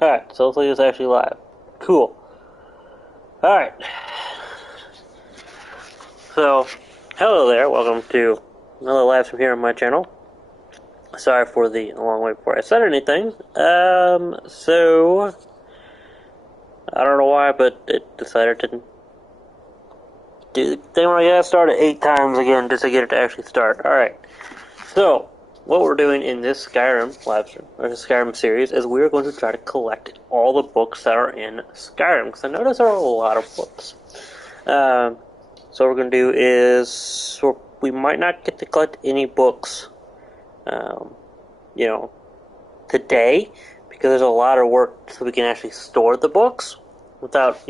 Alright, so hopefully it's actually live. Cool. Alright. So, hello there, welcome to another live stream here on my channel. Sorry for the long wait before I said anything. So, I don't know why, but it decided to do the thing where I gotta start it 8 times again just to get it to actually start. Alright. So, what we're doing in this Skyrim live stream, or this Skyrim series, is we're going to try to collect all the books that are in Skyrim, because I notice there are a lot of books. So what we're going to do is, we might not get to collect any books, today, because there's a lot of work so we can actually store the books without,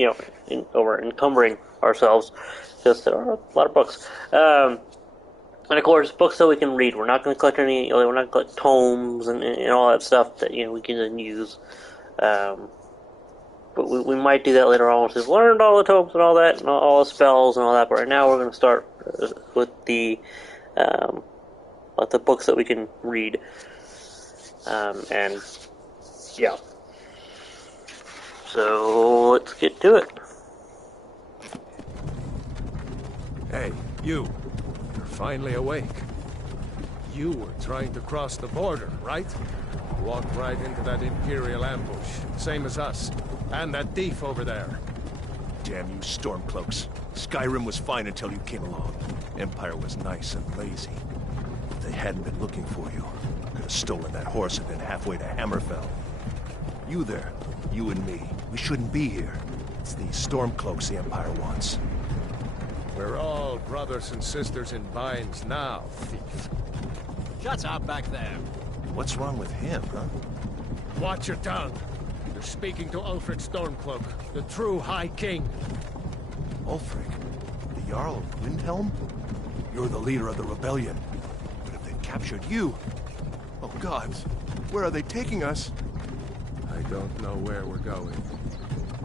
encumbering ourselves, because there are a lot of books. And of course, books that we can read. We're not going to collect any. We're not going to collect tomes and all that stuff that we can then use. But we might do that later on once we've learned all the tomes and all that, and all the spells and all that. But right now, we're going to start with the books that we can read. And yeah. So let's get to it. Hey, you. Finally awake. You were trying to cross the border, right? Walked right into that Imperial ambush, same as us. And that thief over there. Damn you Stormcloaks. Skyrim was fine until you came along. Empire was nice and lazy. If they hadn't been looking for you, could have stolen that horse and been halfway to Hammerfell. You there, you and me, we shouldn't be here. It's these Stormcloaks the Empire wants. We're all brothers and sisters in binds now, thief. Shut up back there. What's wrong with him, huh? Watch your tongue. You're speaking to Ulfric Stormcloak, the true High King. Ulfric? The Jarl of Windhelm? You're the leader of the rebellion. But if they've captured you... Oh gods, where are they taking us? I don't know where we're going,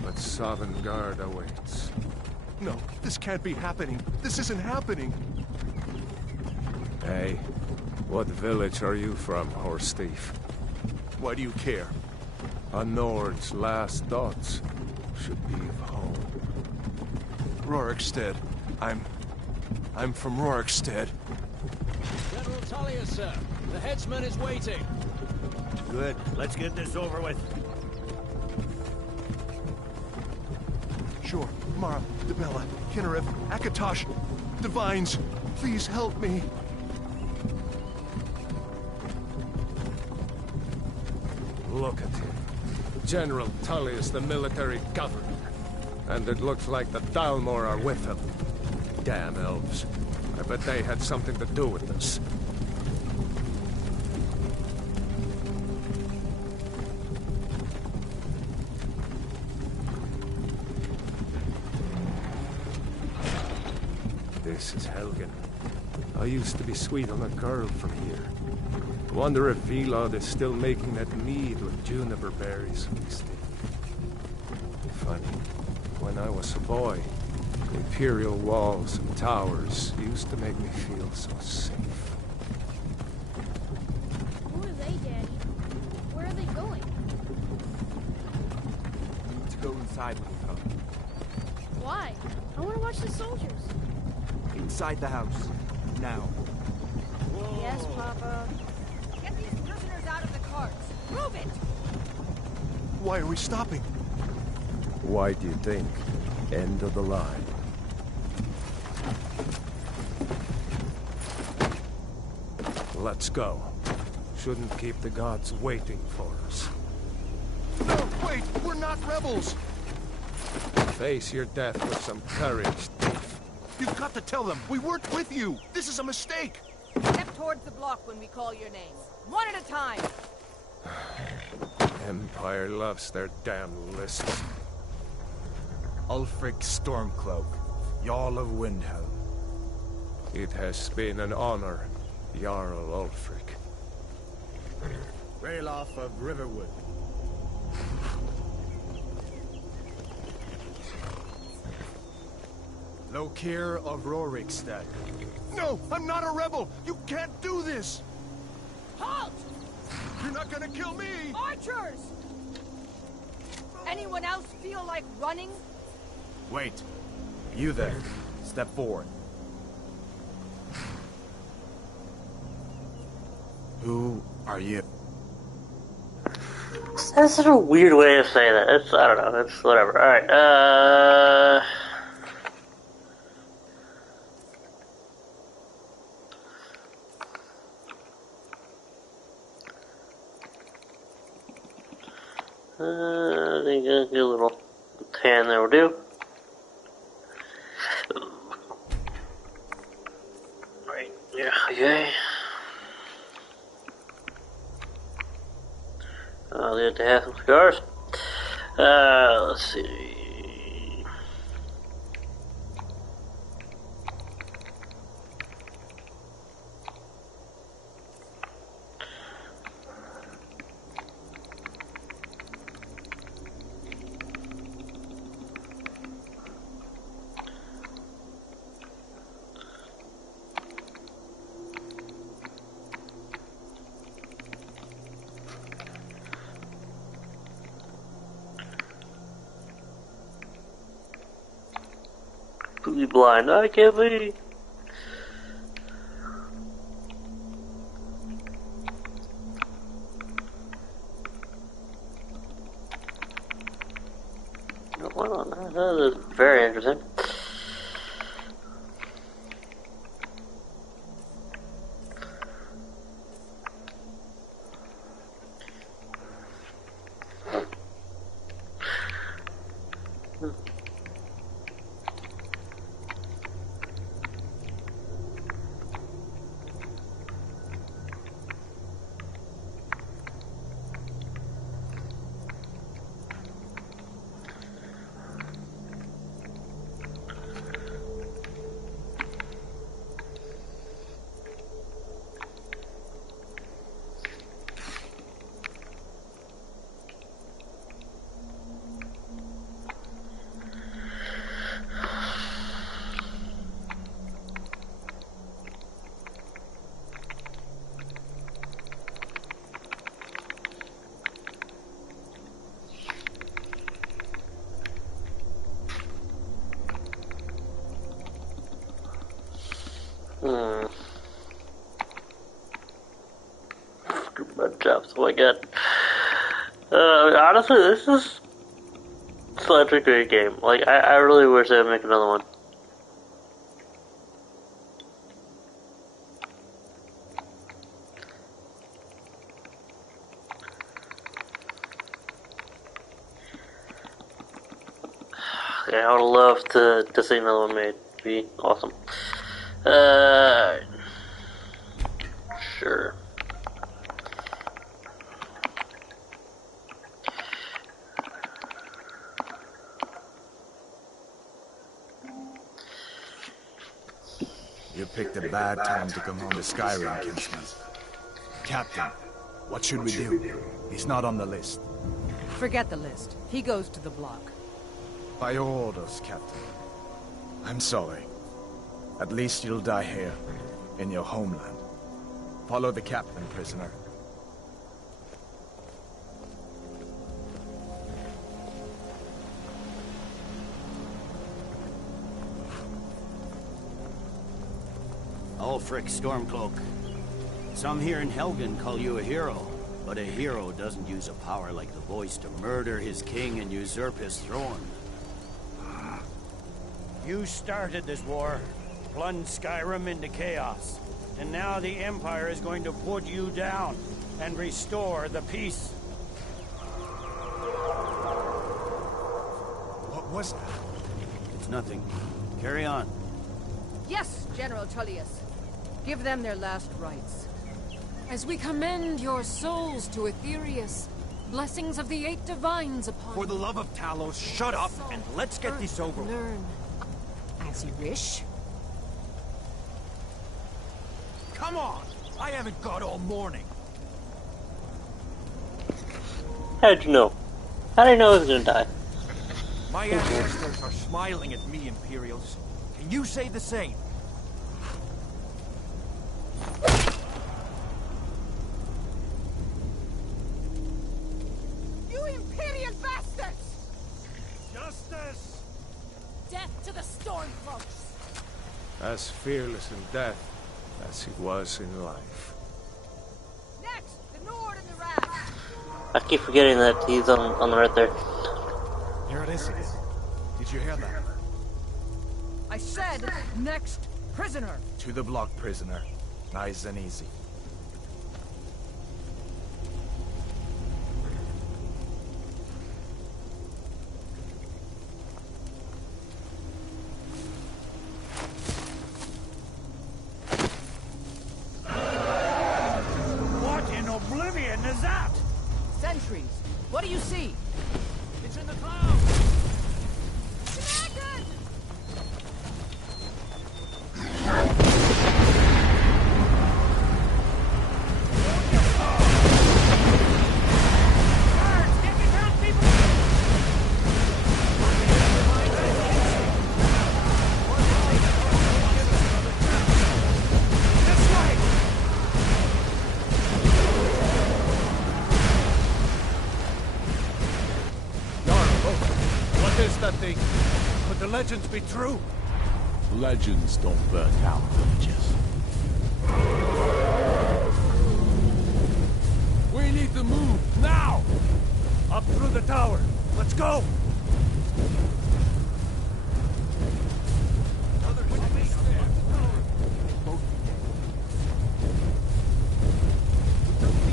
but Sovngarde awaits. No, this can't be happening. This isn't happening. Hey, what village are you from, horse thief? Why do you care? A Nord's last thoughts should be of home. Rorikstead. I'm from Rorikstead. General Tullius, sir. The headsman is waiting. Good. Let's get this over with. Sure. Mara, Dibella, Kinnereth, Akatosh, Divines, please help me. Look at him. General Tullius, the military governor. And it looks like the Thalmor are with him. Damn elves. I bet they had something to do with this. This is Helgen. I used to be sweet on a girl from here. Wonder if Vilod is still making that mead with juniper berries mixed in. Funny, when I was a boy, Imperial walls and towers used to make me feel so safe. Who are they, Daddy? Where are they going? We need to go inside when we come. Why? I want to watch the soldiers. Inside the house. Now. Yes, Papa. Get these prisoners out of the carts. Move it! Why are we stopping? Why do you think? End of the line. Let's go. Shouldn't keep the gods waiting for us. No, wait! We're not rebels! Face your death with some courage, thief. You've got to tell them, we weren't with you! This is a mistake! Step towards the block when we call your names. One at a time! Empire loves their damn lists. Ulfric Stormcloak, Jarl of Windhelm. It has been an honor, Jarl Ulfric. Ralof of Riverwood. Lokir of Rorikstead. No, I'm not a rebel! You can't do this! Halt! You're not gonna kill me! Archers! Anyone else feel like running? Wait. You there. Step forward. Who are you? That's such a weird way of saying that. It's, I don't know, it's whatever. Alright, I think a little tan there will do. Right, yeah, okay. I'll leave it to have some cigars. Let's see. Completely blind. I can't believe. Well, that is very interesting. Red jobs, oh my god. Honestly, this is such a great game. Like, I really wish they would make another one. Yeah, I would love to see another one made. It'd be awesome. Sure. You picked a bad time to come home to Skyrim, Kinsman. Captain, what should we do? He's not on the list. Forget the list. He goes to the block. By your orders, Captain. I'm sorry. At least you'll die here, in your homeland. Follow the captain, prisoner. Ulfric Stormcloak. Some here in Helgen call you a hero, but a hero doesn't use a power like the voice to murder his king and usurp his throne. You started this war, plunged Skyrim into chaos, and now the Empire is going to put you down and restore the peace. What was that? It's nothing. Carry on. Yes, General Tullius. Give them their last rites. As we commend your souls to Aetherius, blessings of the eight divines upon For the love of Talos, shut up and let's get this over with. Learn. As you wish. Come on! I haven't got all morning. How'd you know? How did you know he was gonna die? My ancestors are smiling at me, Imperials. Can you say the same? You Imperial bastards! as fearless in death as he was in life. Next, the Nord and the Rat. I keep forgetting that he's on the right there. Here it is again. Did you hear that? I said next prisoner. To the block, prisoner. Nice and easy. What in oblivion is that? Sentries. What do you see? It's in the clouds. Could the legends be true? Legends don't burn down villages. We need to move, now! Up through the tower. Let's go!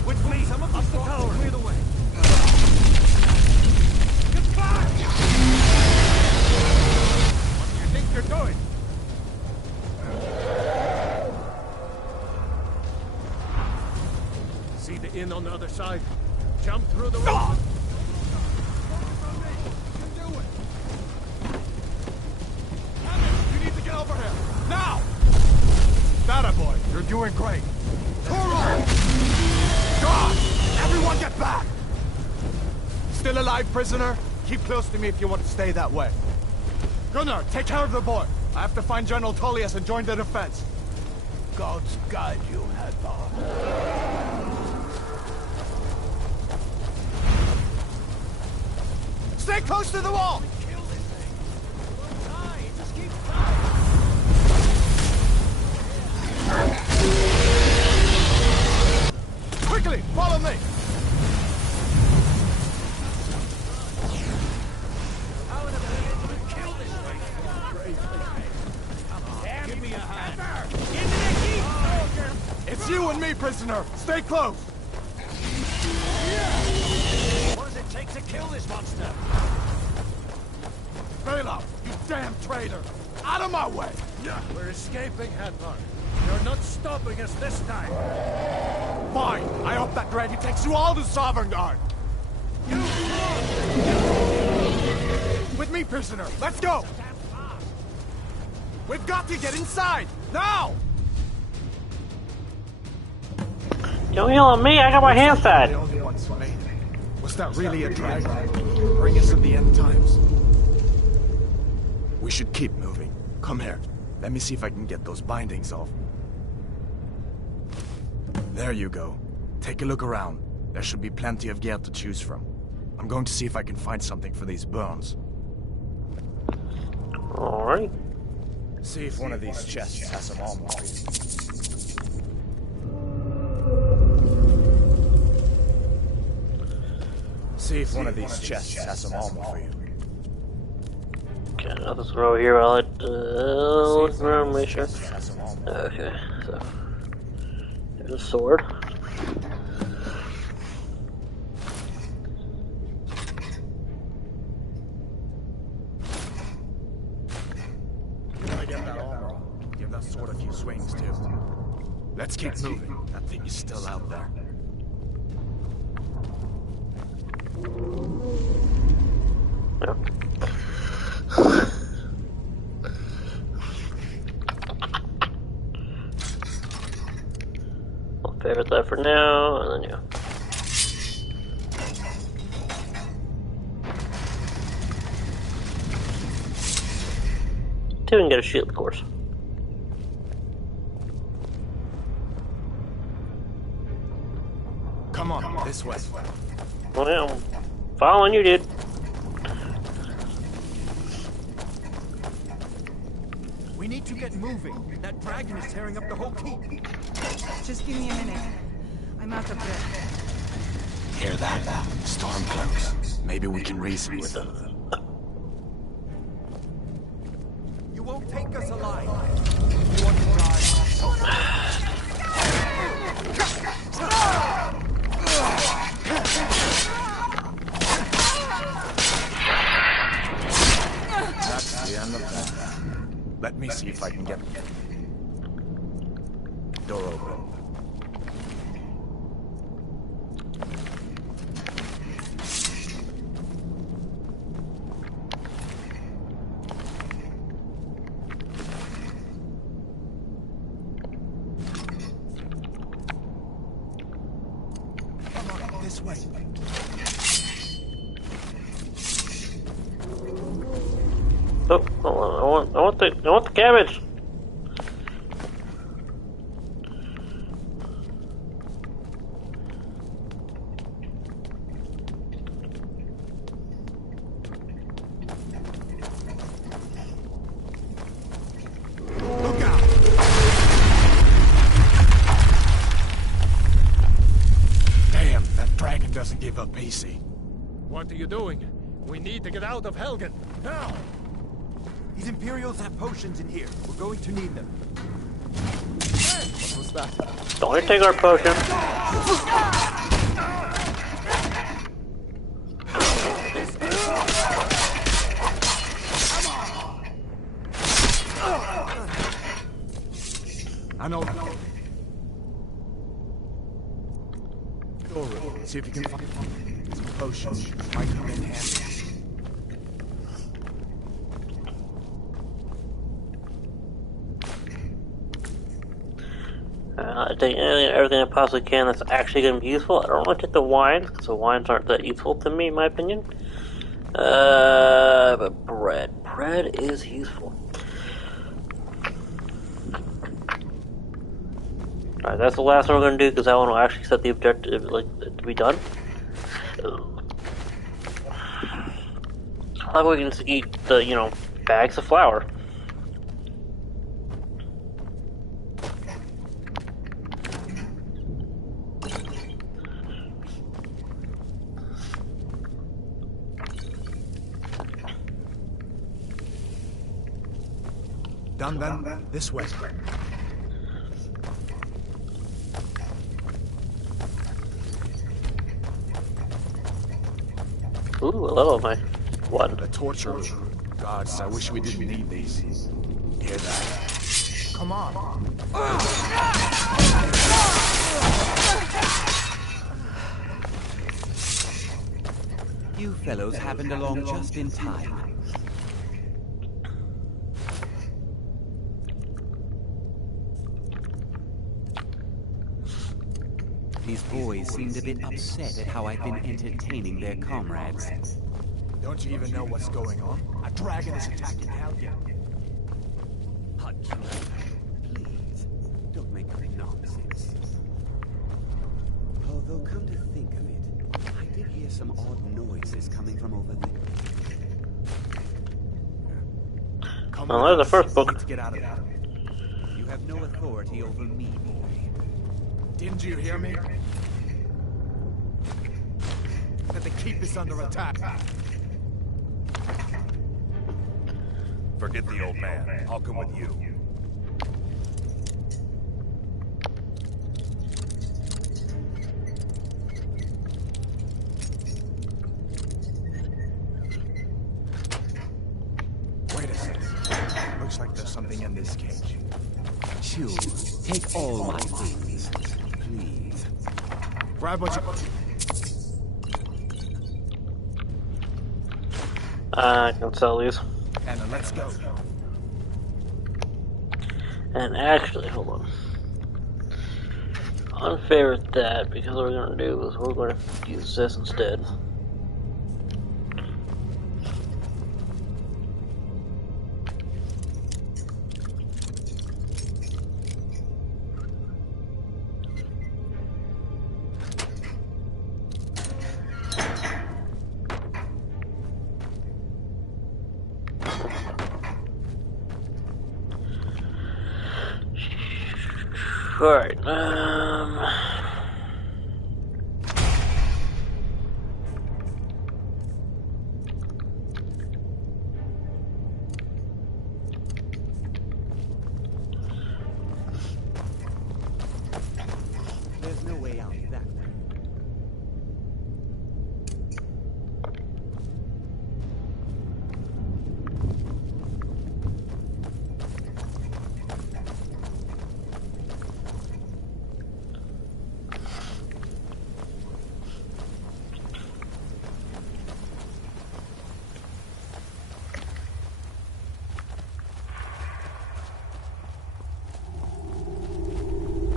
With me, some of up the tower. Clear the way. Get back! What do you think you're doing? See the inn on the other side? Jump through the wall. You need to get over here! Now! That boy, you're doing great. Toro! God! Everyone get back! Still alive, prisoner? Keep close to me if you want to stay that way. Gunnar, take care of the boy. I have to find General Tullius and join the defense. Gods guide you, Hadvar. Stay close to the wall! Quickly, follow me! Give me a hand. It's you and me, prisoner! Stay close! What does it take to kill this monster? Bela, you damn traitor! Out of my way! We're escaping, Hadvar. You're not stopping us this time. Fine! I hope that dragon takes you all to Sovngarde! With me, prisoner! Let's go! We've got to get inside! Now! Don't yell at me, I got my hands tied. Was that really a dragon? Bring us to the end times. We should keep moving. Come here. Let me see if I can get those bindings off. There you go. Take a look around. There should be plenty of gear to choose from. I'm going to see if I can find something for these burns. Alright. See if one of these chests has some armor. See if one of these chests has some armor for you. Okay, nothing's over here. I'll look around, make sure. Okay, so there's a sword. You wanna get that armor? Give that sword a few swings too. Let's keep moving. That thing is still out there. Yeah. I'll favorite that for now, and then yeah. Till we can get a shield, of course. Come on, this way. Well, yeah, I'm following you, dude. We need need to get moving. That dragon is tearing up the whole keep. Just give me a minute. I'm out of breath. Hear that? Stormcloaks. Maybe we can reason with them. You won't take us alive. You want to die? That's the end of that. Let me see if I can get the door open. This way. Oh, hold on. I want the cabbage. Look out! Damn, that dragon doesn't give up easy. What are you doing? We need to get out of Helgen. Now! These Imperials have potions in here. We're going to need them. What was that? Don't take our potion. I know. Door open. See if you can find some potions. Might come in handy. I take everything I possibly can that's actually going to be useful. I don't want to take the wines, because the wines aren't that useful to me, in my opinion. But bread. Bread is useful. Alright, that's the last one we're going to do, because that one will actually set the objective, like, to be done. How about we can just eat the, bags of flour. Done then? This way. Ooh, a level of my one. The torture room. Gods, I wish we didn't need these. Hear that? Come on. You fellows happened along just in time. These boys seemed a bit upset at how I've been entertaining their comrades. Don't you even know what's going on? A dragon is attacking Helgen. Please, don't make up nonsense. Although, come to think of it, I did hear some odd noises coming from over there. Well, there's the first book. Let's get out of there. You have no authority over me, boy. Didn't you hear me? That the keep is under attack. Forget the old man. I'll come with you. Wait a second. Looks like there's something in this cage. Chew, take all my things, please. Grab what you... I can sell these. Anna, let's go. And actually, hold on. Unfavorite that, because what we're going to do is we're going to use this instead. Alright, There's no way out that way.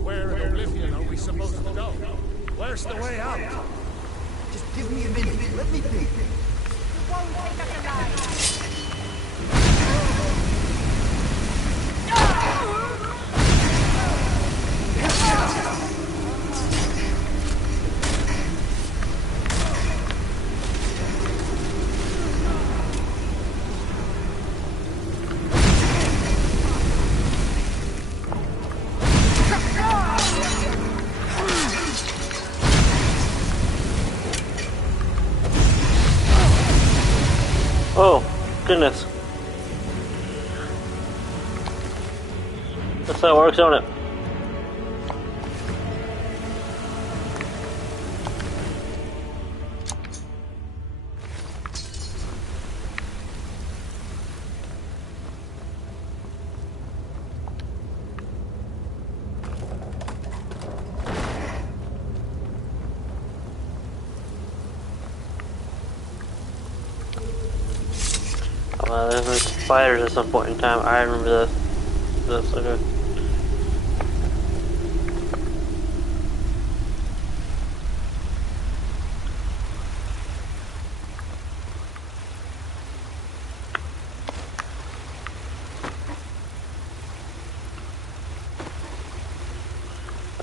Where in Oblivion are we supposed to go? Where's the way out? Just give me a minute. Let me think. oh, goodness. That's how it works, don't it? There's like spiders at some point in time. I remember this. Okay.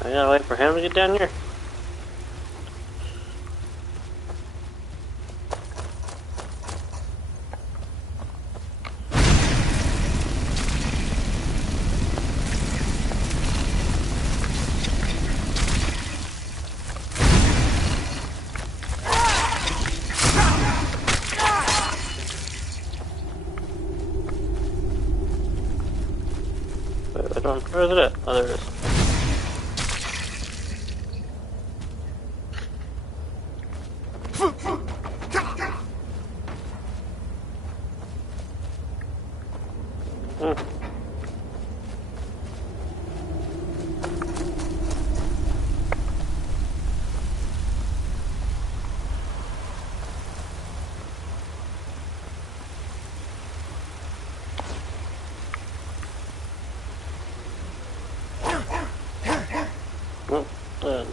I gotta wait for him to get down here. Where is it at? Oh, there it is.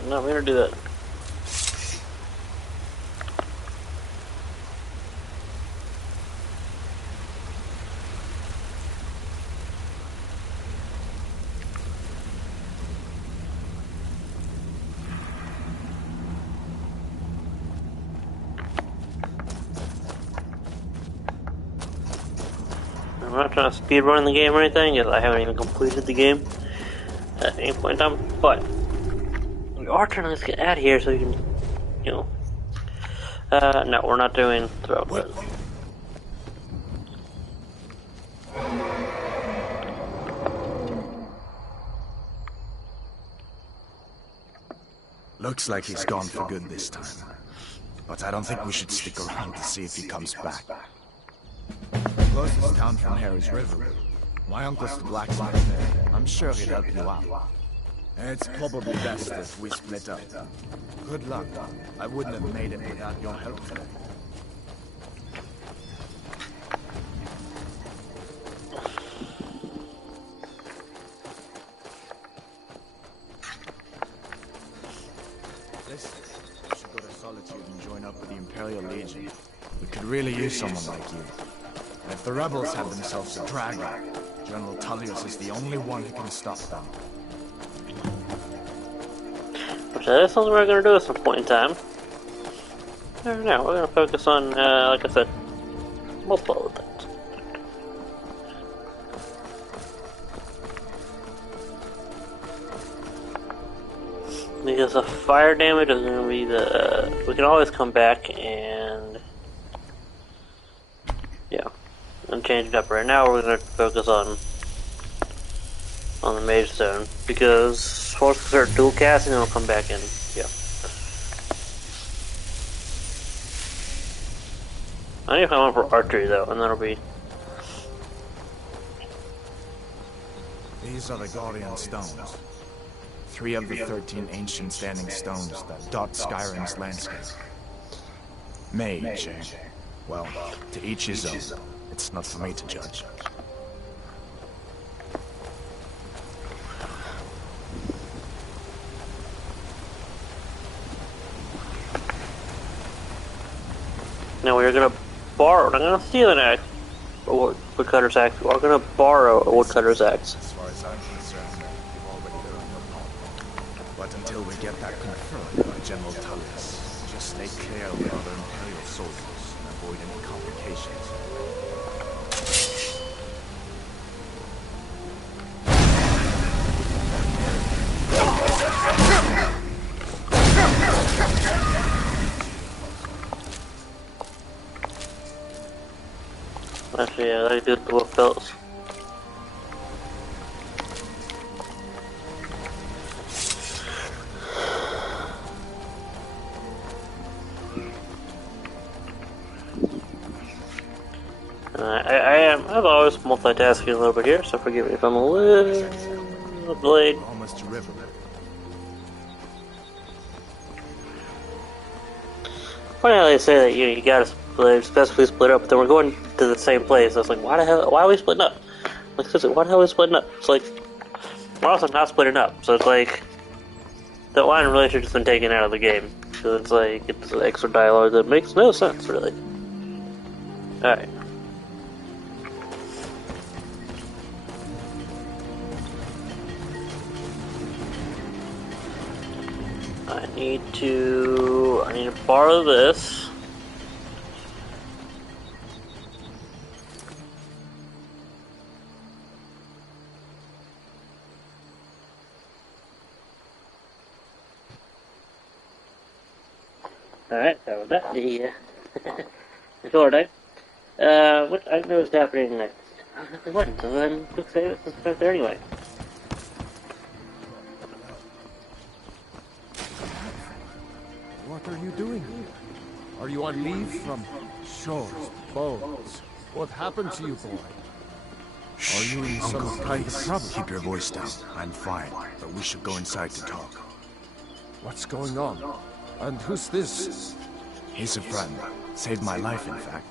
Not me to do that. I'm not trying to speedrun the game or anything, because I haven't even completed the game at any point in time, but we are trying to get out of here so you can, you know. No, we're not doing throw. But Looks like he's gone for good this time. But I don't think we should stick around to see if he comes back. The closest town from here is Riverwood. My uncle's the blacksmith there. I'm sure he'd help you out. It's probably best if we split up. Good luck. I wouldn't have made it without your help today. Listen, you should go to Solitude and join up with the Imperial Legion. We could really use someone like you. And if the rebels have themselves a dragon, General Tullius is the only one who can stop them. which is something we're going to do at some point in time. I don't know, we're going to focus on, like I said, multiple other things. Because the fire damage is going to be the... We can always come back and... Yeah. And change it up. Right now we're going to focus on the Mage Stone. Because once we start dual casting, it'll come back in. Yeah. I need to find one for archery though, and that'll be... These are the Guardian Stones. 3 of the 13 ancient standing stones that dot Skyrim's landscape. Mage, eh? Well, to each his own. It's not for me to judge. Now we're gonna borrow, I'm gonna steal an axe, or woodcutter's axe, we're gonna borrow a woodcutter's axe. As far as I'm concerned, you've already earned your palm. But until we get that confirmed by General Tullius, just stay clear of the other Imperial soldiers and avoid any complications. Actually, yeah, I do the wolf belts. I'm always multitasking a little bit here, so forgive me if I'm a little delayed. Almost to river. Funny how they say that you gotta specifically split up, but then we're going to the same place. I was like, why are we splitting up? Like, seriously, why the hell are we splitting up? It's like, we're also not splitting up, so it's like, that line really should have just been taken out of the game. So it's like, it's extra dialogue that makes no sense, really. Alright. I need to borrow this. Alright, so that the door type. What I know is happening next. Nothing wasn't, so then quick save it since it's not there anyway. What are you doing here? Are you on leave from shores, boats? What happened to you, boy? Are you in some kind of trouble? Keep your voice down. I'm fine, but we should go inside to talk. What's going on? And who's this? He's a friend. Saved my life, in fact.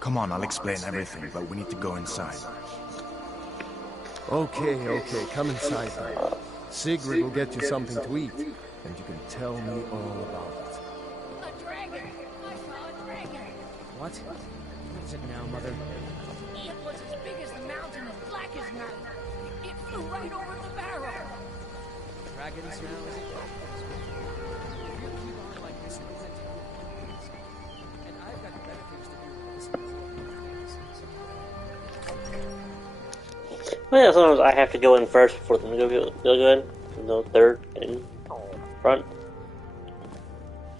Come on, I'll explain everything, but we need to go inside. Okay, come inside then. Sigrid will get you something to eat, and you can tell me all about it. A dragon! I saw a dragon! What? What is it now, Mother? It was as big as the mountain and black as night. It flew right over the barrel. Dragons now, is it? If you keep on like this, it'll get to you. And I've got better things to do than listen to Well, yeah, sometimes I have to go in first before them go in. No, third in front.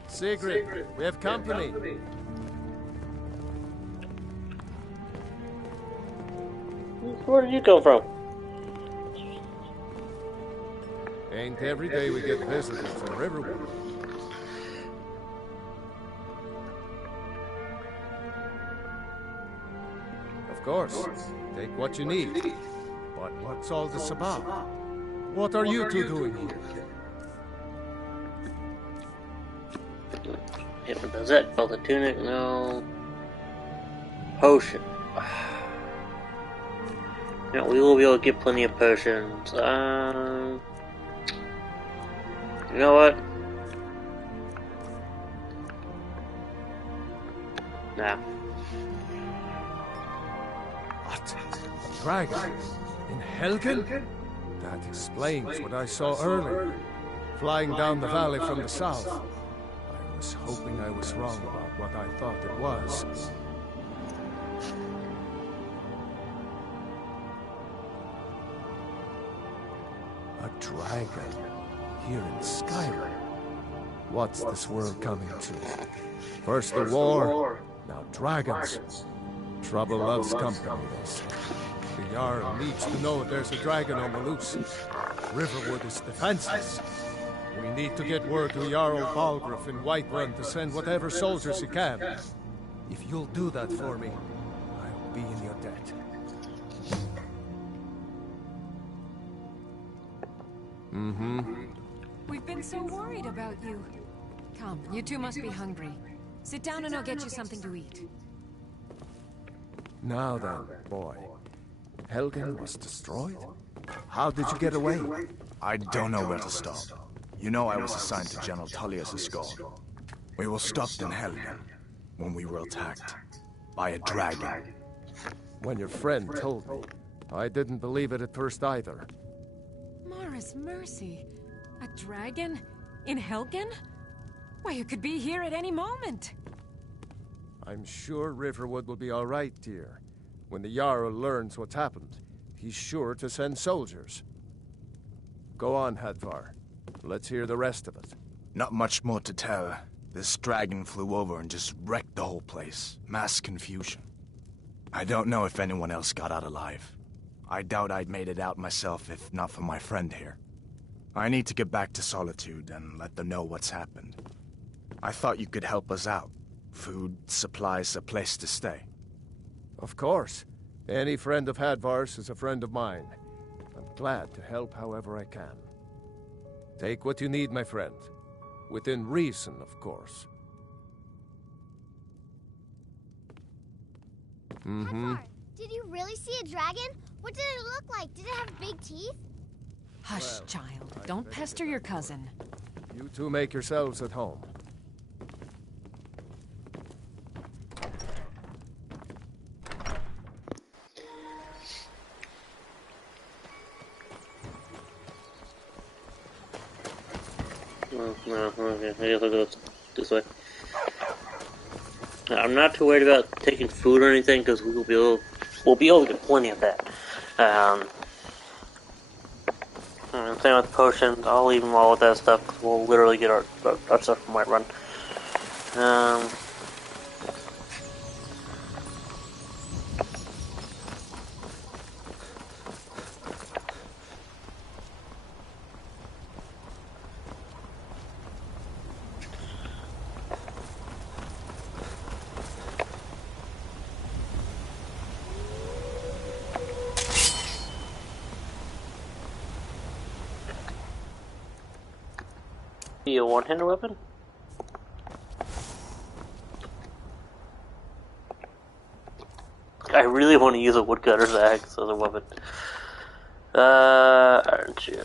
Sigrid, we have company. Where did you come from? Ain't every day we get visitors from Riverwood. Of course, take what you need. But what's all this about? What are you two doing here? What does that? Felt the tunic? No. Potion. Yeah, we will be able to get plenty of potions. You know what? Nah. What? A dragon? In Helgen? That explains what I saw earlier. Flying down the valley from the south. I was hoping I was wrong about what I thought it was. A dragon. here in Skyrim. What's this world coming to? First the war, now dragons. Trouble loves company, they say. The Jarl needs to know there's a dragon on the loose. Riverwood is defenseless. We need to get word to Jarl Balgruuf in Whiterun to send whatever soldiers he can. If you'll do that for me, I'll be in your debt. We've been so worried about you. Come, you two must be hungry. Sit down and I'll get you something to eat. Now then, boy. Helgen was destroyed? How did you get away? I don't know where to stop. You know I was assigned to General Tullius' guard. We were stopped in Helgen when we were attacked by a dragon. When your friend told me, I didn't believe it at first either. Mara's mercy. A dragon? In Helgen? Why, you could be here at any moment. I'm sure Riverwood will be all right, dear. When the Jarl learns what's happened, he's sure to send soldiers. Go on, Hadvar. Let's hear the rest of it. Not much more to tell. This dragon flew over and just wrecked the whole place. Mass confusion. I don't know if anyone else got out alive. I doubt I'd made it out myself if not for my friend here. I need to get back to Solitude and let them know what's happened. I thought you could help us out. Food, supplies, a place to stay. Of course. Any friend of Hadvar's is a friend of mine. I'm glad to help however I can. Take what you need, my friend. Within reason, of course. Hadvar, did you really see a dragon? What did it look like? Did it have big teeth? Hush, Well, child. Don't pester your cousin. You two make yourselves at home. No, okay. I guess I'll go this way. I'm not too worried about taking food or anything because we'll be able to get plenty of that. Same with potions. I'll leave them all with that stuff because we'll literally get our stuff from Whiterun. Be a one-handed weapon? I really want to use a woodcutter's axe as a weapon. Aren't you?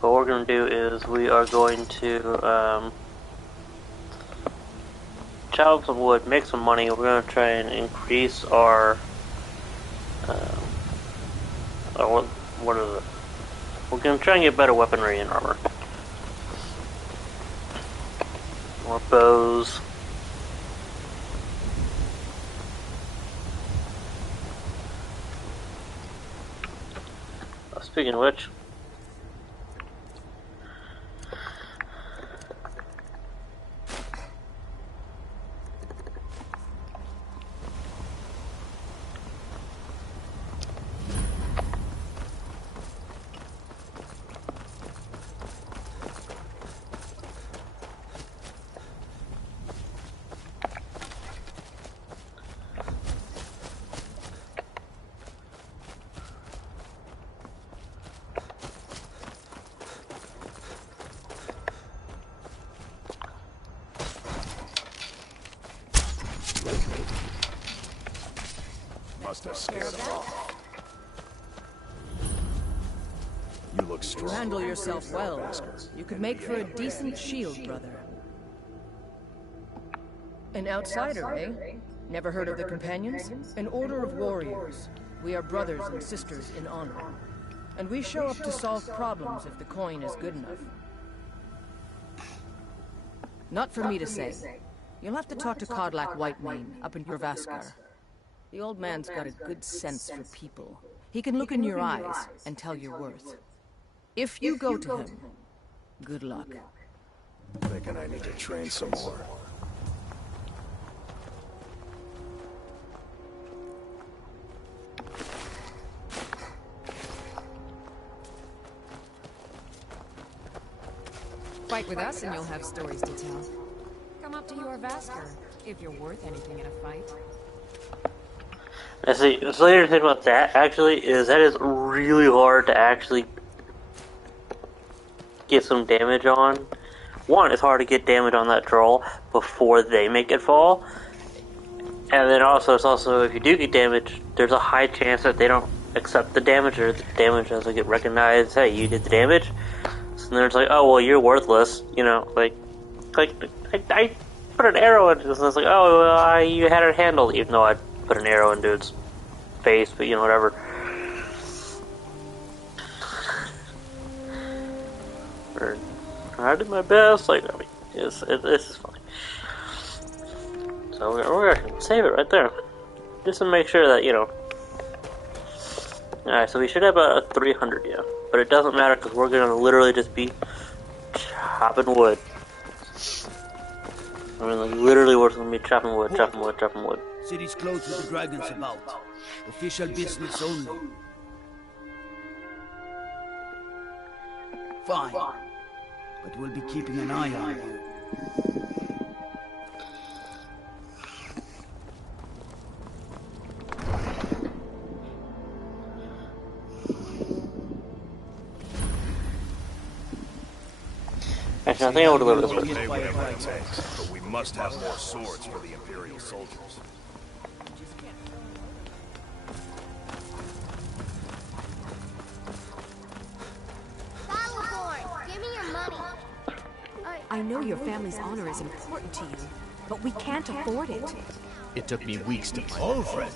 What we're going to do is we are going to chop up some wood, make some money. We're going to try and increase our what is it? We're going to try and get better weaponry and armor. More bows. Speaking of which, Must have scared them off. You look strong. Handle yourself well. You could make for a decent shield, brother. An outsider, eh? Never heard of the Companions? An order of warriors. We are brothers and sisters in honor. And we show up to solve problems if the coin is good enough. Not for me to say. You'll have to talk to Kodlak Whitemane up in Jorvaskar. The old man's got a good sense for people. He can look in your eyes and tell your worth. If you go to him, good luck. Thinking I need to train some more. Fight with us and you'll have stories to tell. Come up to your Vasker, if you're worth anything in a fight. I see. The later thing about that actually is that is really hard to actually get some damage on. One, it's hard to get damage on that troll before they make it fall. And then also, it's also, if you do get damage, there's a high chance that they don't accept the damage, or the damage doesn't get recognized. Hey, you did the damage. So then it's like, oh, well, you're worthless. You know, like I put an arrow in, and it's like, oh, well, you had it handled, even though I put an arrow in dude's face, but you know, whatever. I did my best. Like, I mean, this is fine. So we're gonna save it right there, just to make sure that, you know. All right, so we should have a 300, yeah, but it doesn't matter because we're gonna literally just be chopping wood. I mean, like, literally, we're gonna be chopping wood, chopping wood, chopping wood. City's closed with the dragons about. Official business only. Fine. But we'll be keeping an eye on you. Actually, I think I would deliver this one. Pay whatever it takes, but we must have more swords for the Imperial soldiers. Battleborn, give me your money. I know your family's honor is important to you, but we can't afford it. It took me weeks to find Old friend.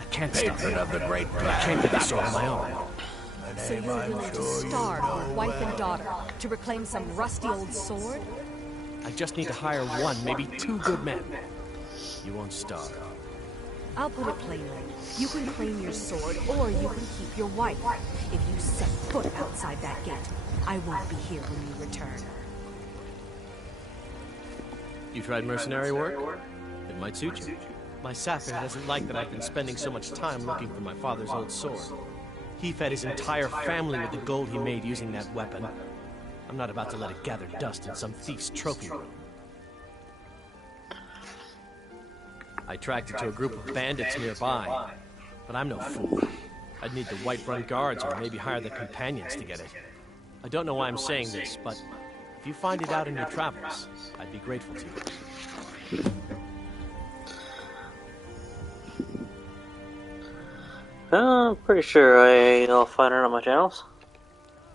I can't stop it. Of the great I came to this sword on my own. So you're willing to starve your wife and daughter to reclaim some rusty old sword? I just need to hire one, maybe two good men. You won't starve. I'll put it plainly. You can claim your sword, or you can keep your wife. If you set foot outside that gate, I won't be here when you return. You tried mercenary work? It might suit you. My Sapphire doesn't like that I've been spending so much time looking for my father's old sword. He fed his entire family with the gold he made using that weapon. I'm not about to let it gather dust in some thief's trophy room. I tracked it to a group of bandits nearby, but I'm no fool. I'd need the Whiterun Guards or maybe hire the companions to get it. I don't know why I'm saying this, but if you find it out in your travels, I'd be grateful to you. I'm pretty sure I'll find it on my channels.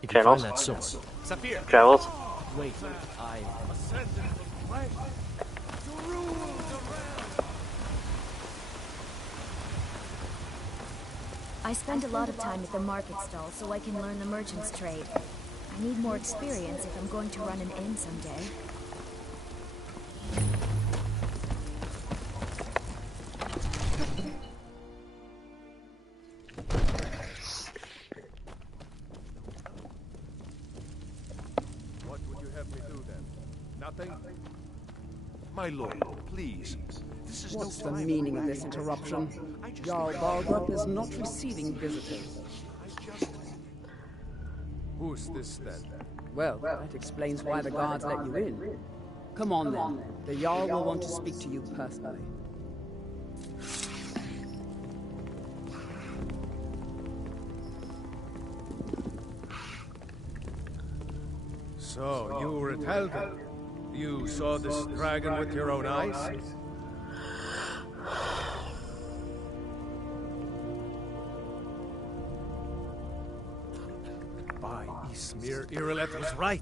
If you find that sword. Travels. Wait, I spend a lot of time at the market stall so I can learn the merchant's trade. I need more experience if I'm going to run an inn someday. What would you have me do then? Nothing? My lord, please. This is What's no the time meaning for of this rationing. interruption? I just Jarl wish- Balgrup is not receiving visitors. Who's this then? Well, that explains why the guards let you in. Come on then. The Jarl will want to speak to you personally. So, you were at Helgen. You saw this dragon with your own eyes? By Ismir, Irilet was right.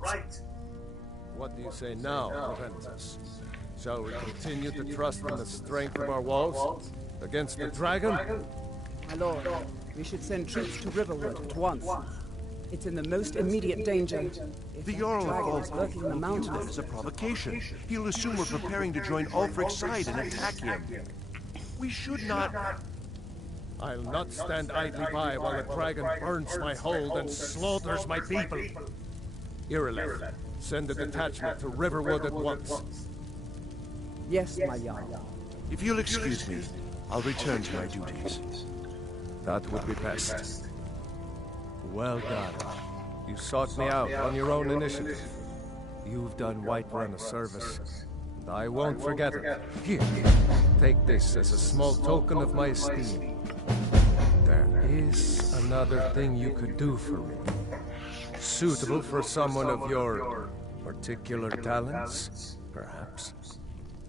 What do you say now, Proventus? Shall we continue to trust in the strength of our walls against the dragon? My lord, we should send troops to Riverwood at once. It's in the most immediate danger. The Jarl of dragon is Falkreath lurking in the will view that mountains. as a provocation. He'll assume we're preparing to join Ulfric's side and attack him. We should not... I'll not stand idly by while the dragon burns my hold and slaughters my people. Irileth, send a detachment to Riverwood at once. Yes, my Jarl. If you'll excuse me, I'll return to my duties. That would be best. Well done. You sought me out on your own initiative. You've done Whiterun a service, and I won't forget it. Here, take this as a small token of my esteem. There is another thing you could do for me. Suitable for someone of your particular talents, perhaps.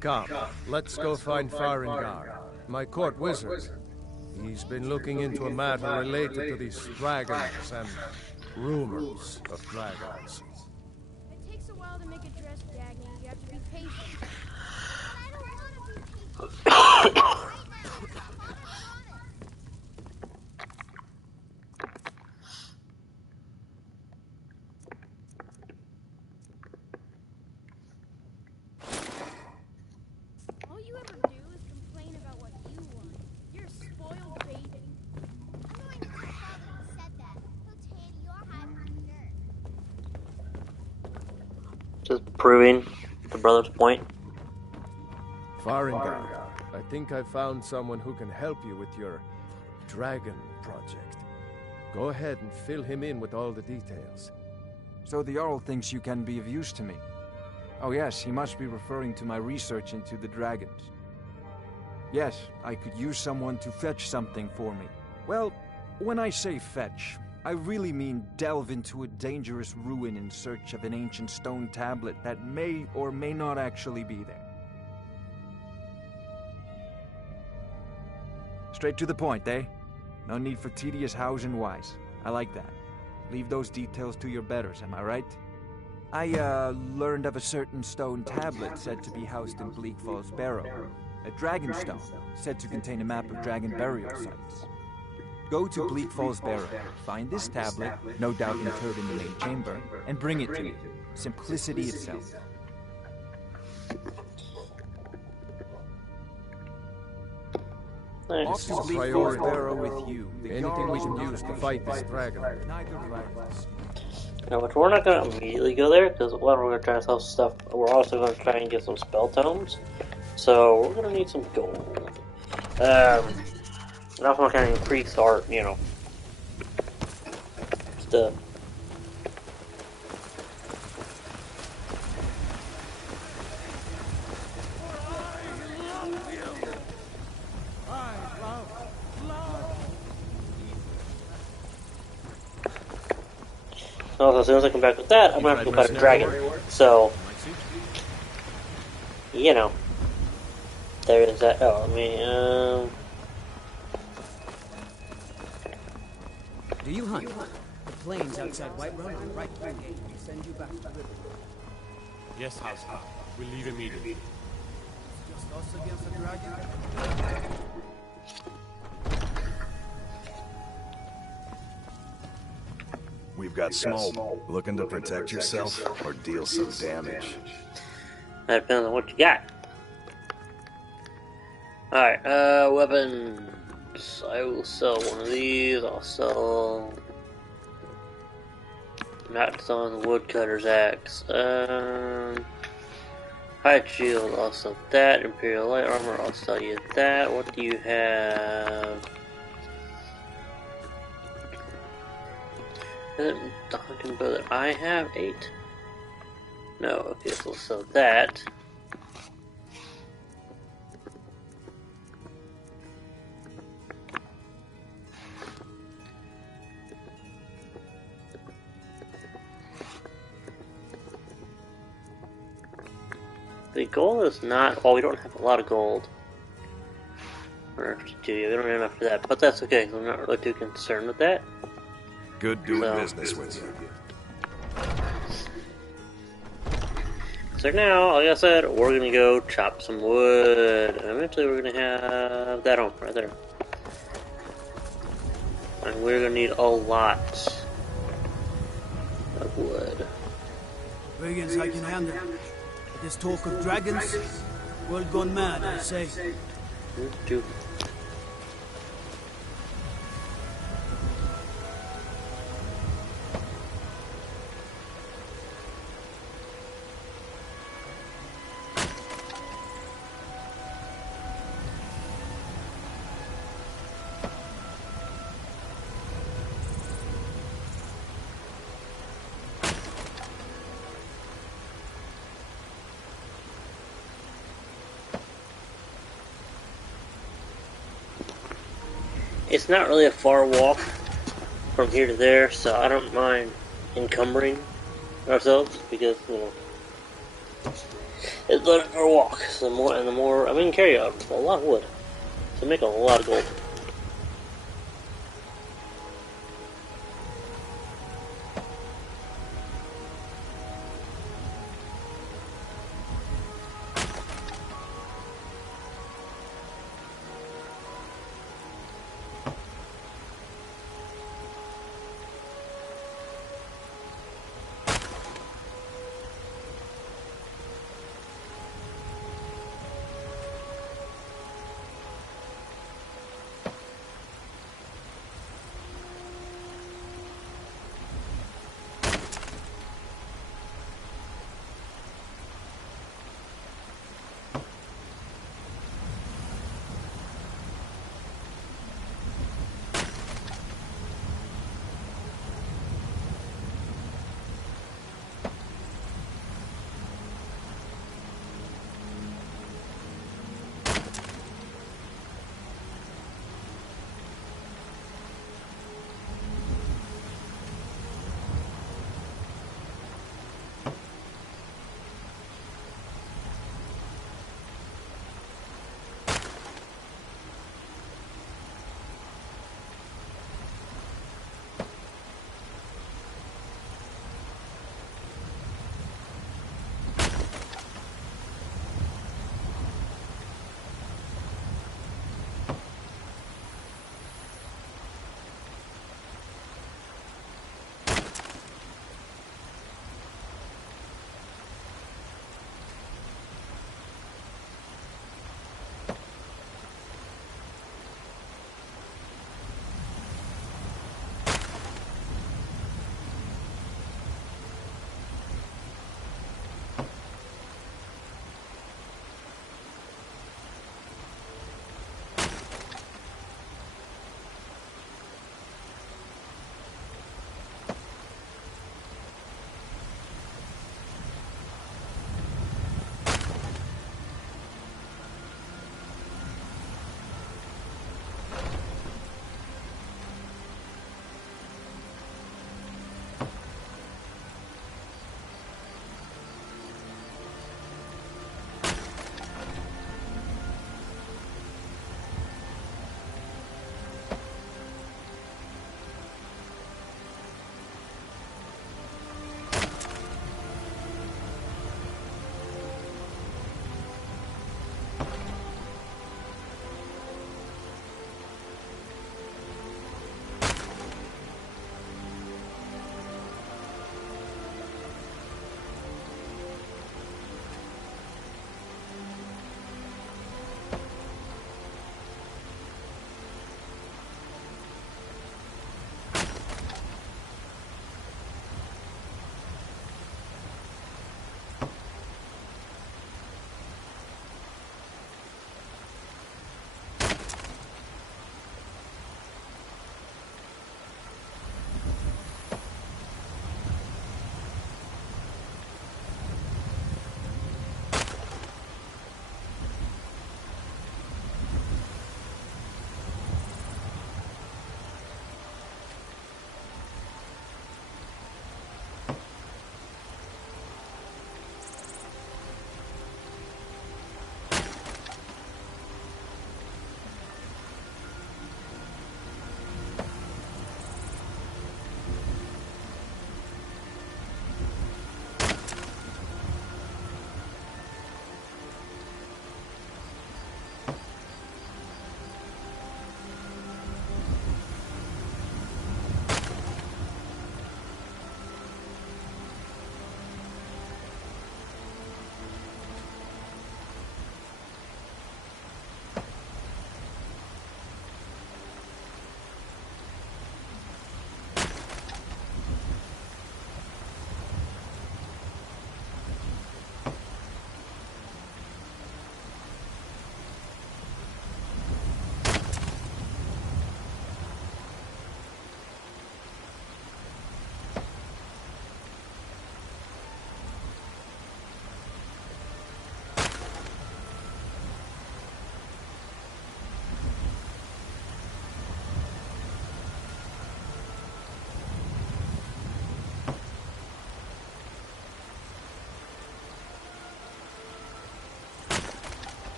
Come, let's go find Farengar, my court wizard. He's been looking into a matter related to these dragons and rumors of dragons. It takes a while to make a dress, Dagny. You have to be patient. I don't want to be patient. All you ever do is complain about what you want. You're a spoiled baby. I'm going to tell Father who said that. He'll tear your hide from dirt. Just proving the brother's point. Farengar, I think I found someone who can help you with your dragon project. Go ahead and fill him in with all the details. So the Jarl thinks you can be of use to me. Oh yes, he must be referring to my research into the dragons. Yes, I could use someone to fetch something for me. Well, when I say fetch, I really mean delve into a dangerous ruin in search of an ancient stone tablet that may or may not actually be there. Straight to the point, eh? No need for tedious hows and whys. I like that. Leave those details to your betters, am I right? I, learned of a certain stone tablet said to be housed in Bleak Falls Barrow. A dragon stone, said to contain a map of dragon burial sites. Go to Bleak Falls Barrow, find this tablet, no doubt interred in the main chamber, and bring it to me. Simplicity itself. Off to Bleak Falls Barrow with you. Anything we can use to fight this dragon. Now, but we're not going to immediately go there, because one, we're going to try to sell stuff. We're also going to try and get some spell tomes. So, we're going to need some gold. And also kind of increase our, stuff. Also, as soon as I come back with that, I'm going to have to go fight a dragon. So, there is that. Oh, Do you hunt? The plains outside Whiterun are right through gate will send you back to the river. Yes, House. We'll leave immediately. Just us against the dragon? We've got smoke. Looking to protect yourself or deal some damage? That depends on what you got. Alright, weapons. I will sell one of these. I'll sell... Not selling the woodcutter's axe. Hide shield, I'll sell that. Imperial light armor, I'll sell you that. What do you have? Is it the hunting bow that I have? 8? No, okay, so we'll sell that. The gold is not... Well, we don't have a lot of gold. Or 52, we don't have enough for that. But that's okay, because I'm not really too concerned with that. Good doing business with you. So now, like I said, we're gonna go chop some wood. And eventually we're gonna have that on right there. And we're gonna need a lot. Brigands I can handle. But this talk of dragons, world gone mad, I say. Dude. It's not really a far walk from here to there, so I don't mind encumbering ourselves because, you know, it's better for a walk. So the more I mean, carry a lot of wood to make a lot of gold.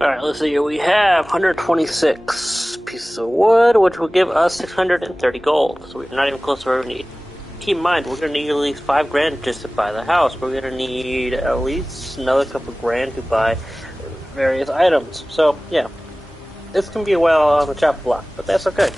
Alright, let's see here. We have 126 pieces of wood, which will give us 630 gold. So we're not even close to where we need. Keep in mind, we're going to need at least 5 grand just to buy the house. We're going to need at least another couple grand to buy various items. So, yeah. This can be a while on the chop block, but that's okay.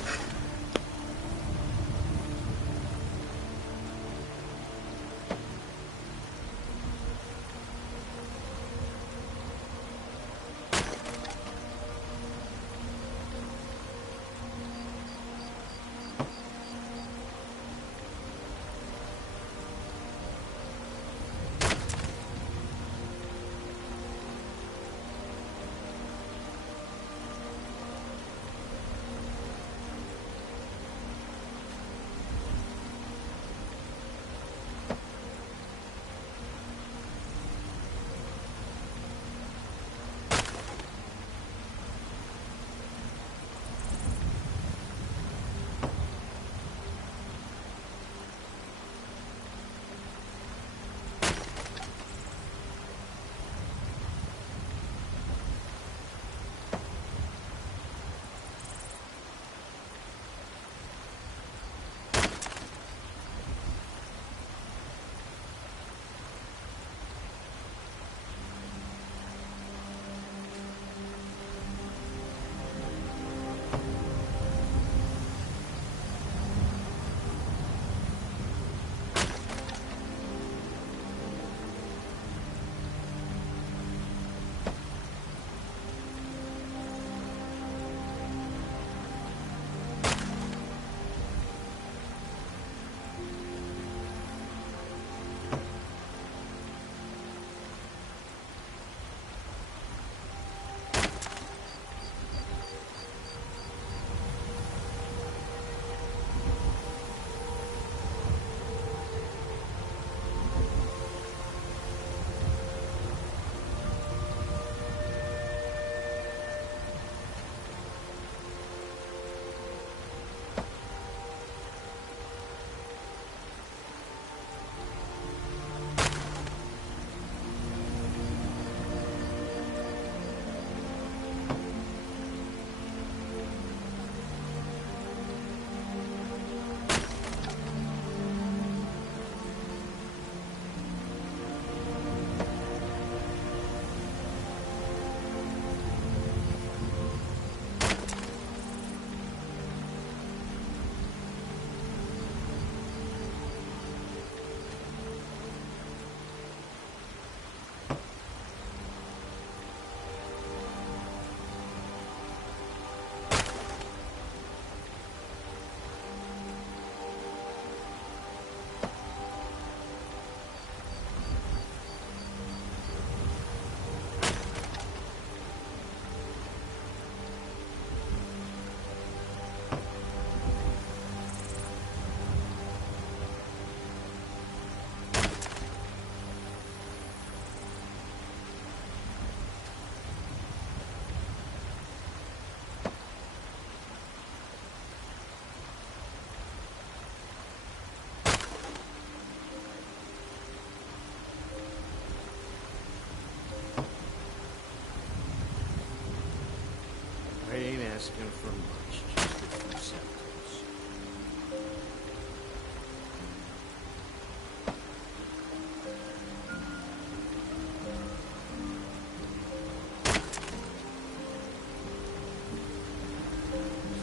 I ain't asking for much, just a few seconds.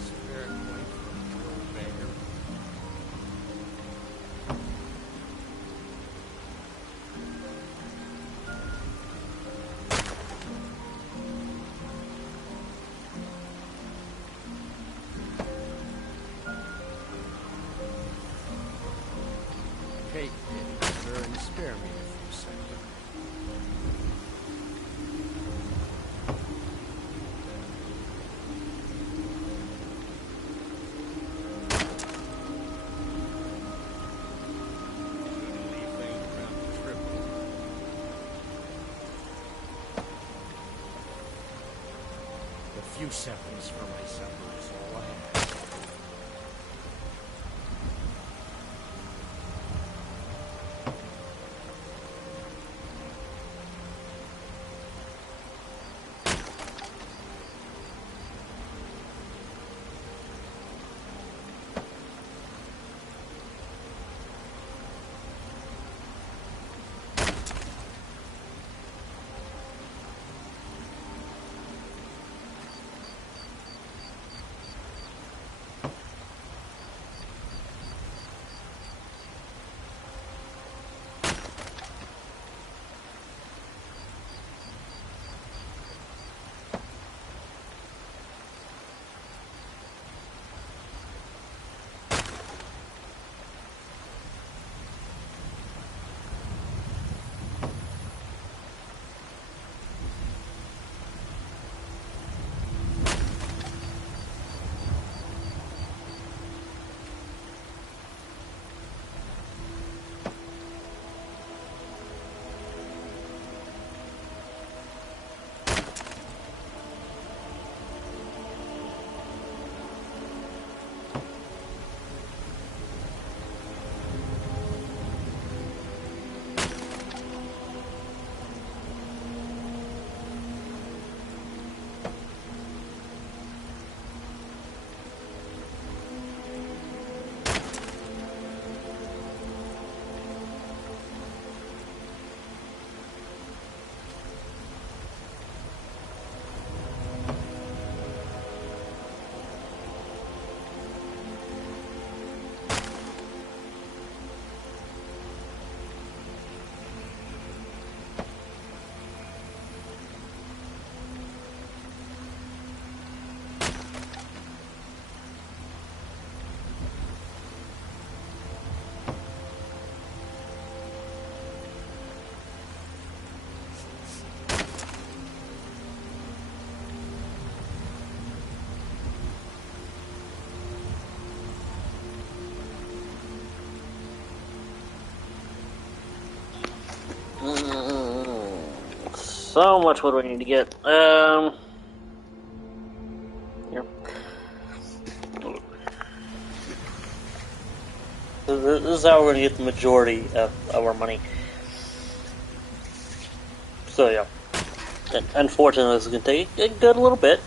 Spare coin for a girl beggar. Take pity, sir, and spare me a few seconds. A few seconds for my supper is all I have. So much wood we need to get. Here. This is how we're gonna get the majority of our money. So yeah. And unfortunately, this is gonna take a good little bit.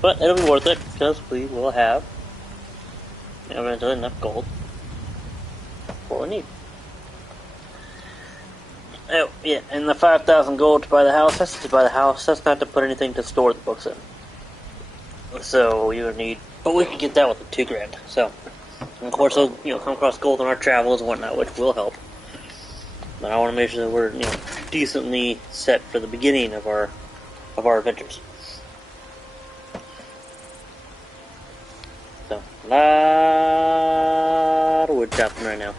But it'll be worth it because we will have eventually enough gold for what we need. Oh, yeah, and the 5,000 gold to buy the house, that's to buy the house, that's not to put anything to store the books in. So you would need, but we can get that with the 2 grand. So, and of course, we'll, come across gold on our travels and whatnot, which will help. But I want to make sure that we're, decently set for the beginning of our adventures. So, a lot of wood chopping right now.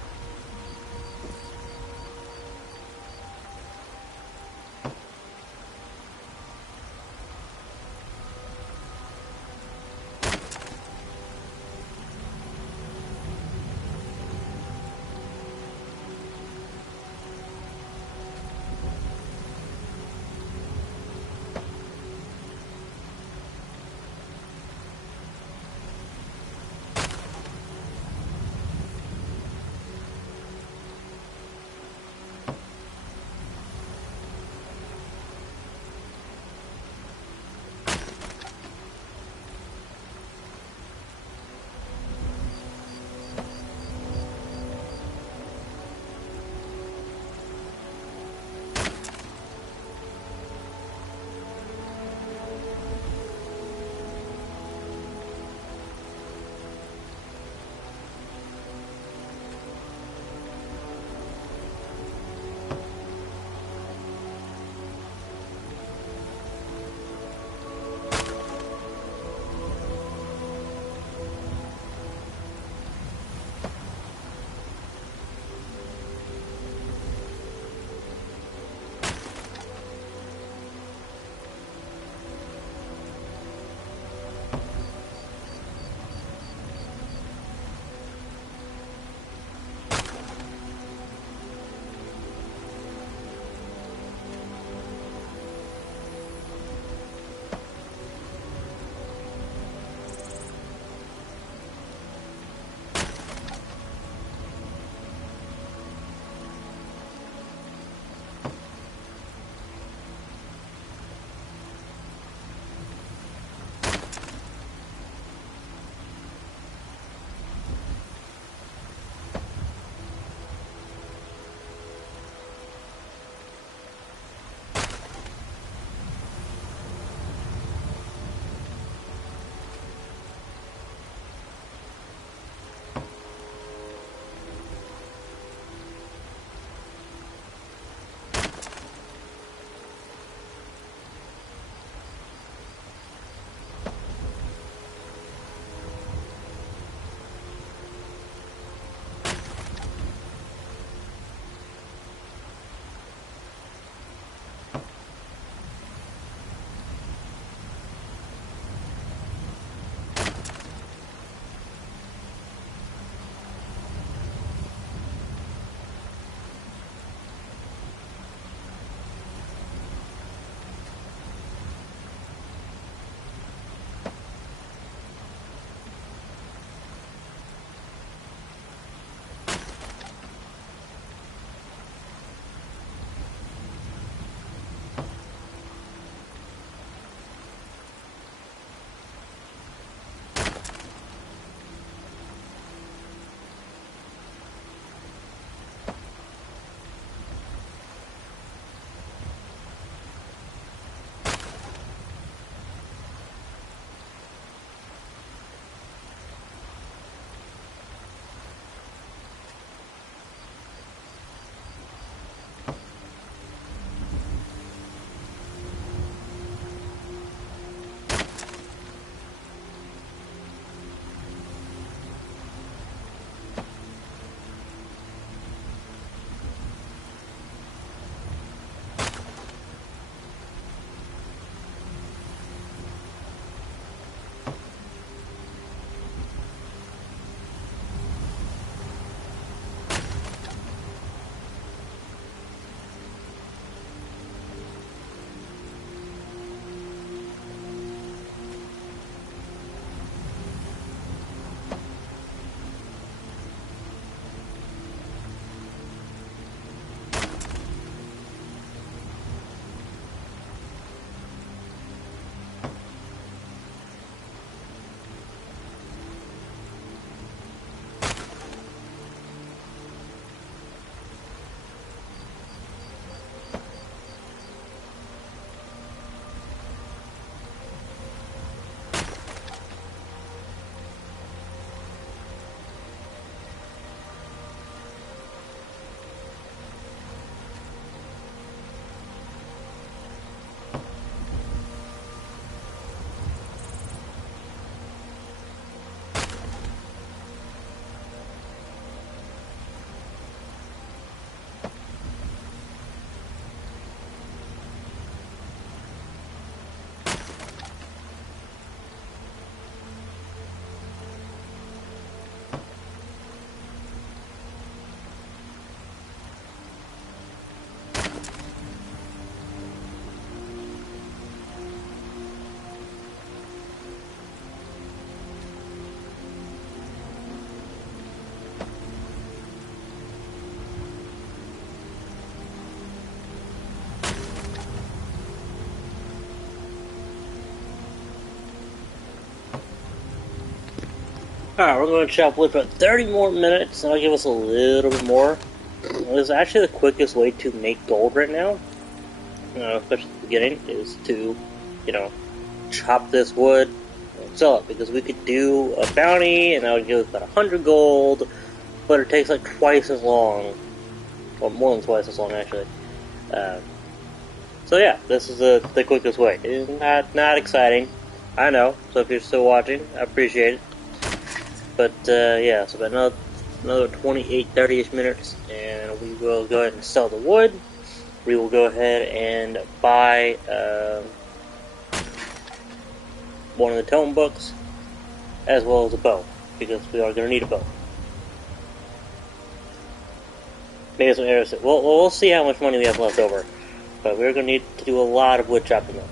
Alright, we're going to chop wood for 30 more minutes, and I'll give us a little bit more. This is actually the quickest way to make gold right now, especially at the beginning, is to, chop this wood and sell it, because we could do a bounty, and that would give us about 100 gold, but it takes like twice as long, or more than twice as long, actually. So yeah, this is the quickest way. It's not exciting, I know, so if you're still watching, I appreciate it. But yeah, so about another 28, 30-ish minutes, and we will go ahead and sell the wood. We will go ahead and buy one of the tome books, as well as a bow, because we are going to need a bow. Maybe some arrows. We'll see how much money we have left over, but we're going to need to do a lot of wood chopping though.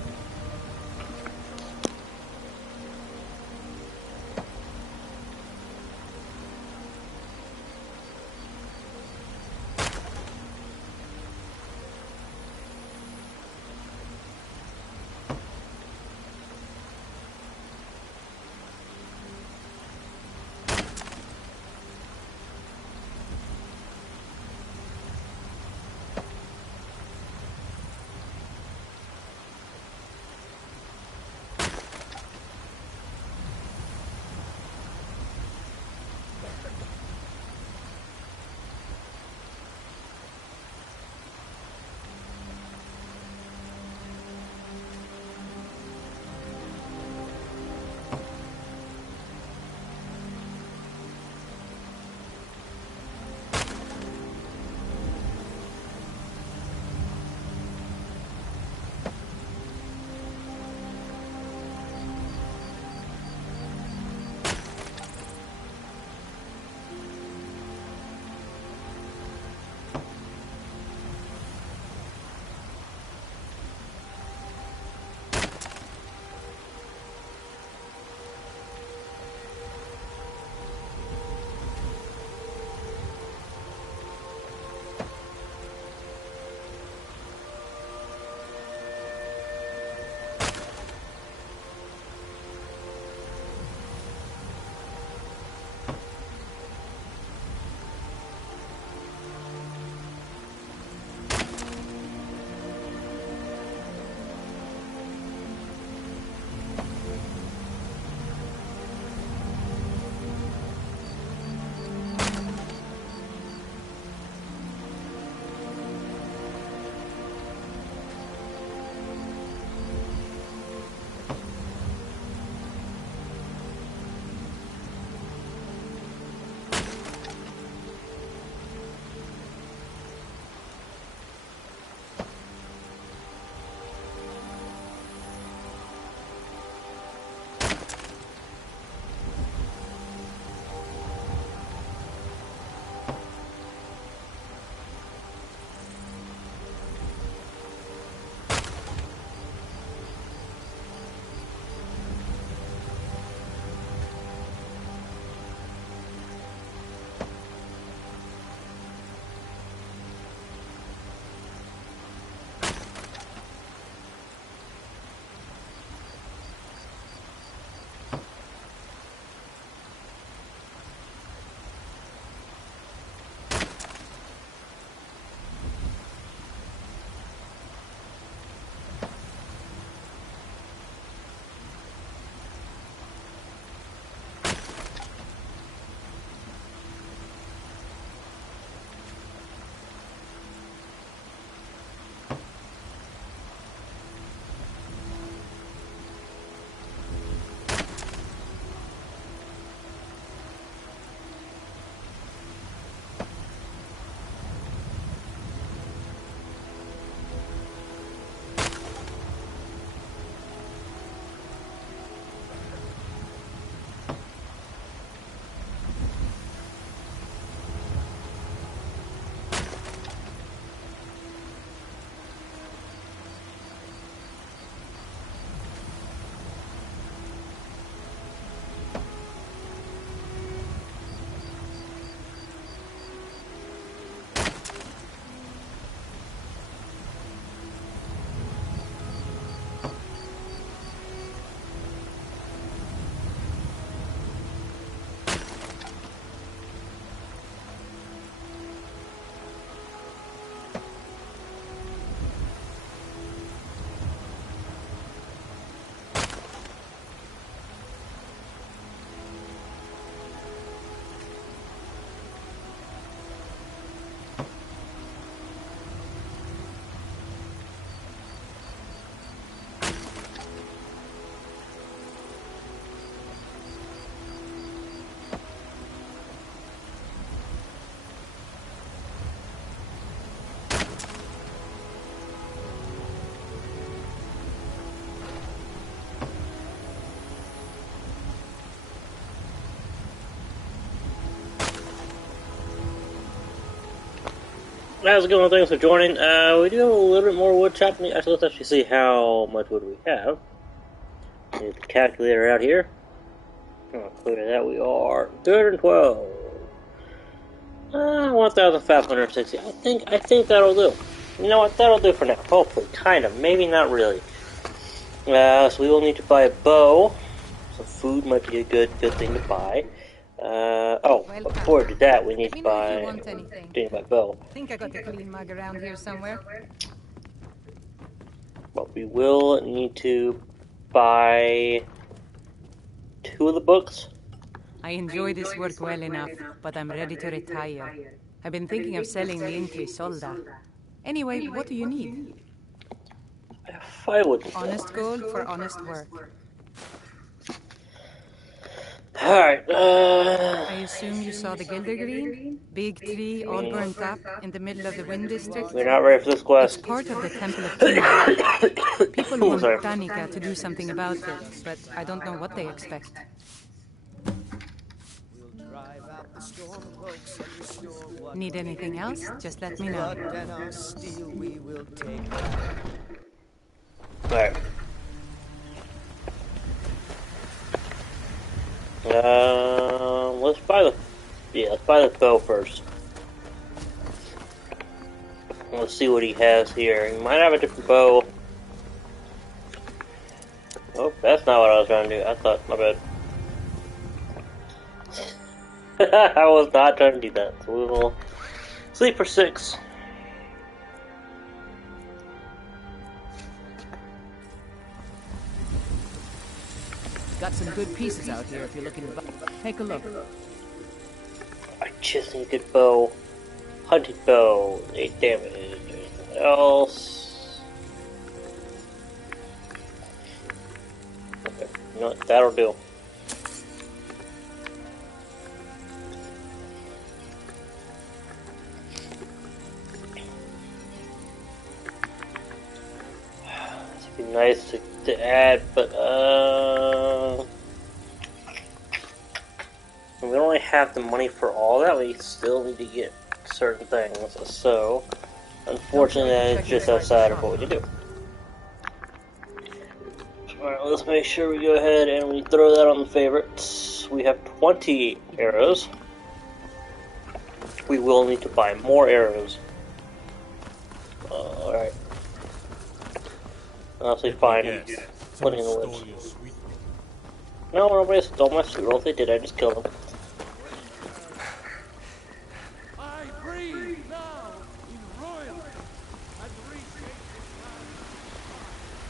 How's it going? Thanks for joining. We do have a little bit more wood chopping. Actually, let's actually see how much wood we have. Get the calculator out here. Oh, clear that. We are 312. 1,560. I think that'll do. You know what? That'll do for now. Hopefully, kind of. Maybe not really. So we will need to buy a bow. Some food might be a good thing to buy. Before we do that, we need to buy. Bow. I think I got a clean mug around here somewhere. But we will need to buy 2 of the books. I enjoy this work well enough, but I'm ready to retire. I've been thinking of selling the Intrisolda. Anyway, what do you need? Firewood. Honest gold for honest work. Alright, I assume you saw the Gildergreen? Big tree, all burnt up, in the middle of the Wind District? We're not ready for this quest. It's part of the Temple of Kingdom. People want Danica to do something about it, but I don't know what they expect. Need anything else? Just let me know. Alright. Let's buy the bow first. Let's see what he has here. He might have a different bow. Oh, that's not what I was trying to do. I thought, my bad. I was not trying to do that. So we will sleep for 6. Got some good pieces out here if you're looking to buy. Take a look. I just need a good bow. Hunting bow. 8 damage. Anything else? Okay. You know what? That'll do. It'd be nice to add, but we don't really have the money for all that. We still need to get certain things, so unfortunately that is just outside of what we can do. Alright, let's make sure we go ahead and we throw that on the favorites. We have 20 arrows. We will need to buy more arrows. Alright. Honestly, fine. Putting in the list. No, nobody stole my sweet roll. If they did, I just killed them.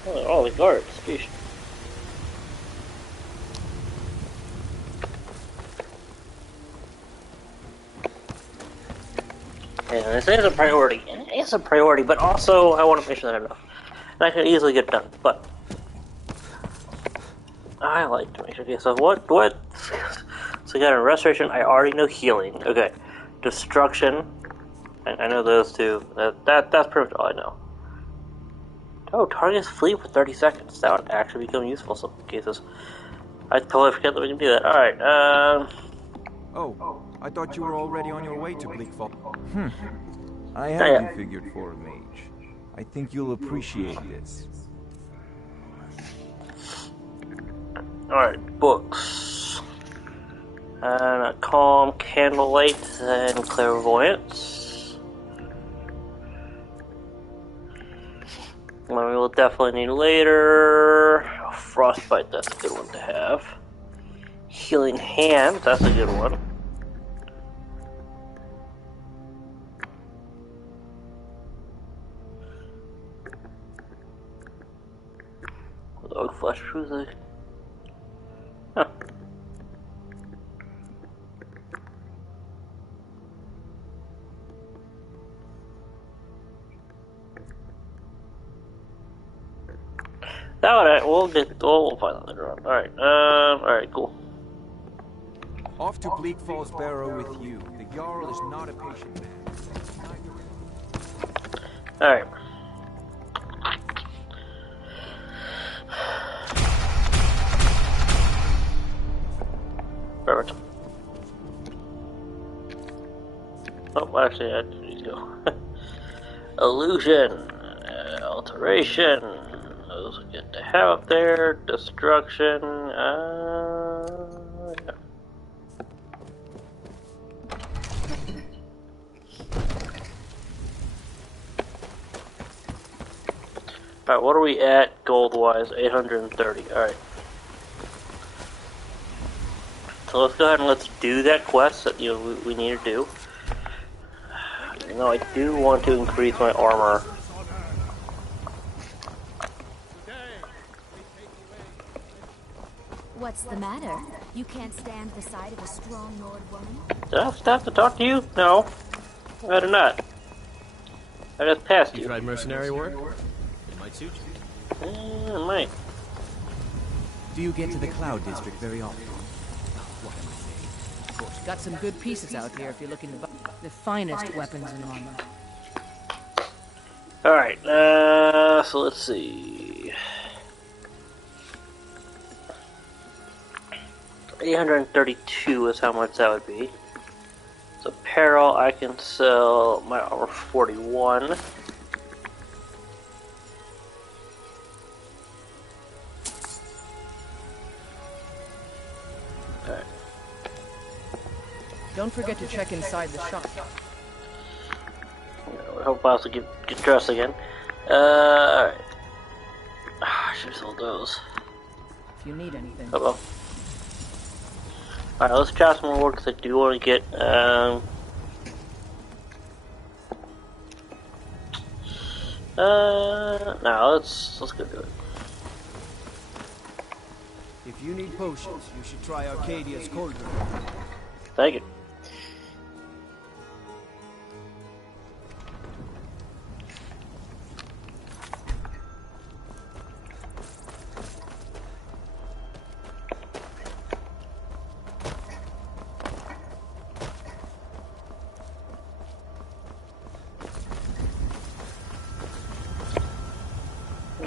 Oh, all the guards. Sheesh. Yeah, this is a priority. It's a priority, but also I want to make sure that I have enough. And I can easily get done, but I like to make sure. Okay, so what? So we got a restoration. I already know healing. Okay, destruction. I know those two. That's pretty much all I know. Oh, targets flee for 30 seconds. That would actually become useful in some cases. I totally forget that we can do that. Alright, Oh, I thought you were already on your way to Bleak Fall. I have you figured for a mage. I think you'll appreciate this. Alright, books. Calm, Candlelight, and Clairvoyance. One we will definitely need later. Frostbite, that's a good one to have. Healing Hand, that's a good one. Oak Flesh Cruiser. Huh. Alright, we'll find that later on. Alright, cool. Off to Bleak Falls Barrow with you. The Jarl is not a patient man. Alright. Perfect. Oh, actually, I need to go. Illusion, alteration. Those we get to have up there. Destruction. Yeah. Alright, what are we at gold-wise? 830. Alright. So let's go ahead and let's do that quest that we need to do. You know, I do want to increase my armor. What's the matter? You can't stand the sight of a strong Nord woman? Did I have to talk to you? No. I did not. I just passed you. You tried mercenary work? It might suit you. It might. Do you get to the Cloud District very often? Got some good pieces out here if you're looking to buy the finest weapons and armor. Alright, so let's see. 832 is how much that would be. So apparel, I can sell my armor for 41. Alright. Don't forget to check inside the shop. I hope I also get dressed again. Alright. I should have sold those. If you need anything. Oh well. Alright, let's try some more work because I do want to get, no, let's go do it. If you need potions, you should try Arcadia's cauldron. Thank you.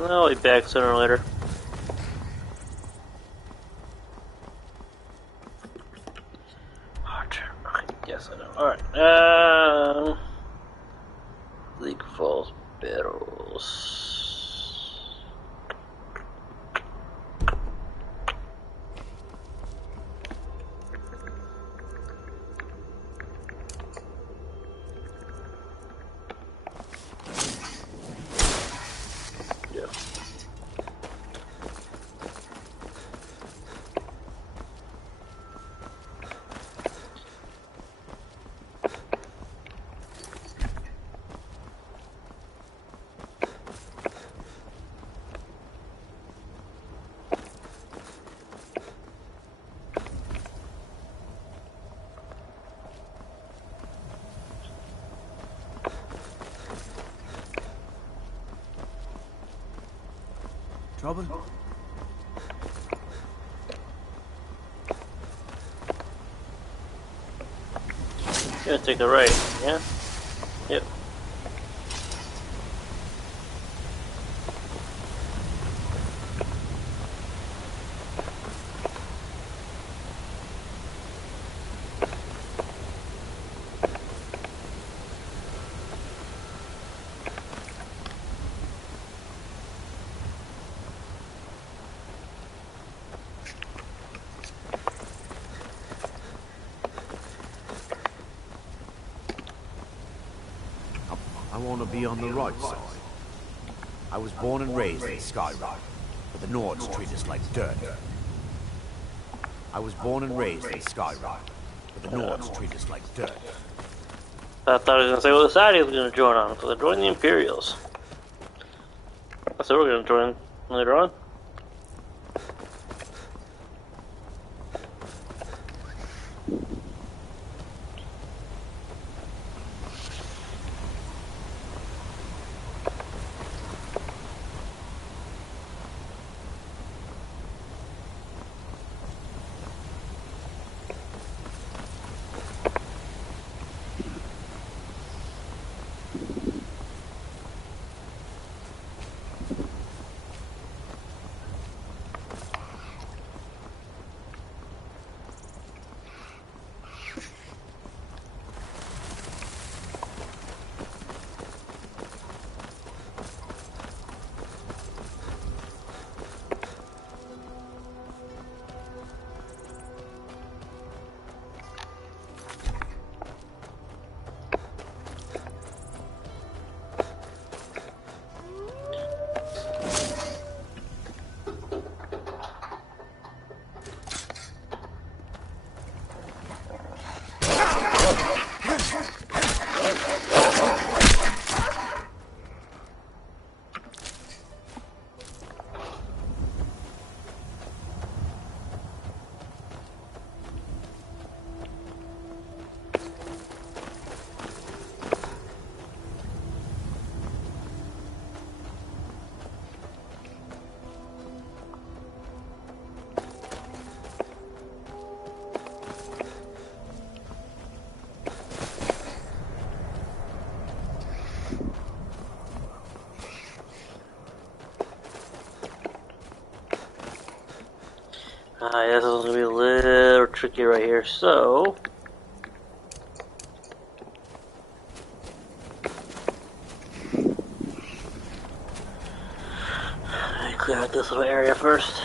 I'll be back sooner or later. Yes, I know. Alright. League Falls Barrels. Trouble? Gonna take a right, yeah? Yep. I want to be on the right side. I was born and raised in Skyrim, but the Nords treat us like dirt. I was born and raised in Skyrim, but the Nords treat us like dirt. I thought I was gonna say what side he was gonna join on, so they're joining the Imperials. I said we're gonna join later on. This is going to be a little tricky right here, so... Let me clear out this little area first.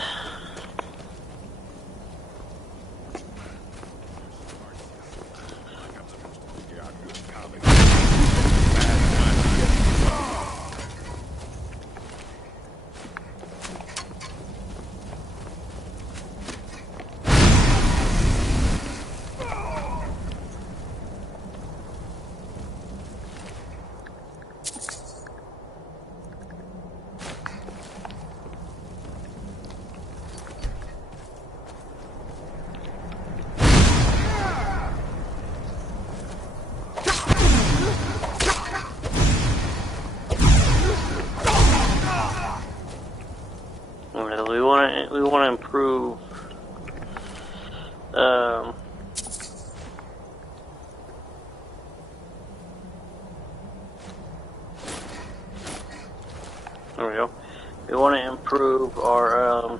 We want to improve. There we go. We want to improve our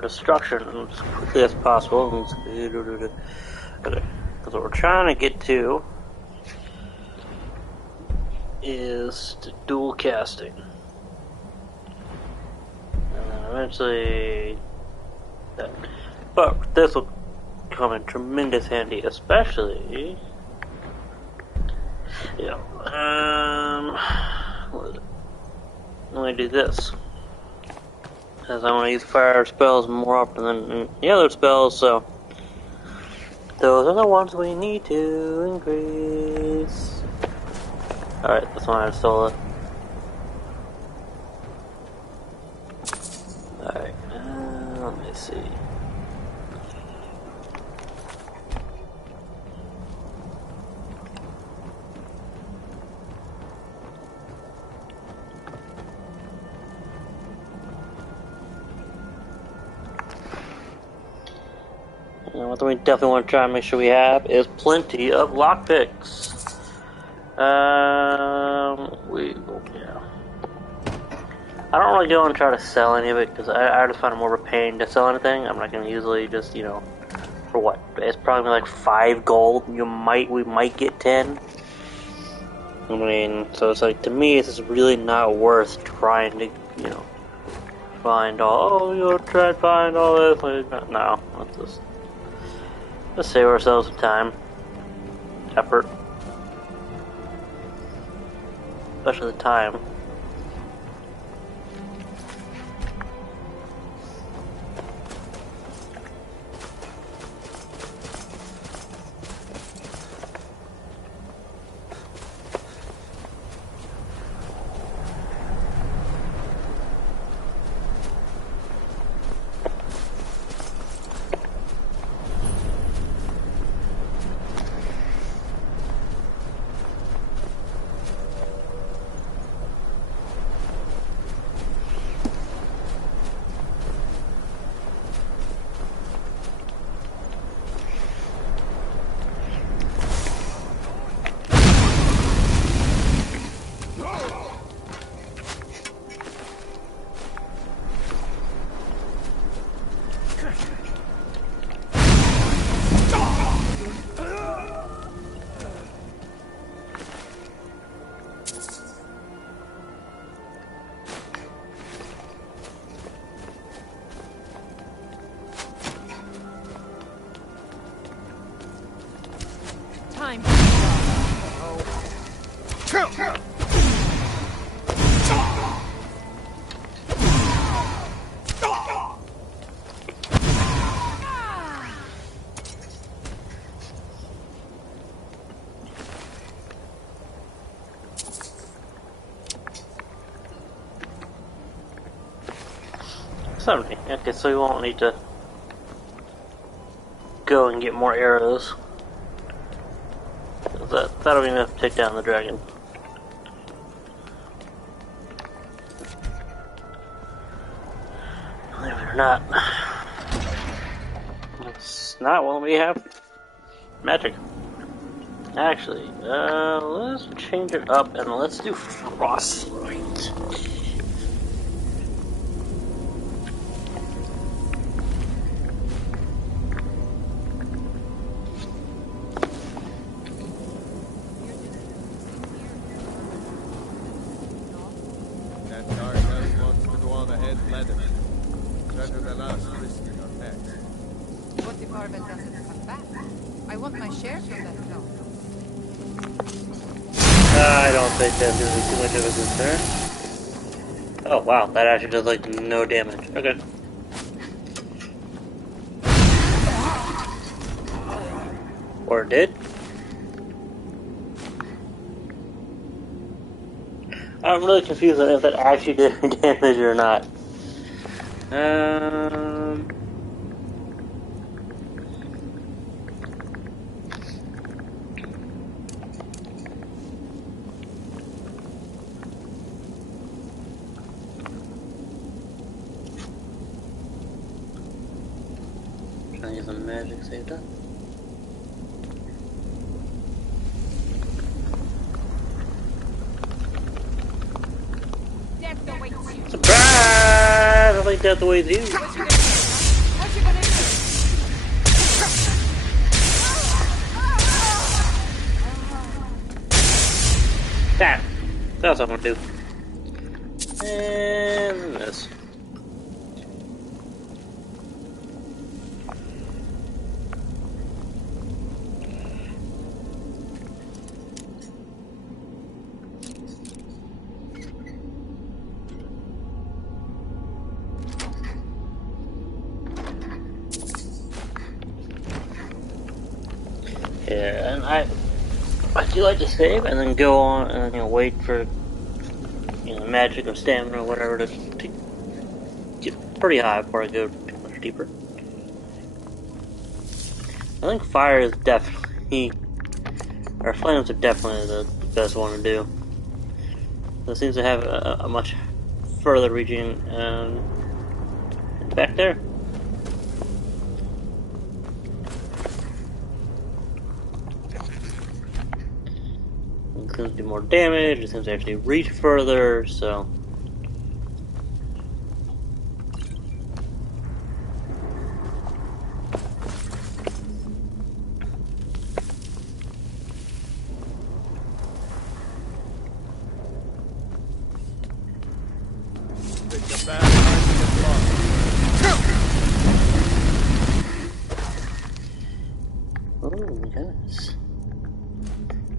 destruction as quickly as possible. Okay. Because what we're trying to get to is the dual casting. Eventually, that. But this will come in tremendous handy, especially, what is it? When I do this, as I want to use fire spells more often than the other spells, so those are the ones we need to increase. Alright, that's why I stole it. Alright, let me see. And one thing we definitely want to try and make sure we have is plenty of lockpicks. Yeah. I don't really go and try to sell any of it because I just find it more of a pain to sell anything. I'm not going to usually just, for what? It's probably like 5 gold. We might get 10. I mean, so it's like, to me, it's just really not worth trying to, find all, try and find all this. Like, no, let's save ourselves some time, effort, especially the time. Time. Okay, so we won't need to go and get more arrows. That'll be enough to take down the dragon. Believe it or not. It's not when we have magic. Actually, let's change it up and let's do frostbite. share from that cloth. I don't think that's going to be too much of a concern. Oh wow, that actually does like no damage. Okay. Or it did? I'm really confused on if that actually did any damage or not. Trying to use some magic saved up. Surprise! I think death awaits you. That. That's what I'm gonna do. And this. Yeah, and I do like to save and then go on and wait for magic or stamina or whatever to get pretty high before I go too much deeper. I think fire is definitely, or flames are definitely the best one to do. It seems to have a much further reaching back there. It seems to do more damage, it seems to actually reach further, so. Oh, yes.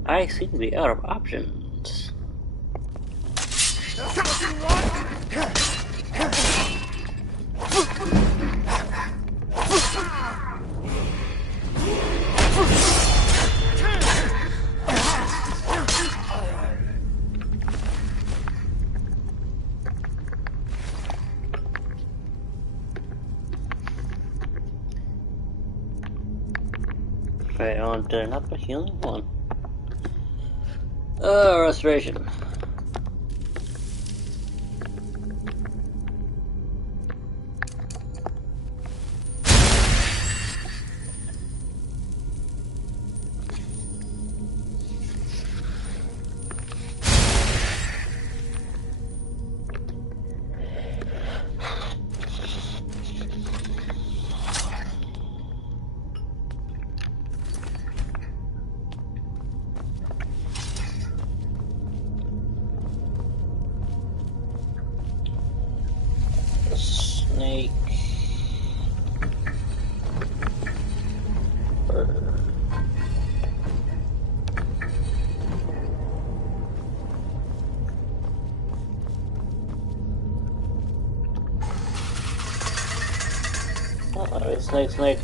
I seem to be out of options. Okay, on to not the healing one. Restoration. Snake. Oh, snake.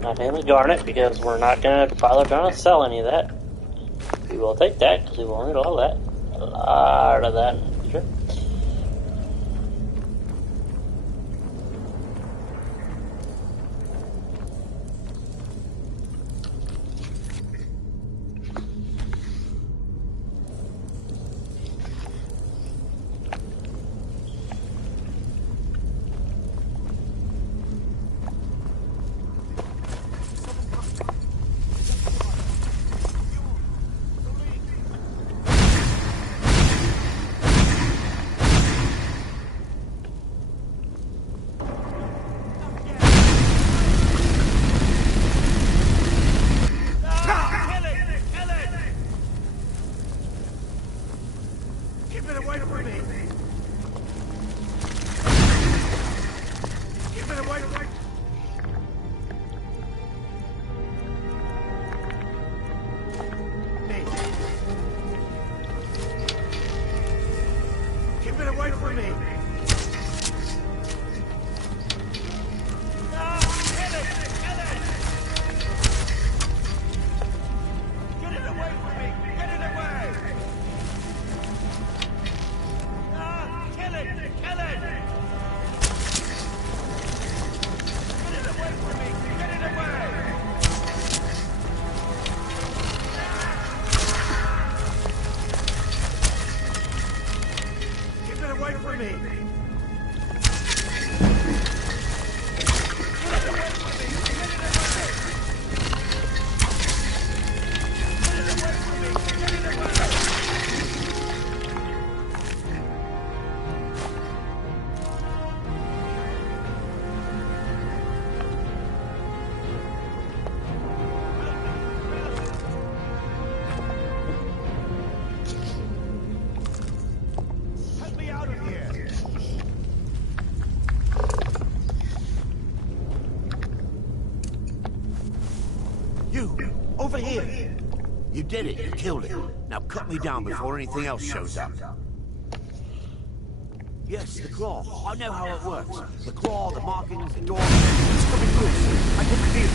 Not mainly garnet, because we're not going to bother trying to sell any of that. We will take that, because we will need all that. A lot of that, sure. Keep it away from me! Keep it away from me! Keep it away from me! Over here! You did it. You killed it. Now cut me down before anything else shows up. Yes, the claw. I know how it works. The claw, the markings, the door. It's coming loose. I can feel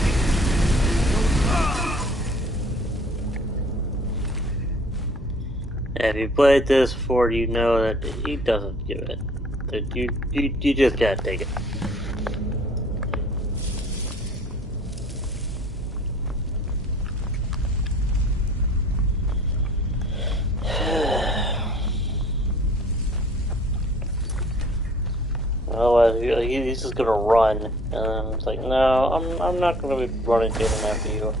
it. If you played this before, you know that he doesn't give it. You just gotta take it. He's just gonna run, and then it's like, no, I'm not gonna be running chasing after you.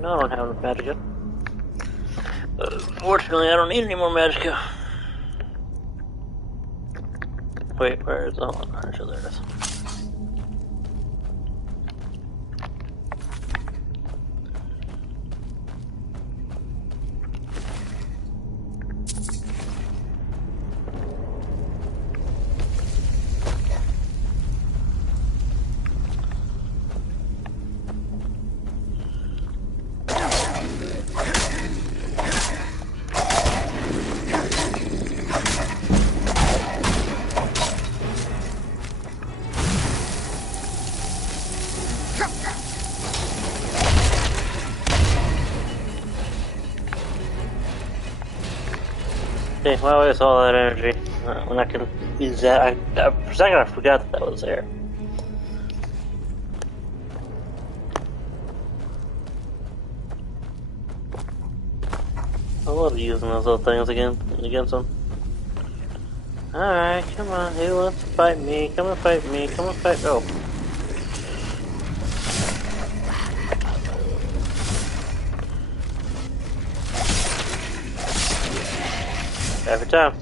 No, I don't have enough magicka. Fortunately, I don't need any more magicka. Wait, where is it? Oh, sure, there it is. Okay, why waste all that energy when I can use that? For a second I forgot that was there. I love using those little things against them. Alright, come on, who wants to fight me? Come and fight me, come and fight. Oh. Every time.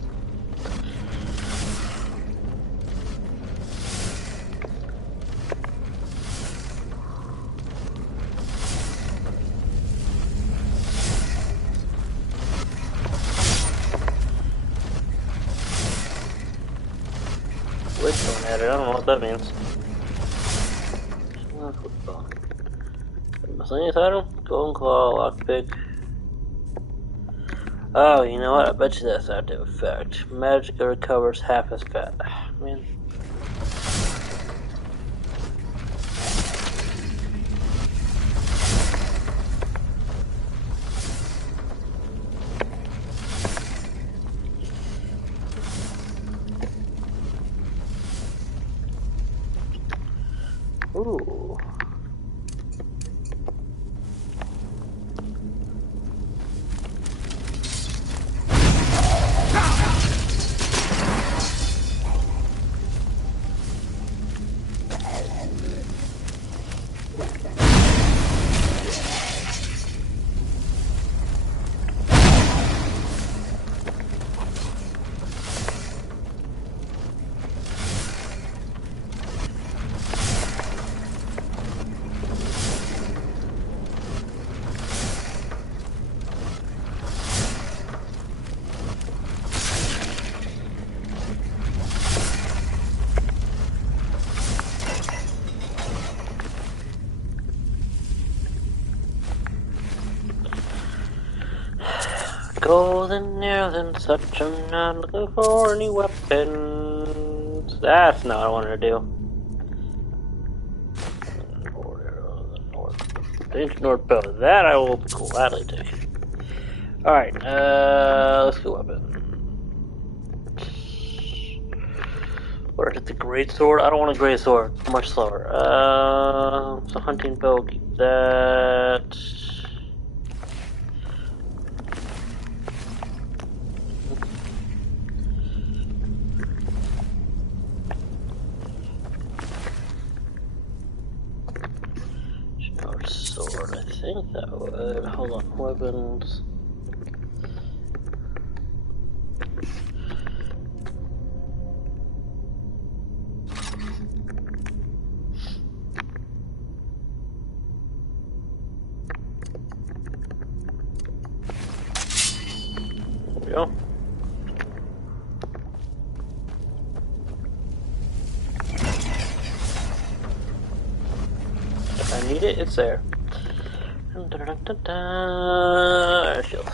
Wishbone at it, I don't know what that means. Football. Miscellaneous item? Golden claw, lockpick. Oh, you know what? I bet you that's active effect. Magic recovers half as fast. Man. Ooh. Golden nails and such, I'm not looking for any weapons. That's not what I wanted to do. Ancient North bow. That I will gladly take. Alright, let's go weapon. Or hit the great sword. I don't want a great sword. Much slower. So hunting bow, keep that. Sword, I think that would. Hold on, weapons. There we go. If I need it, it's there. Shield.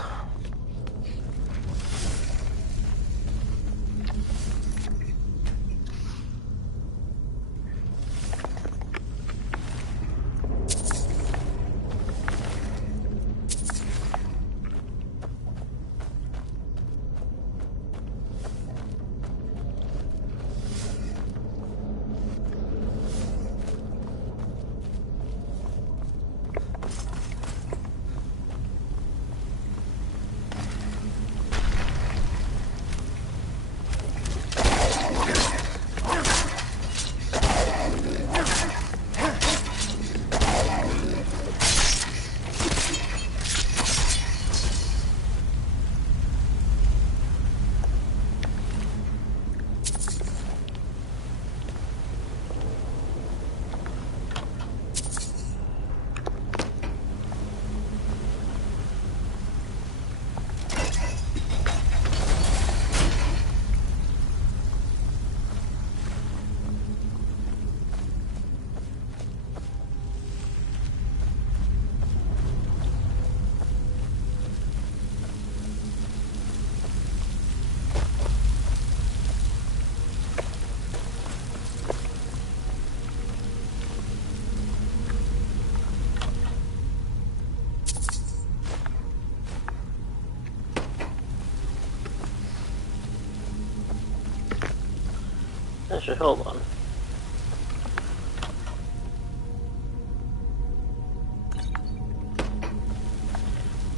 Actually, hold on.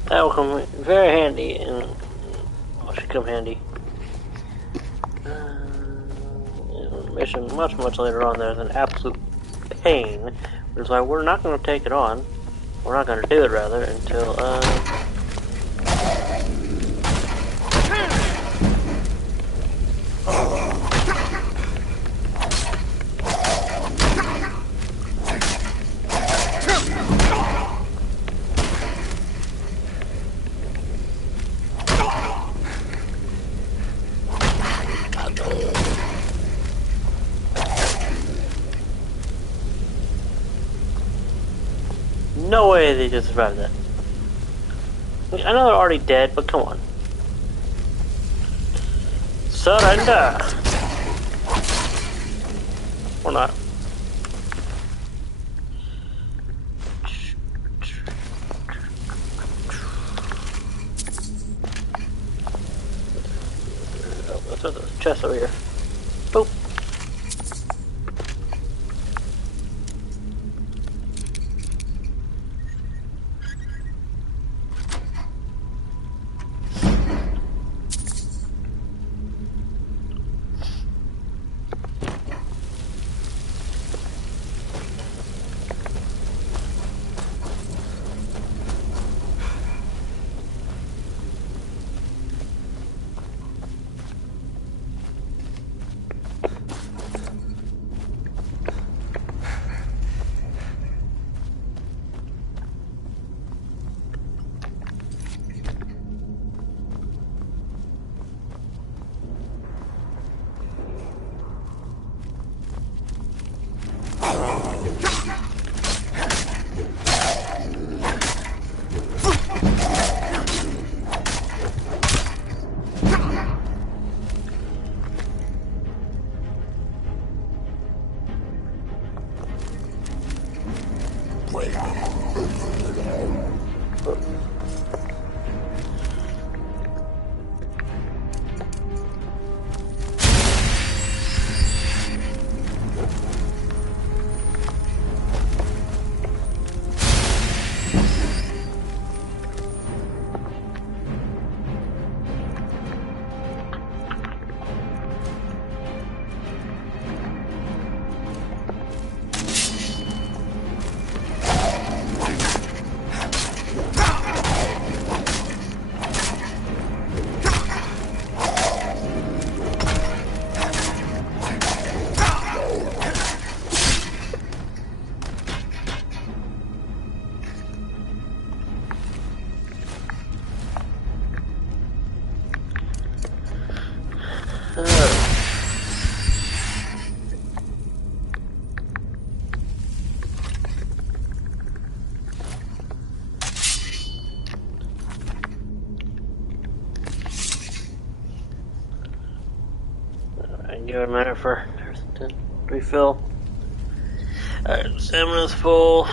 That will come very handy, and should come handy. Mission much later on. There's an absolute pain, which is why we're not going to take it on. We're not going to do it rather until no way they just survived that. I know they're already dead, but come on. Surrender! Or not. There's a chest over here. Boop. Give it a minute for to refill. Alright, stamina's full.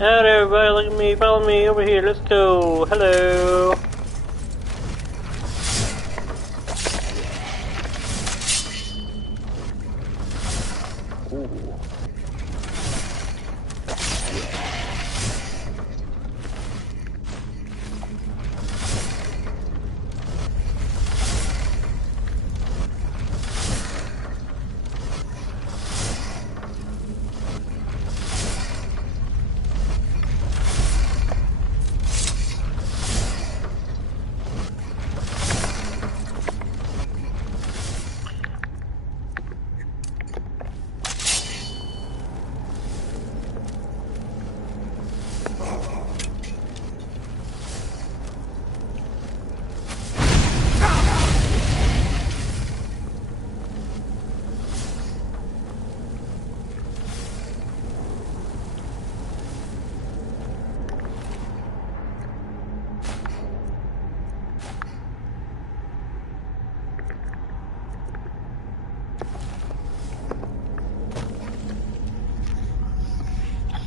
Alright everybody, look at me, follow me over here, let's go. Hello.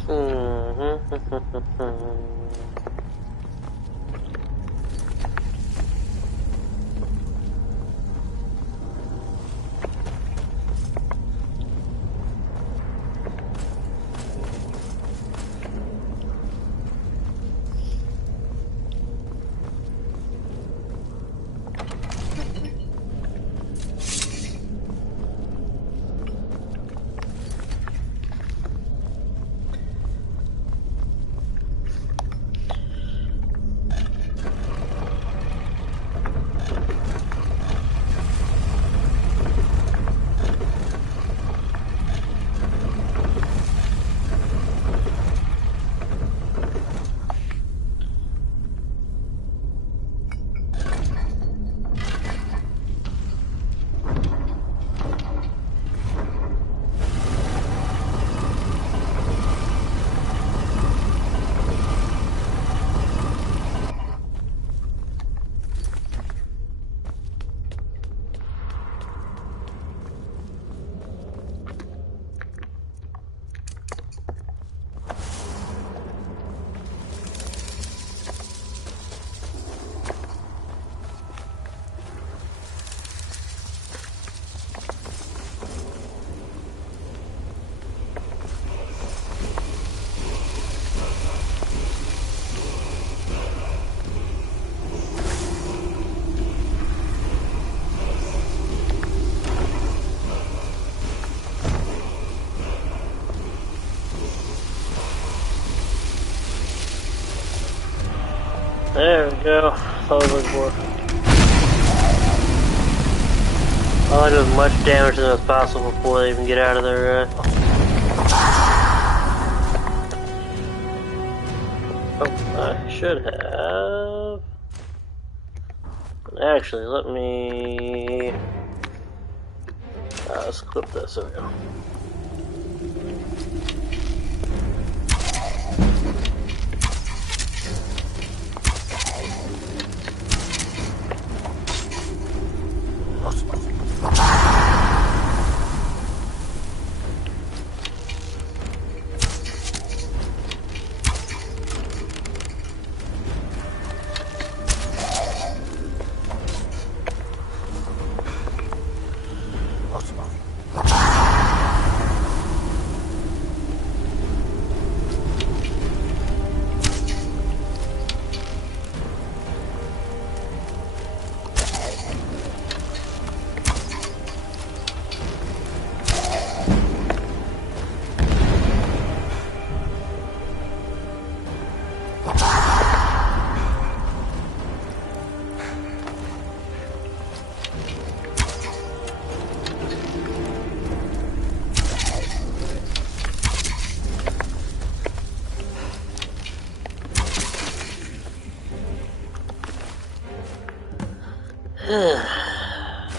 Ooh. There we go. That's all I was looking for. I want to do as much damage to them as possible before they even get out of their. Oh, I should have. Actually, let me. Let's clip this. There we go.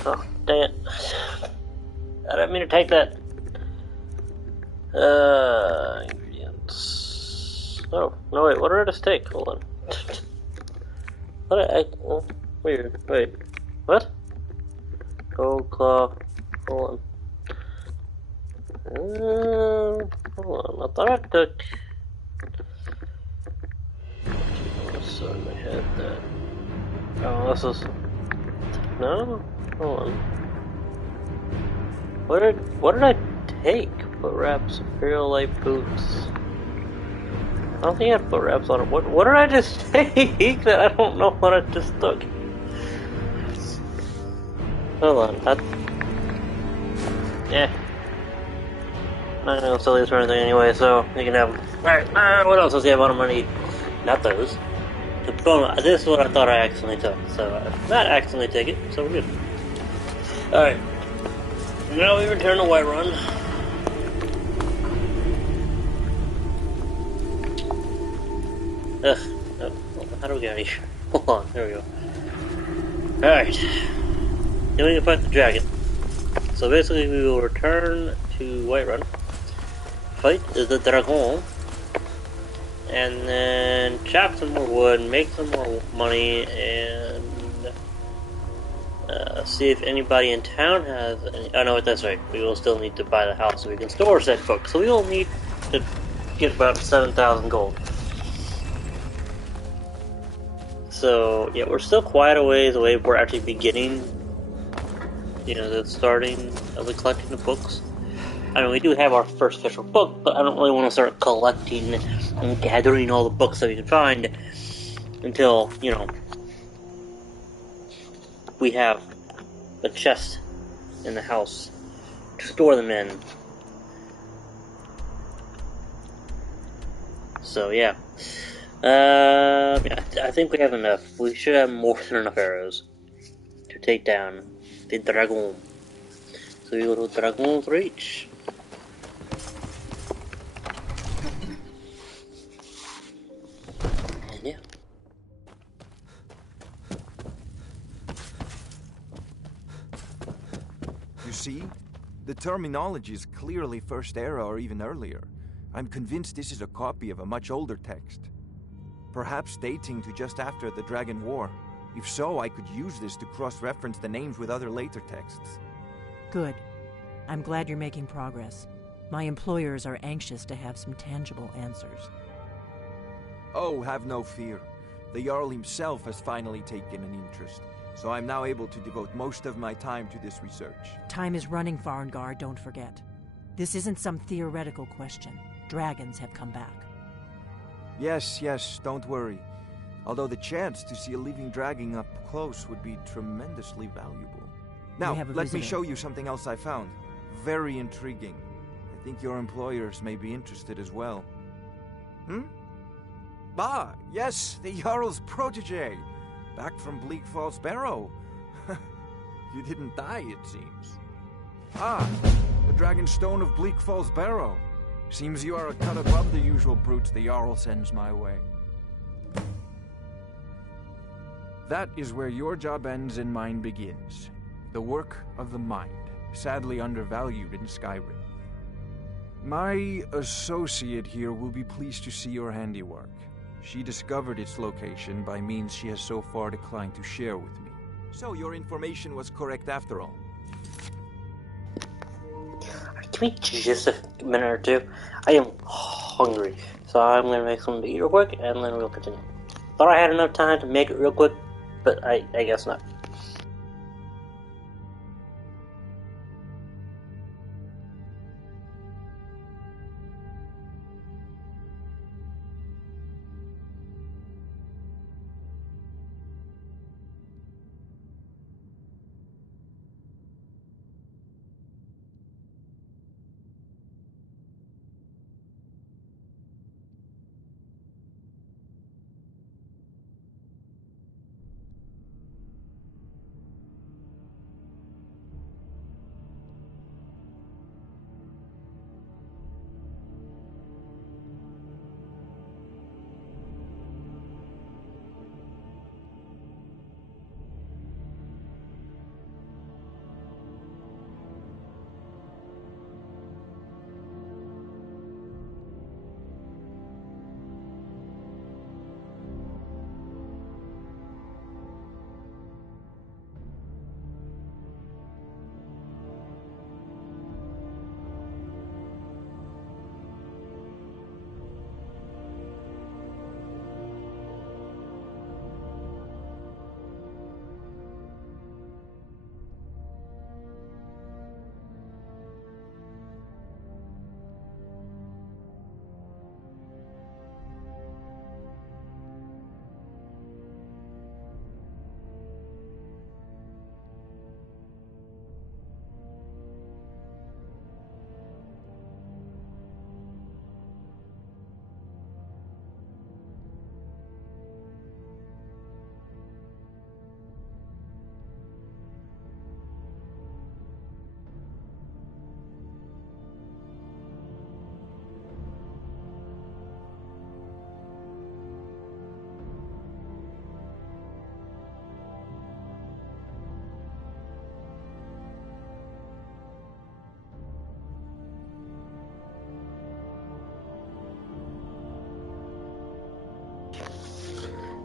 Oh, dang it. I didn't mean to take that. Ingredients. Oh, no, wait, what did I just take? Hold on. What did I. Oh, weird. Wait. What? Gold claw. Hold on. Hold on. I thought I took. So in my head that. Oh, this is. No? Hold on. What did I take? Foot wraps, Imperial Light boots. I don't think I had foot wraps on it. What did I just take that I don't know what I just took? Hold on. Yeah. I'm not gonna sell these for anything anyway, so you can have them. Alright, what else does he have on money? Not those. The bonus. This is what I thought I accidentally took, so not accidentally take it, so we're good. Alright. Now we return to Whiterun. Ugh. Oh, how do we get out of here? Hold on, there we go. Alright. Then we can fight the dragon. So basically we will return to Whiterun. Fight the dragon. And then chop some more wood, make some more money, and see if anybody in town has any. Oh no, that's right. We will still need to buy the house so we can store said book. So we will need to get about 7,000 gold. So yeah, we're still quite a ways away. We're actually beginning, the starting of the collecting of books. I mean, we do have our first official book, but I don't really want to start collecting and gathering all the books that we can find until, we have a chest in the house to store them in. So, yeah. I think we have enough. We should have more than enough arrows to take down the dragon. So we go to Dragon's Reach. Yeah. You see? The terminology is clearly First Era or even earlier. I'm convinced this is a copy of a much older text. Perhaps dating to just after the Dragon War. If so, I could use this to cross-reference the names with other later texts. Good. I'm glad you're making progress. My employers are anxious to have some tangible answers. Oh, have no fear. The Jarl himself has finally taken an interest, so I'm now able to devote most of my time to this research. Time is running, Farngar, don't forget. This isn't some theoretical question. Dragons have come back. Yes, don't worry. Although the chance to see a living dragon up close would be tremendously valuable. Now, let me show you something else I found. Very intriguing. I think your employers may be interested as well. Ah, yes, the Jarl's protege. Back from Bleak Falls Barrow. You didn't die, it seems. Ah, the Dragon Stone of Bleak Falls Barrow. Seems you are a cut above the usual brutes the Jarl sends my way. That is where your job ends and mine begins. The work of the mind, sadly undervalued in Skyrim. My associate here will be pleased to see your handiwork. She discovered its location by means she has so far declined to share with me. So your information was correct after all. Give me just a minute or two. I am hungry, so I'm gonna make something to eat real quick, and then we'll continue. Thought I had enough time to make it real quick, but I guess not.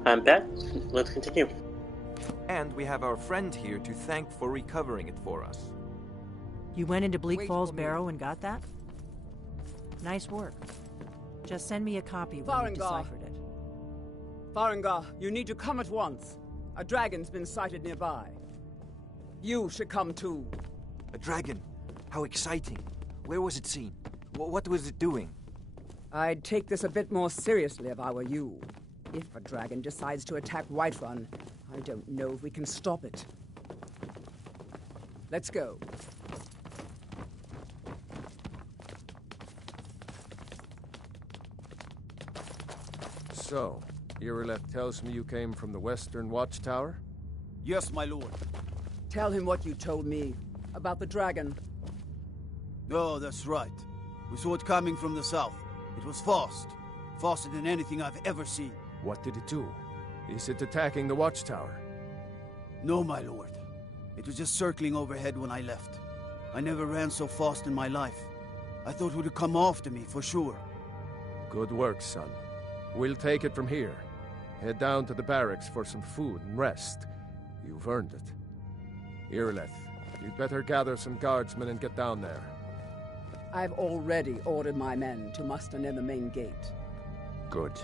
I'm back. Let's continue. And we have our friend here to thank for recovering it for us. You went into Bleak Falls Barrow and got that? Nice work. Just send me a copy when you deciphered it. Farengar, you need to come at once. A dragon's been sighted nearby. You should come too. A dragon? How exciting. Where was it seen? What was it doing? I'd take this a bit more seriously if I were you. If a dragon decides to attack Whiterun, I don't know if we can stop it. Let's go. So, Irileth tells me you came from the Western Watchtower? Yes, my lord. Tell him what you told me about the dragon. Oh, that's right. We saw it coming from the south. It was fast. Faster than anything I've ever seen. What did it do? Is it attacking the Watchtower? No, my lord. It was just circling overhead when I left. I never ran so fast in my life. I thought it would come after me, for sure. Good work, son. We'll take it from here. Head down to the barracks for some food and rest. You've earned it. Irileth, you'd better gather some guardsmen and get down there. I've already ordered my men to muster near the main gate. Good.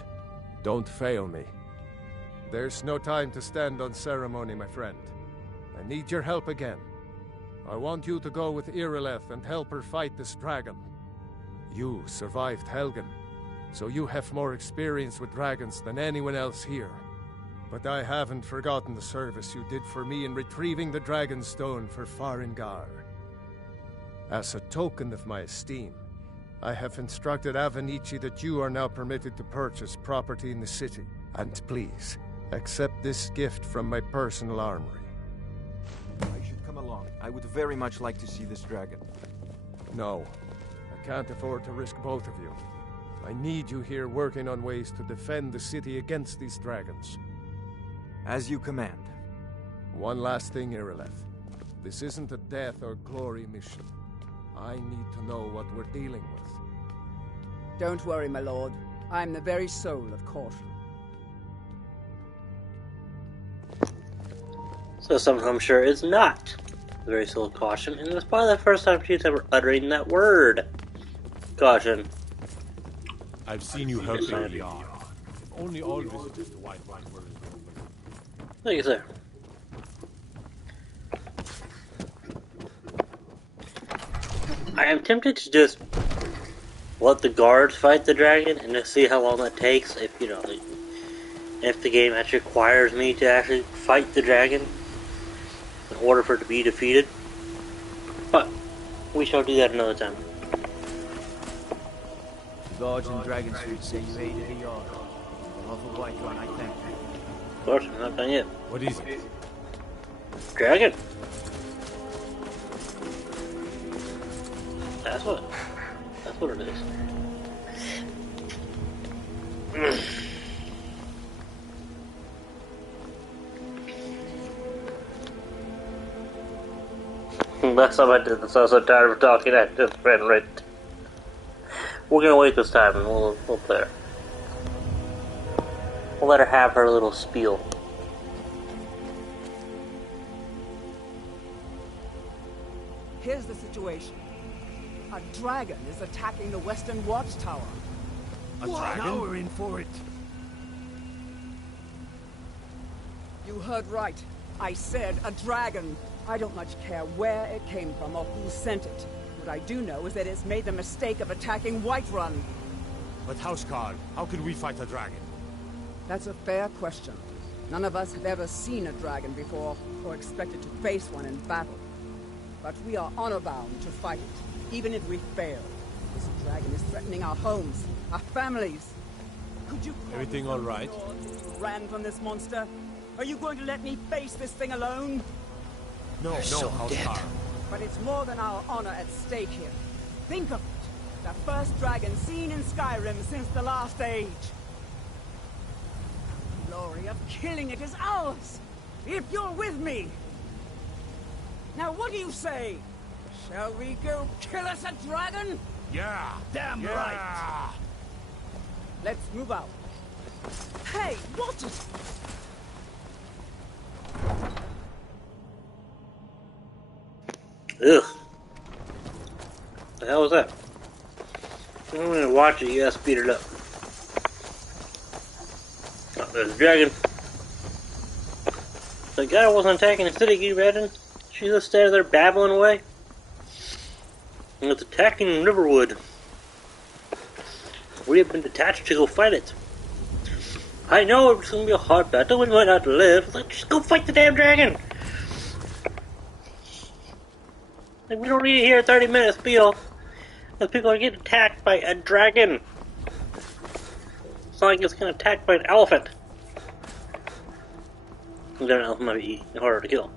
Don't fail me. There's no time to stand on ceremony, my friend. I need your help again. I want you to go with Irileth and help her fight this dragon. You survived Helgen, so you have more experience with dragons than anyone else here. But I haven't forgotten the service you did for me in retrieving the Dragon Stone for Farengar. As a token of my esteem, I have instructed Avenici that you are now permitted to purchase property in the city. And please, accept this gift from my personal armory. I should come along. I would very much like to see this dragon. No, I can't afford to risk both of you. I need you here working on ways to defend the city against these dragons. As you command. One last thing, Irileth. This isn't a death or glory mission. I need to know what we're dealing with. Don't worry, my lord. I'm the very soul of caution. So someone I'm sure is not the very soul of caution, and it's probably the first time she's ever uttering that word. Caution. I've seen you help early on. If only all visitors to Whiterun were as noble. Thank you, sir. I am tempted to just let the guards fight the dragon and to see how long that takes. If you know, if the game actually requires me to actually fight the dragon in order for it to be defeated, but we shall do that another time. The guards in Dragon Street say you aided the yard. On behalf of Whiterun, I thank you. Of course, I'm not done yet. What is it? Dragon. That's what it is. Last time I did this, I was so tired of talking, I just ran right. We're gonna wait this time and we'll play her. We'll let her have her little spiel. Here's the situation. A dragon is attacking the Western Watchtower. A dragon? Now we're in for it. You heard right. I said a dragon. I don't much care where it came from or who sent it. What I do know is that it's made the mistake of attacking Whiterun. But Housecarl, how can we fight a dragon? That's a fair question. None of us have ever seen a dragon before, or expected to face one in battle. But we are honor-bound to fight it, even if we fail. This dragon is threatening our homes, our families. Could you... Everything all right? Ran from this monster? Are you going to let me face this thing alone? No, Housecarl. But it's more than our honor at stake here. Think of it. The first dragon seen in Skyrim since the last age. The glory of killing it is ours, if you're with me. Now what do you say? Shall we go kill us a dragon? Yeah! Damn right! Let's move out. Hey, what is... Ugh. The hell was that? I'm gonna watch it, you gotta speed it up. Oh, there's a dragon. The guy wasn't attacking the city, you imagine? She's just standing there babbling away. And it's attacking Riverwood. We have been detached to go fight it. I know it's gonna be a hard battle, we might not live. Like, just go fight the damn dragon! Like, we don't need to hear a 30-minute spiel. Because people are getting attacked by a dragon. It's not like it's getting attacked by an elephant. An elephant might be harder to kill.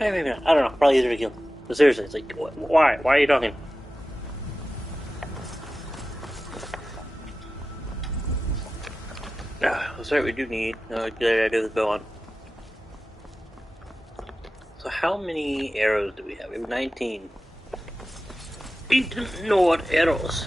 Maybe not. I don't know. Probably easier to kill. But seriously, it's like, why? Why are you talking? That's right, we do need a good idea with the bow on. So how many arrows do we have? We have 19. We didn't know what arrows.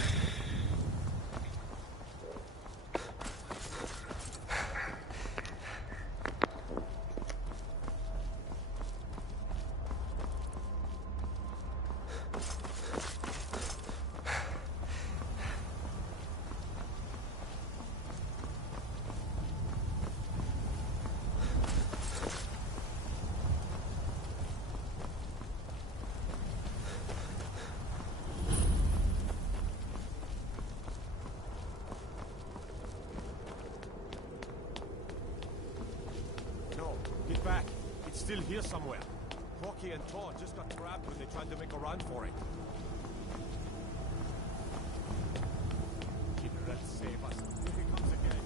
Get back. It's still here somewhere. Rocky and Thor just got trapped when they tried to make a run for it. save us if he comes again.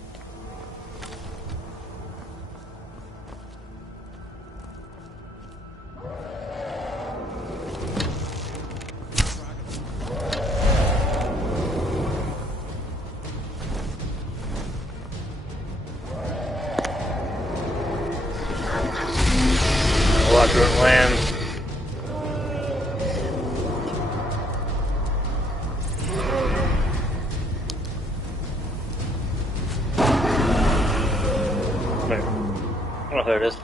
Quadrant land. There. Oh, there it is.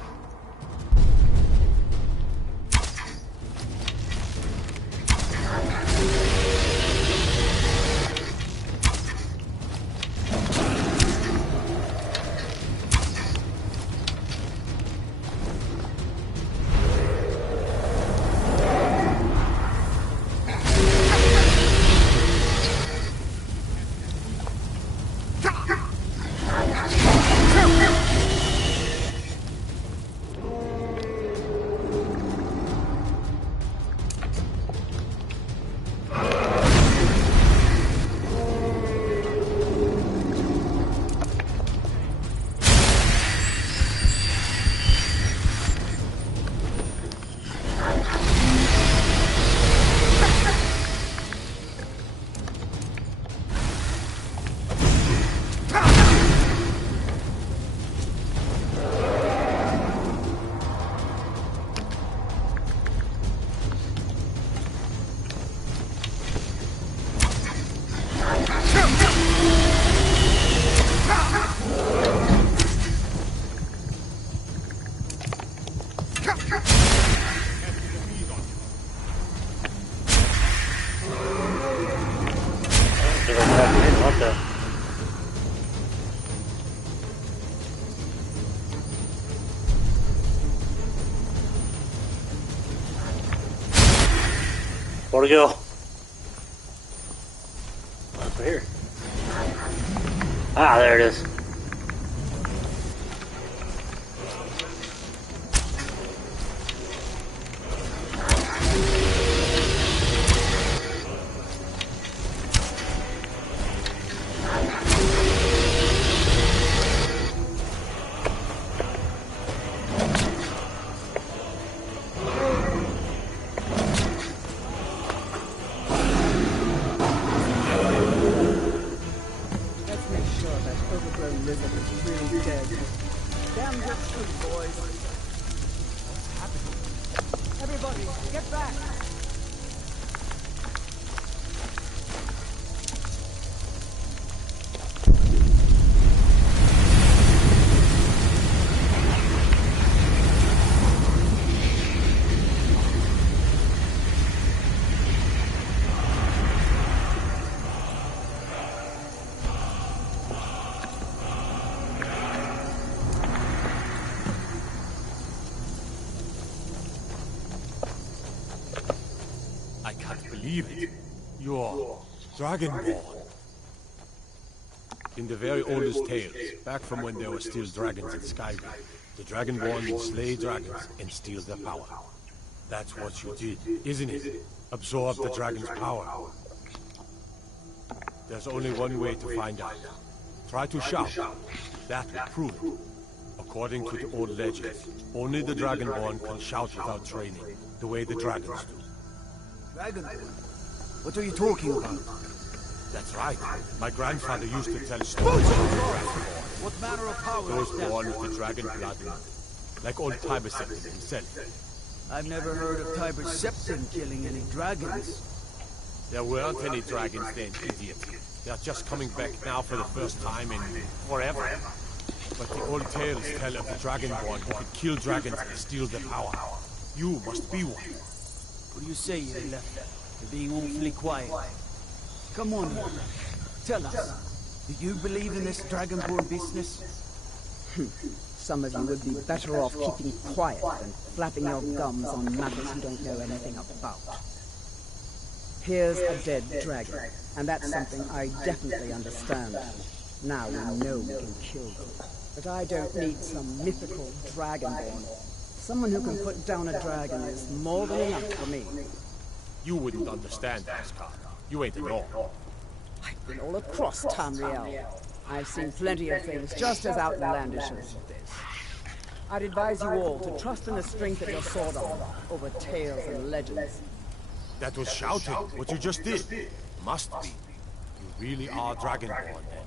What the? Where'd it go? Over here. Ah, there it is. You're Dragonborn. In the very oldest tales, back from when there were still dragons in Skyrim, the Dragonborn would slay dragons and steal their power. That's what you did, isn't it? Absorb the dragon's power. There's only one way to find out. Try to shout. That will prove it. According to the old legends, only the Dragonborn can shout without training, the way the dragons do. Dragonborn? What are you talking about? That's right. My grandfather used to tell stories of the Dragonborn. What manner of power Those is that? born with the dragon blood in them. Like old Tiber Septim himself. I've never heard of Tiber Septim killing any dragons. There weren't any dragons then, idiot. They're just coming back now for the first time in forever. But the old tales tell of the Dragonborn who could kill dragons and steal their power. You must be one. What do you say, you left? You're being awfully quiet. Come on, tell us. Do you believe in this Dragonborn business? Some of you would be better off keeping quiet than flapping your gums on matters you don't know anything about. Here's a dead dragon, and that's something I definitely understand. Now we know we can kill them. But I don't need some mythical Dragonborn. Someone who can put down a dragon is more than enough for me. You wouldn't understand, Asgard. You ain't a Norn. I Been all across Tamriel. I've seen plenty of things just as outlandish as this. I'd advise you all to trust in the strength of your sword arm over tales and legends. That was shouting, what you just did. Must be. You really are Dragonborn, then.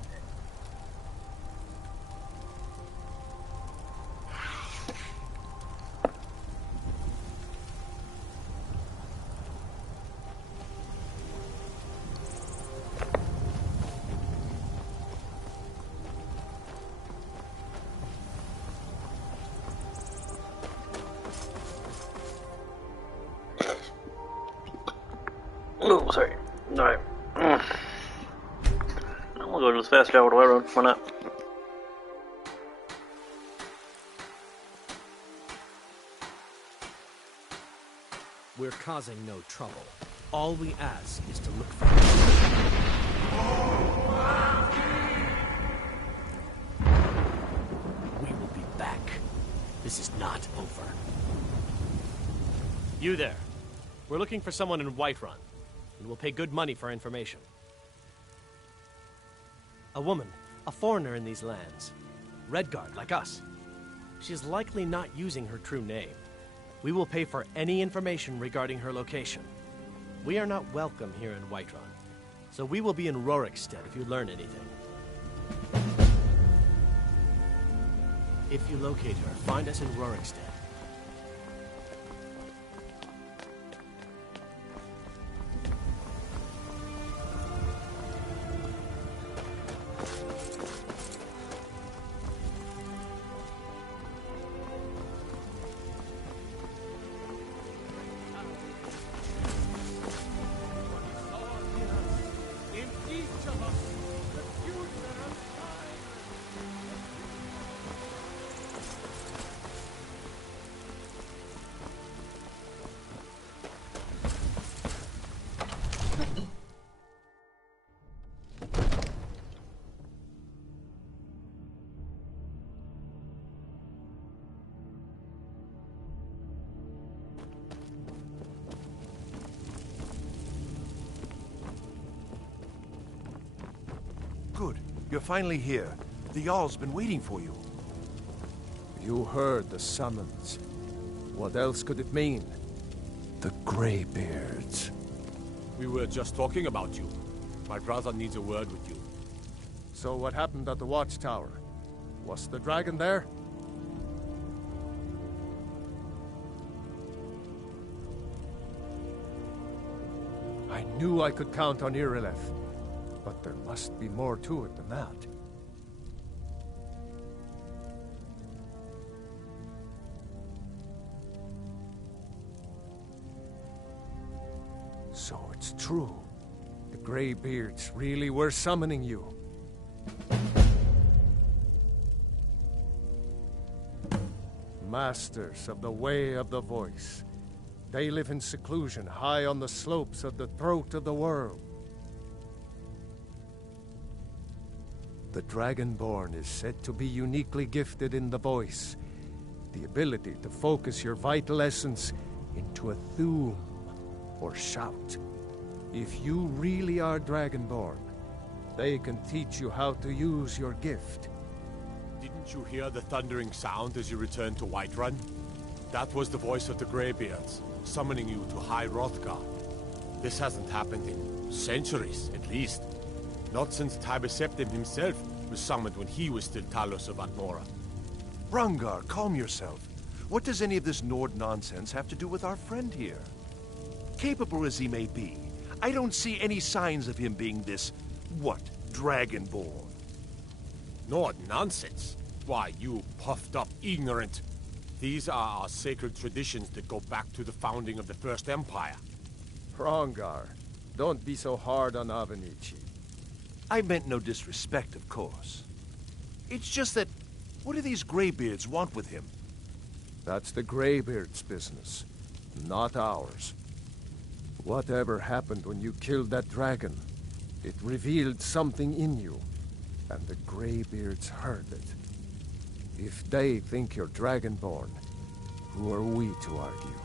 Oh, sorry. Alright. I'm gonna go as fast travel to Whiterun. Why not? We're causing no trouble. All we ask is to look for We will be back. This is not over. You there. We're looking for someone in Whiterun, and we'll pay good money for information. A woman, a foreigner in these lands. Redguard, like us. She's likely not using her true name. We will pay for any information regarding her location. We are not welcome here in Whiterun, so we will be in Rorikstead if you learn anything. If you locate her, find us in Rorikstead. Good. You're finally here. The Jarl's been waiting for you. You heard the summons. What else could it mean? The Greybeards. We were just talking about you. My brother needs a word with you. So what happened at the watchtower? Was the dragon there? I knew I could count on Irileth, but there must be more to it than that. So it's true. The Greybeards really were summoning you. Masters of the Way of the Voice. They live in seclusion high on the slopes of the throat of the world. The Dragonborn is said to be uniquely gifted in the voice, the ability to focus your vital essence into a thum, or shout. If you really are Dragonborn, they can teach you how to use your gift. Didn't you hear the thundering sound as you returned to Whiterun? That was the voice of the Greybeards, summoning you to High Hrothgar. This hasn't happened in centuries, at least. Not since Tiber Septim himself was summoned when he was still Talos of Atmora. Rungar, calm yourself. What does any of this Nord nonsense have to do with our friend here? Capable as he may be, I don't see any signs of him being this, what, Dragonborn? Nord nonsense? Why, you puffed up ignorant. These are our sacred traditions that go back to the founding of the First Empire. Hrongar, don't be so hard on Avenici. I meant no disrespect, of course. It's just that, what do these Greybeards want with him? That's the Greybeards' business, not ours. Whatever happened when you killed that dragon, it revealed something in you, and the Greybeards heard it. If they think you're Dragonborn, who are we to argue?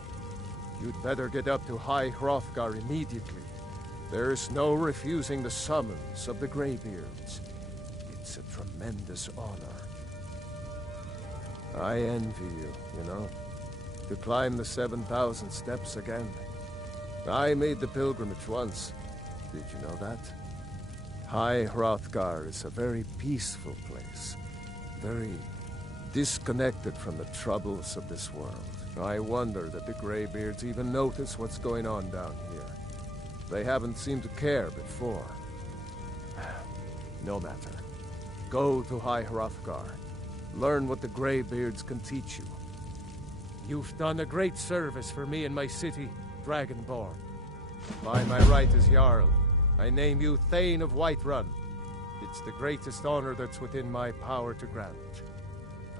You'd better get up to High Hrothgar immediately. There's no refusing the summons of the Greybeards. It's a tremendous honor. I envy you, you know, to climb the 7,000 steps again. I made the pilgrimage once. Did you know that? High Hrothgar is a very peaceful place. Very disconnected from the troubles of this world. I wonder that the Greybeards even notice what's going on down here. They haven't seemed to care before. No matter. Go to High Hrothgar. Learn what the Greybeards can teach you. You've done a great service for me and my city, Dragonborn. By my right as Jarl, I name you Thane of Whiterun. It's the greatest honor that's within my power to grant.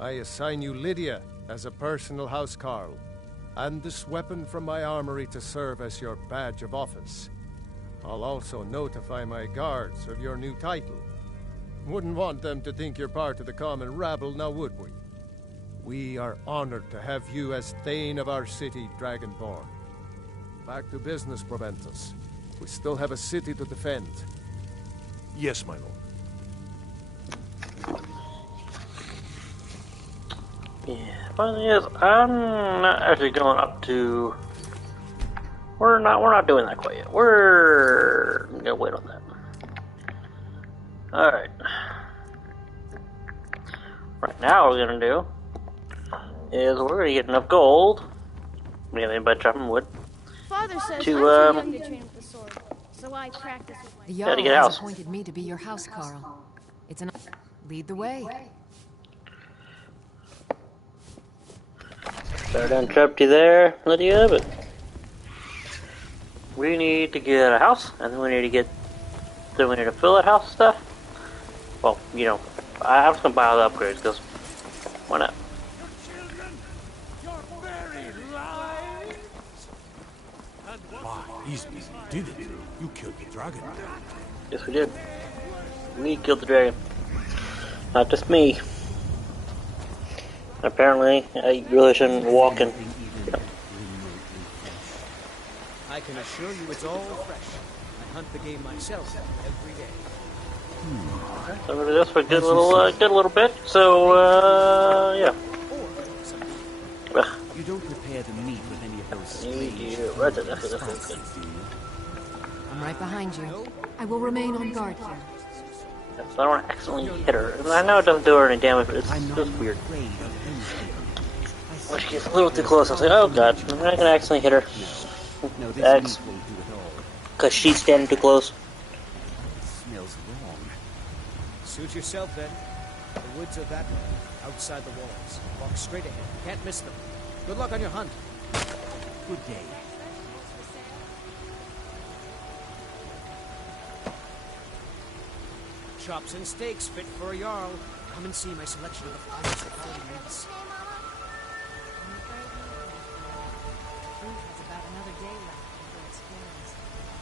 I assign you Lydia as a personal housecarl, and this weapon from my armory to serve as your badge of office. I'll also notify my guards of your new title. Wouldn't want them to think you're part of the common rabble, now would we? We are honored to have you as Thane of our city, Dragonborn. Back to business, Proventus. We still have a city to defend. Yes, my lord. Yeah, funny is, I'm not actually going up to... We're not doing that quite yet. We're gonna wait on that. Alright. Right now what we're gonna do is we're gonna get enough gold, mainly by chopping wood, Father says to I'm too young to train with the sword, so I practice with my... The Gotta Jarl get a has house. appointed me to be your house, Carl. It's an... Lead the way. Sorry to interrupt you there, Lydia, but we need to get a house, and then we need to fill that house with stuff. Well, you know, I'm just gonna buy all the upgrades, because why not? Why, easy. You did it. You killed the dragon. Yes, we did. We killed the dragon. Not just me. Apparently, I really shouldn't walk in. I can assure you it's all fresh. I hunt the game myself every day. So we're gonna do this for a good little bit. So, yeah. You don't prepare the meat with any of those strange spices, I'm right behind you. I will remain on guard here. So I don't want to accidentally hit her. And I know it doesn't do her any damage, but it's just weird. When she gets a little too close, I was like, oh god, I'm not gonna accidentally hit her. That's because she's standing too close. Smells wrong. Suit yourself then. The woods are that way, outside the walls. Walk straight ahead. Can't miss them. Good luck on your hunt. Good day. Chops and steaks fit for a Jarl. Come and see my selection of the finest quality meats. Ruth has about another day left before it's closed.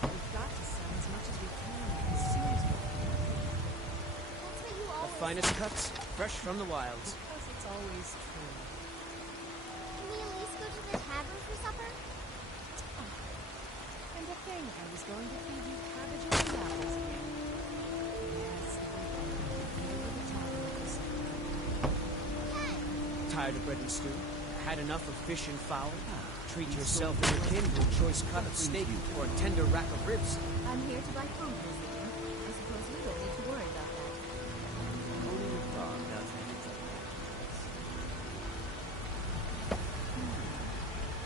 We've got to sell as much as we can as soon as we can. The finest cuts, fresh from the wilds. Because it's always true. Can we at least go to the tavern for supper? And to think I was going to feed you cabbages and apples again. Yes, Tired of bread and stew? Had enough of fish and fowl? Treat yourself and your kin to a choice cut of steak or a tender rack of ribs. I'm here to buy food, visitor. I suppose you don't need to worry about that. Only your dog does anything.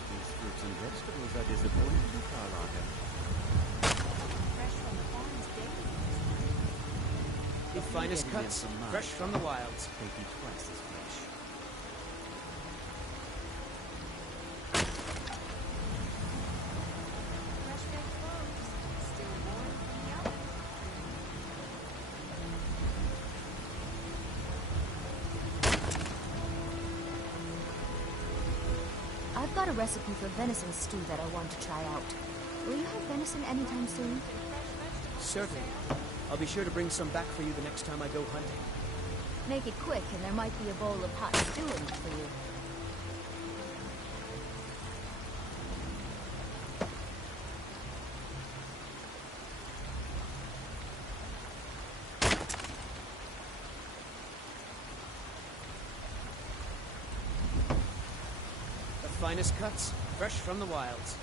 These fruits and vegetables are disappointing you, Carlotta. fresh from the farm's daily. The finest cuts, fresh from the wilds. They'd be twice as fresh. Fresh baked loaves, still warm from the oven. I've got a recipe for venison stew that I want to try out. Will you have venison anytime soon? Certainly. I'll be sure to bring some back for you the next time I go hunting. Make it quick, and there might be a bowl of hot stew in it for you. finest cuts, fresh from the wilds.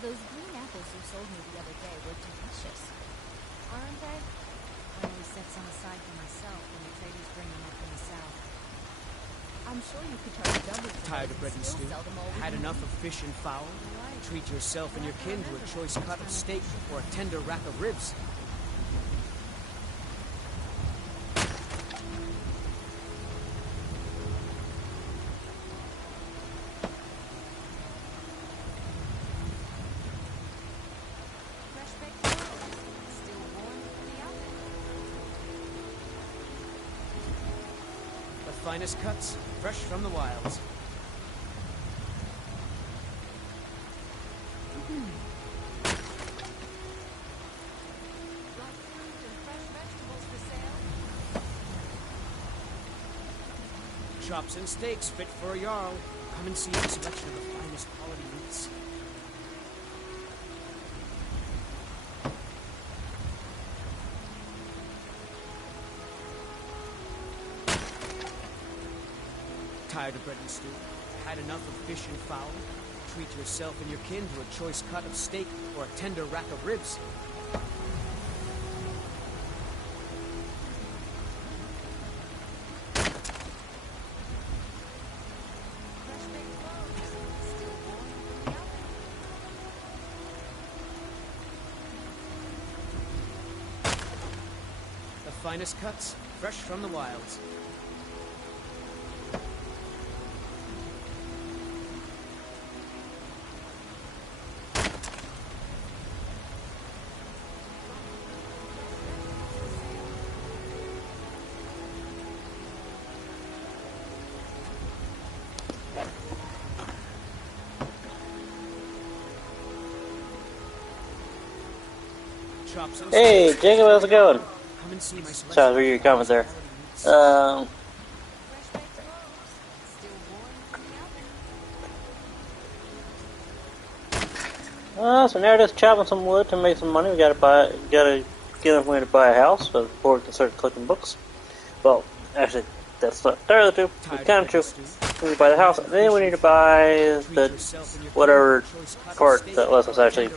Those green apples you sold me the other day were delicious. Aren't they? I always set some aside for myself when the traders bring them up from the south. I'm sure you could charge double for Tired those of bread and still stew? sell them all Had week. enough of fish and fowl? Treat yourself and your kin to a choice cut of steak or a tender rack of ribs. Fresh baked rolls, still warm from the oven. The finest cuts, fresh from the wilds. Got fruit and fresh vegetables for sale. Chops and steaks fit for a jarl. Come and see a selection of the finest quality meats. Tired of bread and stew? Had enough of fish and fowl? Treat yourself and your kin to a choice cut of steak or a tender rack of ribs. Fresh baked rolls, still warm from the oven. The finest cuts, fresh from the wilds. Chops and Hey, steaks. Jacob, how's it going? Come and see my selection. Sorry, I'll read your comment there. Fresh baked rolls, still warm from the oven. So now just chopping some wood to make some money. We gotta get enough money to buy a house before we can start collecting books. Well, actually, that's not entirely true. We kind of true. We need to buy the house, and then we need to buy the whatever part that lets us actually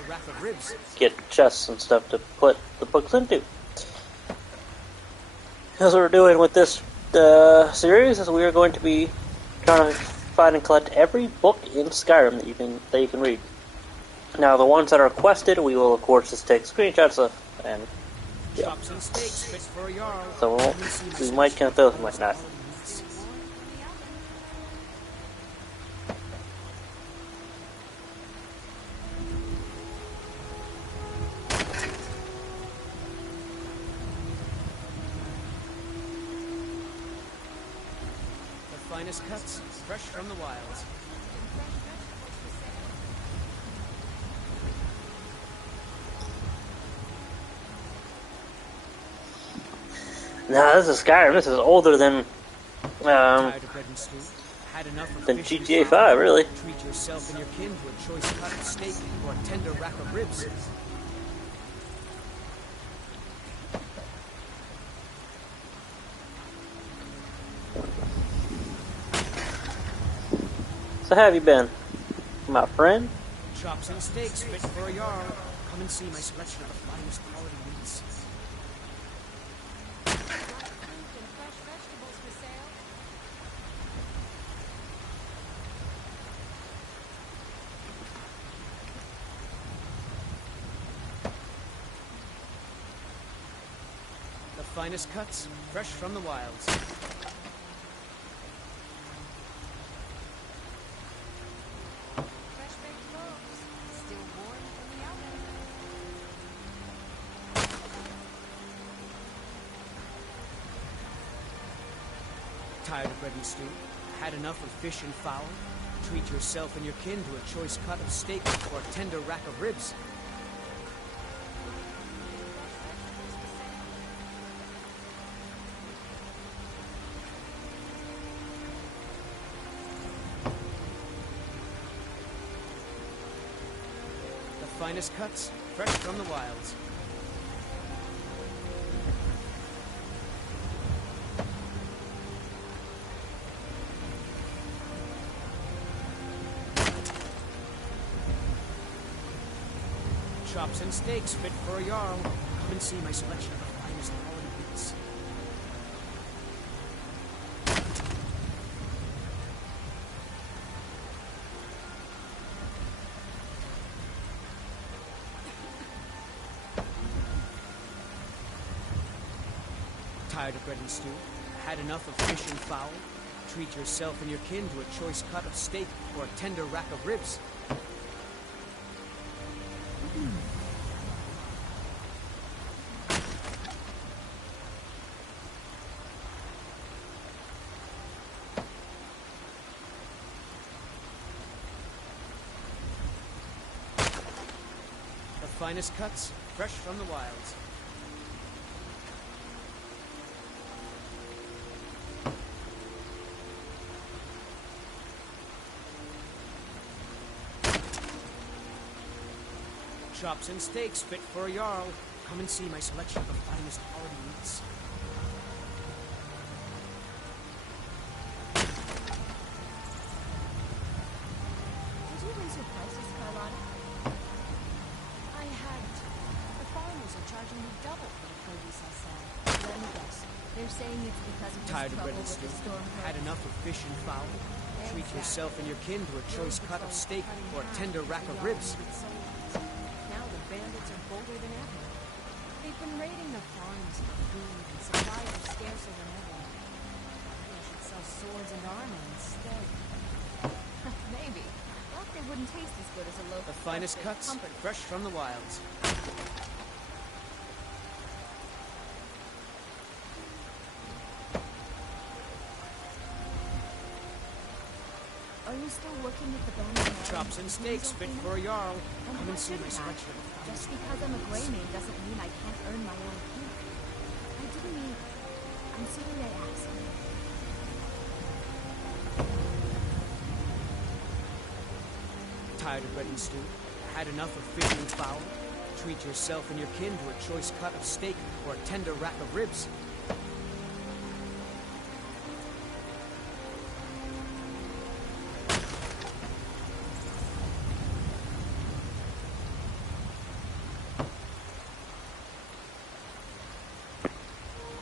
get chests and stuff to put the books into. That's what we're doing with this series. Is we are going to be trying to find and collect every book in Skyrim that you can read. Now, the ones that are quested, we will of course just take screenshots of, and yeah. Chops and steaks fit for a jarl. So we might count those, we might not. The finest cuts, fresh from the wilds. Now, this is Skyrim. This is older than Tired of bread and stew? Had enough of than fish and GTA fowl? 5, really. Treat yourself and your kin to a choice cut of steak or a tender rack of ribs. So how have you been, my friend? Chops and steaks fit for a jarl. Come and see my selection of the finest quality meats. Got fruit and fresh vegetables for sale. The finest cuts, fresh from the wilds. Fresh baked rolls, still warm from the oven. Tired of bread and stew? Had enough of fish and fowl? Treat yourself and your kin to a choice cut of steak or a tender rack of ribs. The finest cuts, fresh from the wilds. Chops and steaks fit for a Jarl. Come and see my selection of the finest quality meats. Tired of bread and stew? Had enough of fish and fowl? Treat yourself and your kin to a choice cut of steak or a tender rack of ribs. The finest cuts, fresh from the wilds. Chops and steaks fit for a Jarl. Come and see my selection of the finest quality meats. Did you raise your prices, Carlotta? I hadn't. The farmers are charging me double for the produce I sell. Let me guess. They're saying it's because of this Tired of bread trouble and with the stew? storm. Had enough of fish and fowl? Treat yourself and your kin to a choice cut of steak or a tender rack of ribs. Now the bandits are bolder than ever. They've been raiding the farms for food, and supplies are scarcer than ever. They should sell swords and armor instead. Maybe. Thought they wouldn't taste as good as a loaf The of finest crusted cuts, pumpernickel. fresh from the wilds. Are you still working at the band? Chops and steaks fit for a Jarl. And Come why and see my shouldn't I? selection of the finest Just because I'm a Greymane doesn't mean I can't earn my own keep. I didn't mean... I'm sorry I asked. Tired of bread and stew? Had enough of fish and fowl? Treat yourself and your kin to a choice cut of steak or a tender rack of ribs.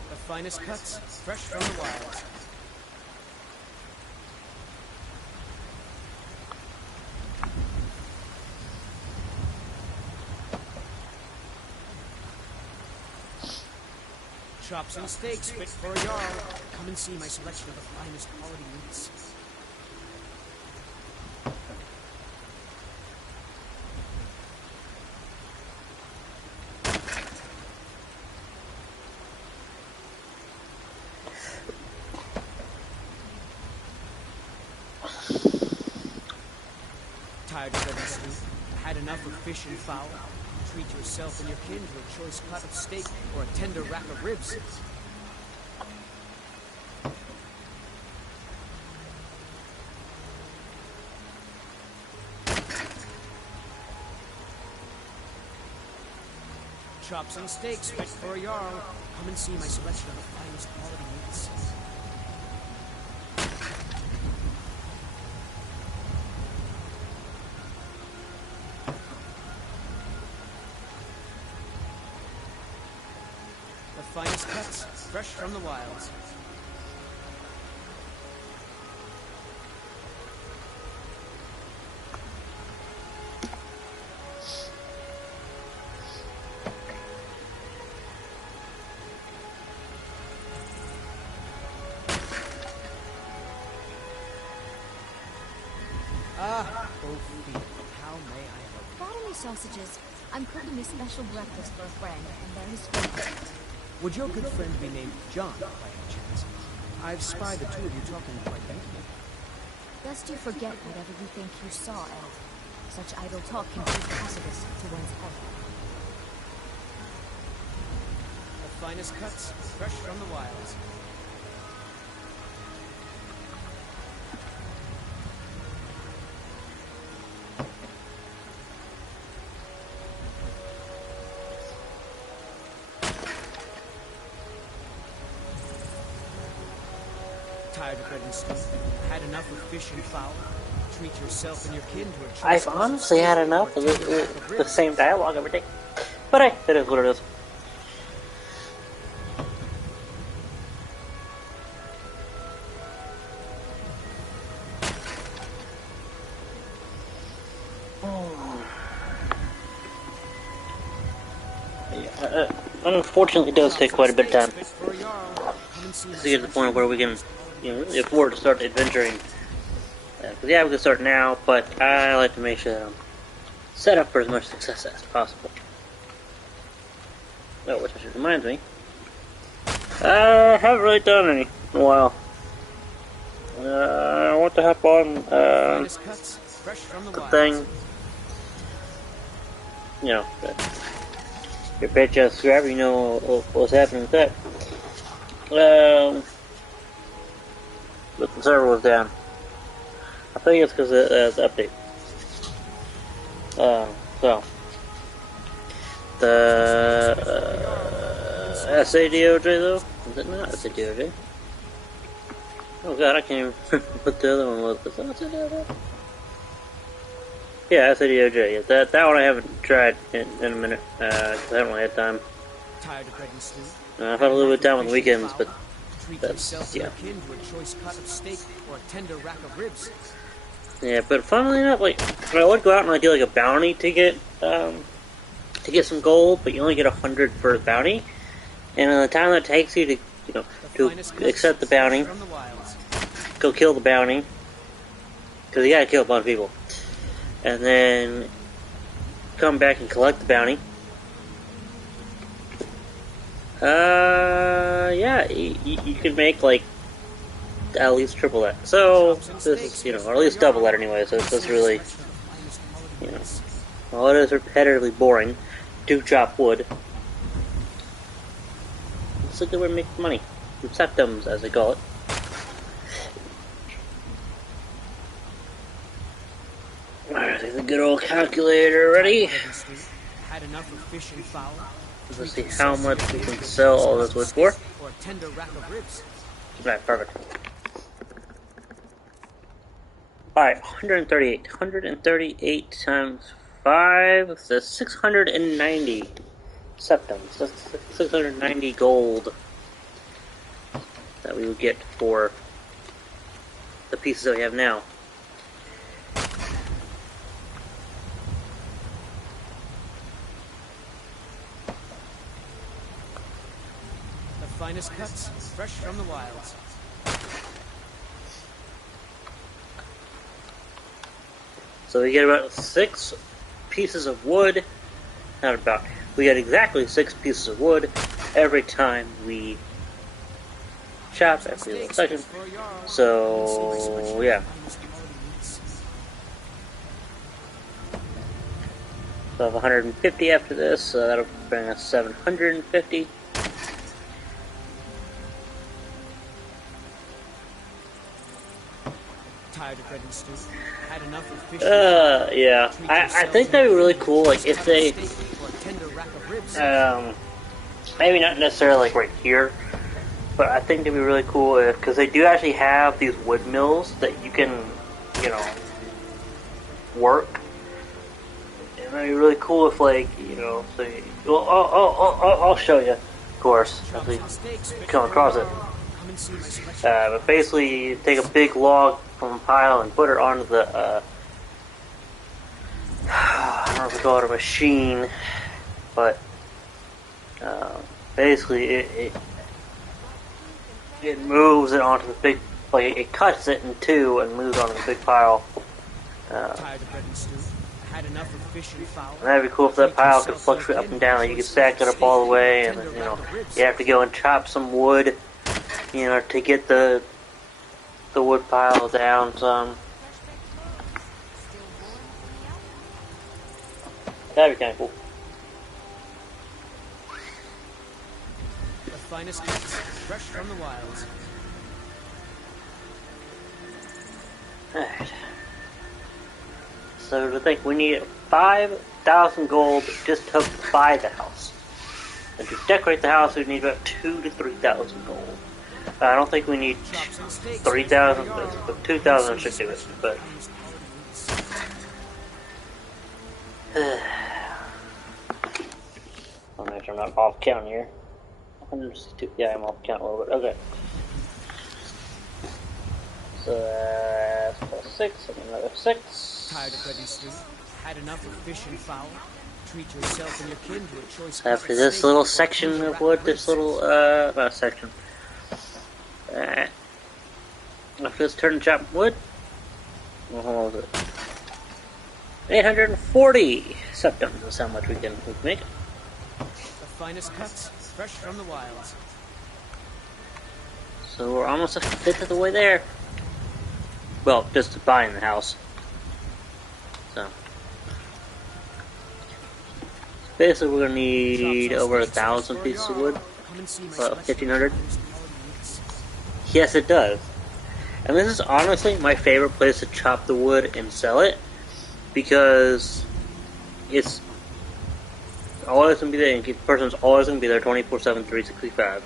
The finest cuts, fresh from the wilds. Chops and steaks fit for a Jarl. Come and see my selection of the finest quality meats. Tired of bread and stew? Had enough of fish and fowl? Treat yourself and your kin to a choice cut of steak or a tender rack of ribs. Chops and steaks fit for a Jarl. Come and see my selection of the finest quality meats. The finest cuts, fresh from the wilds. Ah, both feet. How may I help? Brought any sausages? I'm cooking a special breakfast for a friend, and they're his favorite. Would your good friend be named John, by any chance? I've spied the two of you talking quite intimately. Lest you forget whatever you think you saw, Elf. Such idle talk can prove hazardous to one's health. The finest cuts, fresh from the wilds. Tired of bread and stew? Had enough of fish and fowl? Treat yourself and your kin to a choice I've cup of honestly steak had or enough of tender rack of the ribs. same dialogue every day. But hey, it is what it is. Unfortunately, it does take quite a bit of time to get to the point where we can, afford to start adventuring. Because yeah, we can start now, but I like to make sure that I'm set up for as much success as possible. Oh, which actually reminds me, I haven't really done any in a while. I want to hop on the thing, your bitch ass subscriber, you know what's happening with that. But the server was down. I think it's because of the update. So the SADOJ though? Is it not SADOJ? Oh god, I can't even remember what the other one was. Is that SADOJ? Yeah, SADOJ. Yeah, that one I haven't tried in a minute. Cause I haven't really had time. Tired of bread and stew? I've had a little bit of time on the weekends, but Treat that's, yourself yeah. and your kin to a choice cut of steak or a tender rack of ribs. Yeah, but funnily enough, like, I would go out and do like a bounty to get some gold, but you only get 100 for a bounty, and the time that it takes you to, to accept the bounty, go kill the bounty, because you gotta kill a bunch of people, and then come back and collect the bounty. Yeah, you could make like at least triple that. So this is, or at least double that anyway. So it's really, well, it is repetitively boring to chop wood. It's a good way to make money. From septums, as they call it. Alright, the good old calculator ready. Had enough of fish and fowl. Let's see how much we can sell all this wood for. Or a tender rack of ribs. Right, perfect. Alright, 138. 138 times 5, so 690 septums. That's 690 gold that we would get for the pieces that we have now. The finest cuts, fresh from the wilds. So we get about 6 pieces of wood. Not about. We get exactly 6 pieces of wood every time we chop every little section. So yeah. So I have 150 after this, so that'll bring us 750. Tired of bread and stew? Had enough of fish? Yeah. I think that'd be really cool, like, if they, maybe not necessarily, like, right here, but I think it'd be really cool if, because they do actually have these wood mills that you can, work. And it'd be really cool if, like, so I'll show you, of course, as we come across it. But basically, you take a big log from a pile and put it onto the, I don't know if we call it a machine, but basically it moves it onto the big, like it cuts it in two and moves onto the big pile. And that'd be cool if that pile could fluctuate up and down, like you could stack it up all the way, and you have to go and chop some wood, to get the wood pile down some. That'd be kind of cool. The finest cuts, fresh from the wilds. Alright. So to think, we need 5,000 gold just to buy the house. And to decorate the house, we need about 2,000 to 3,000 gold. I don't think we need 3,000, but 2,000 should do it. But I'll make sure I'm not off count here. 162. Yeah, I'm off count a little bit. Okay. So that's plus 6 and another 6. Tired of bread and stew? Had enough of fish and fowl? Treat yourself and your kin to a choice. After this little section of wood, this little, not section. After this turn to chop wood, well, how long was it? 840 septums is how much we can make. The finest cuts, fresh from the wilds. So we're almost a fifth of the way there. Well, just buying the house. So basically, we're gonna need over 1,000 pieces of wood. 1,500. Yes, it does. And this is honestly my favorite place to chop the wood and sell it, because it's always gonna be there. And the person's always gonna be there 24/7, 365.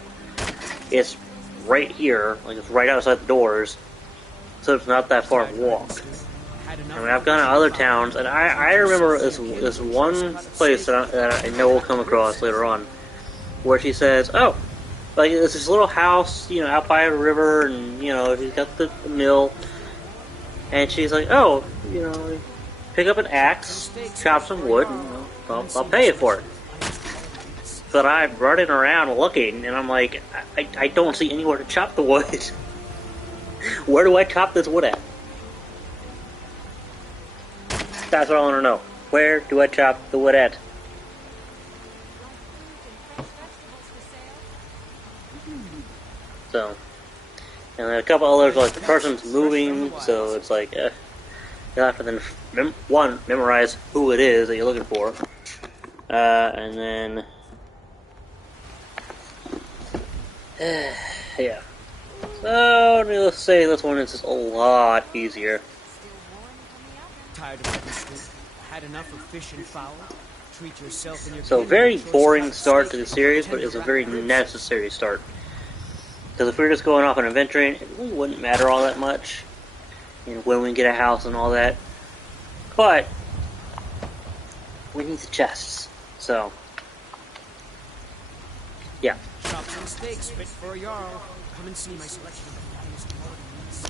It's right here, like it's right outside the doors, so it's not that far of a walk. I mean, I've gone to other towns, and I remember this one place that I know we'll come across later on, where she says, "Oh, like it's this little house, you know, out by a river, and you know, she's got the mill," and she's like, "Oh, you know, pick up an axe, chop some wood, and you know, I'll pay you for it." But I'm running around looking, and I'm like, I don't see anywhere to chop the wood. Where do I chop this wood at? That's what I want to know. Where do I chop the wood at? So, and then a couple others, like the person's moving, so it's like, you'll have to then, memorize who it is that you're looking for. And then, yeah. So, let's say this one is just a lot easier. Tired of bread and stew? Had enough of fish and fowl? Treat yourself and your So, kin very to a choice boring cut start steak to the or series, but tender it's a rack very of ribs. necessary start. Because if we were just going off and adventuring, it really wouldn't matter all that much. You know, when we get a house and all that. But we need the chests. So, yeah. Chops and steaks fit for a jarl. Come and see my selection of the finest quality meats.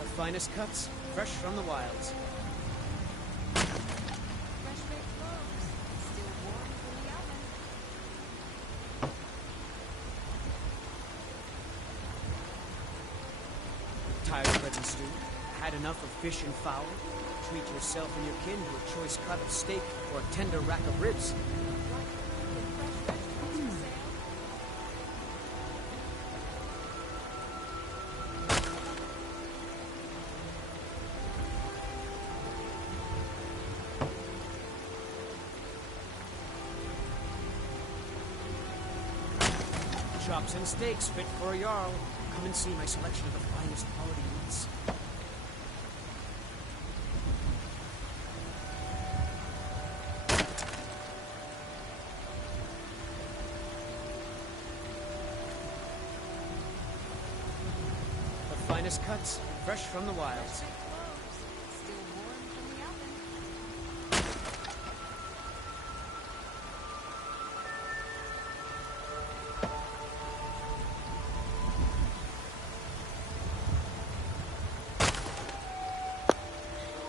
The finest cuts, fresh from the wilds. Tired of bread and stew? Had enough of fish and fowl? Treat yourself and your kin to a choice cut of steak or a tender rack of ribs. Chops and steaks fit for a jarl. Come and see my selection of the finest quality meats. The finest cuts, fresh from the wilds.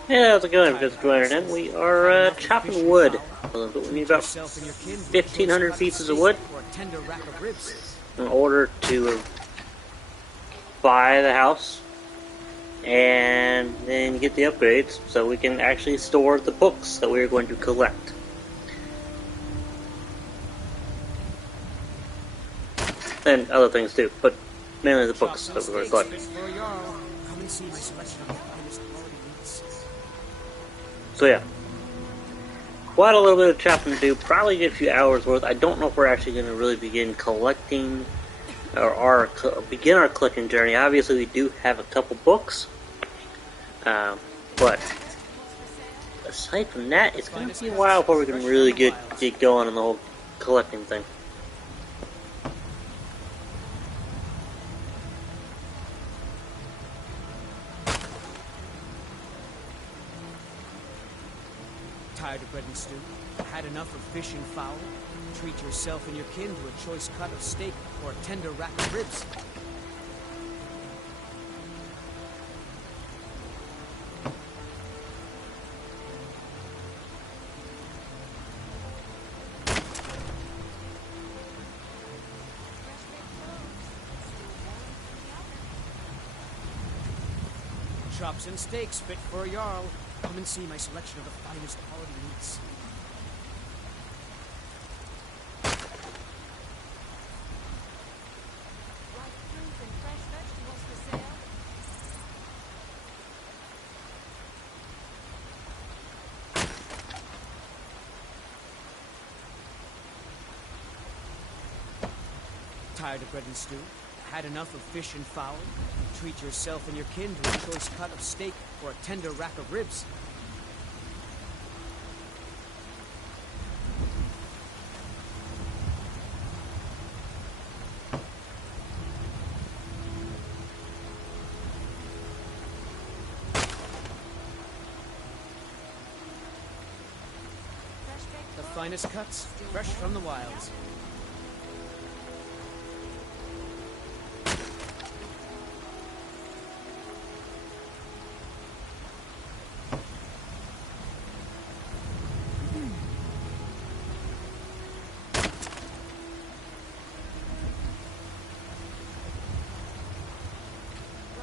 Yeah, how's it going? Just joining in. We are chopping wood. We need about 1,500 pieces of wood in order to buy the house and then get the upgrades so we can actually store the books that we are going to collect. And other things too, but mainly the books that we're going to collect. So yeah, quite a little bit of chopping to do, probably a few hours worth. I don't know if we're actually going to really begin collecting, or begin our collecting journey. Obviously we do have a couple books, but aside from that, it's gonna be a while before we can really get going on the whole collecting thing. Tired of bread and stew? Had enough of fish and fowl? Treat yourself and your kin to a choice cut of steak or a tender rack of ribs. Chops and steaks fit for a Jarl. Come and see my selection of the finest quality meats. Tired of bread and stew? Had enough of fish and fowl? Treat yourself and your kin to a choice cut of steak or a tender rack of ribs. The finest cuts, fresh from the wilds.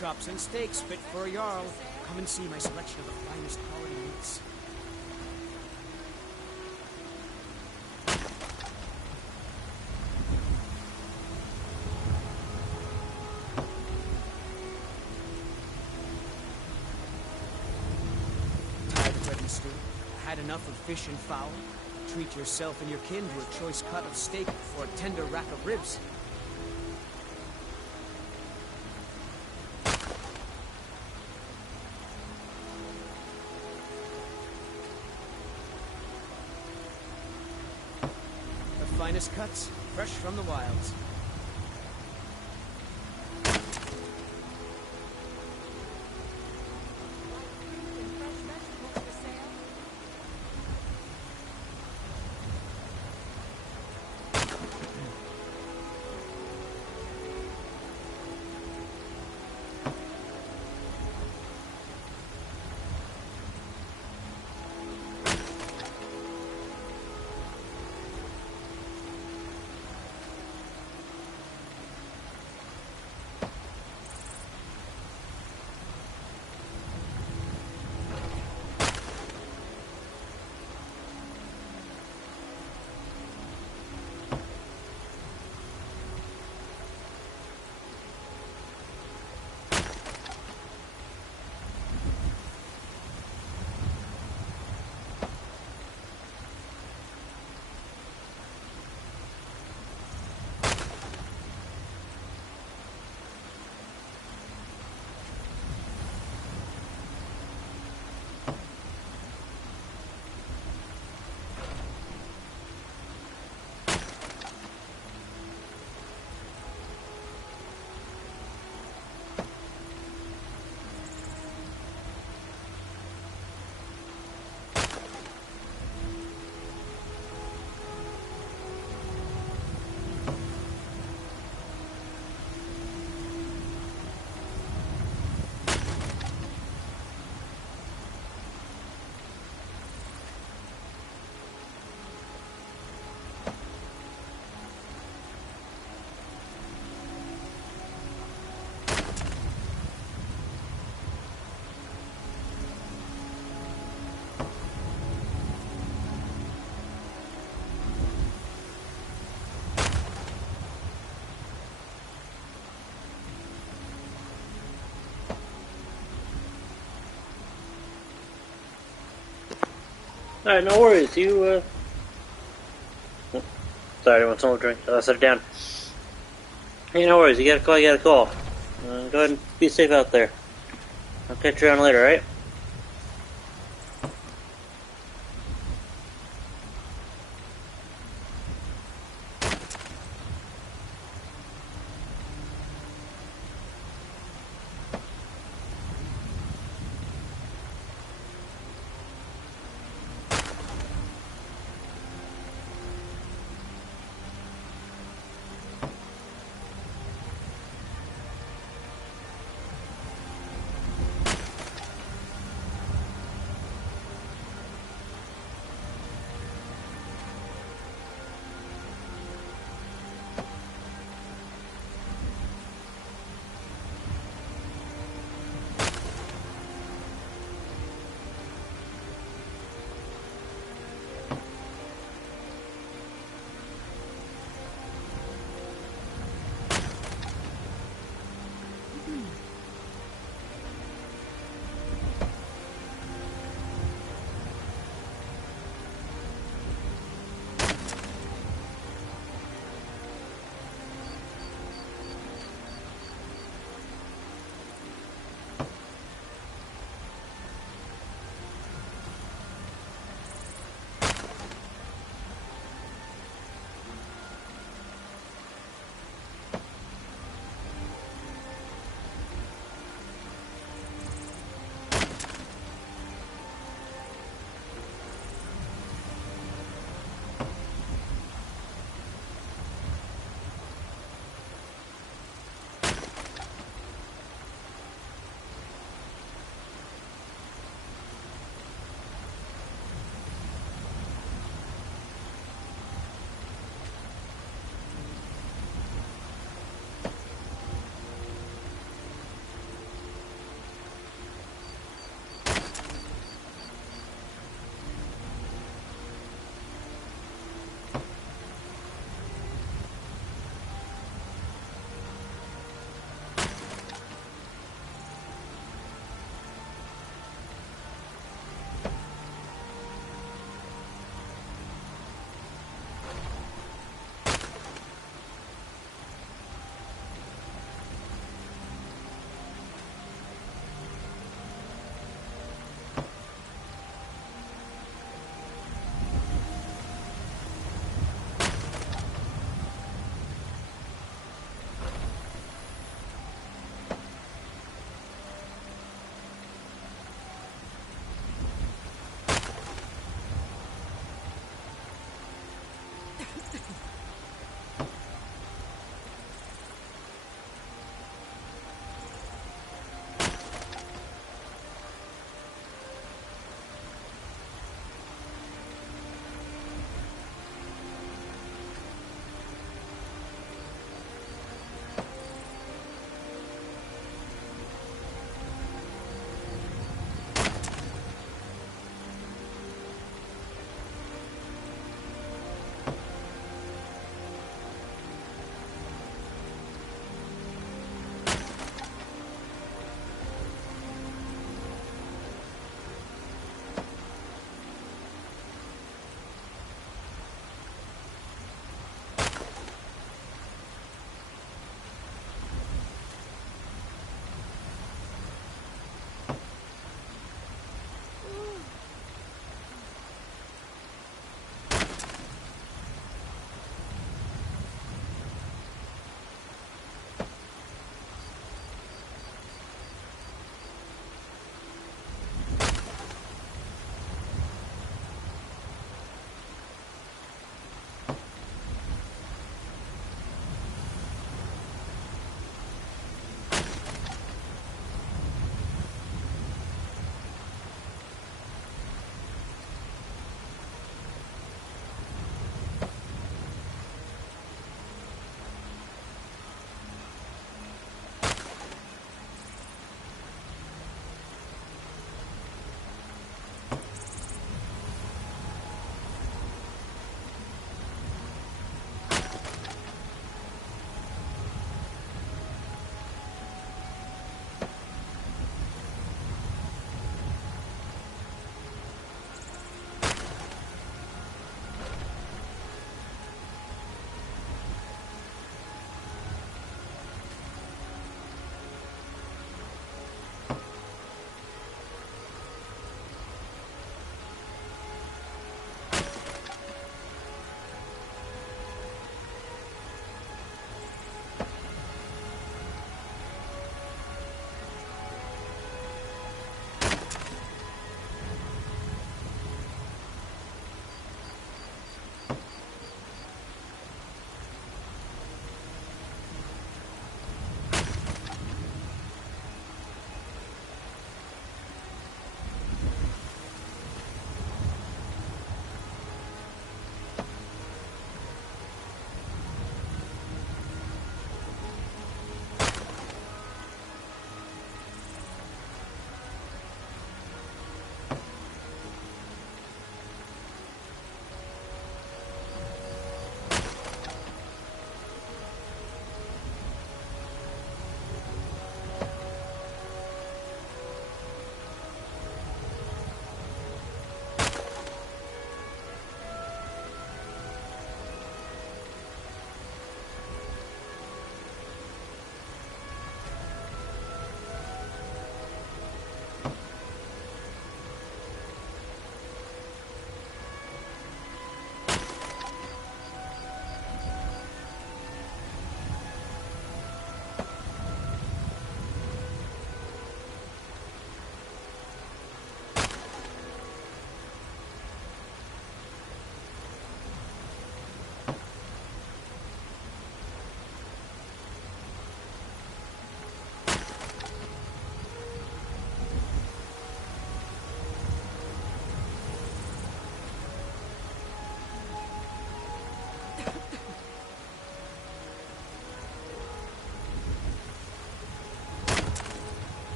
Chops and steaks fit for a Jarl. Come and see my selection of the finest quality meats. Tired of bread and stew? Had enough of fish and fowl? Treat yourself and your kin to a choice cut of steak or a tender rack of ribs. Finest cuts, fresh from the wilds. Alright, no worries. You, sorry, I want some more drink. I'll set it down. Hey, no worries. You got a call, you got a call. Go ahead and be safe out there. I'll catch you on later, alright?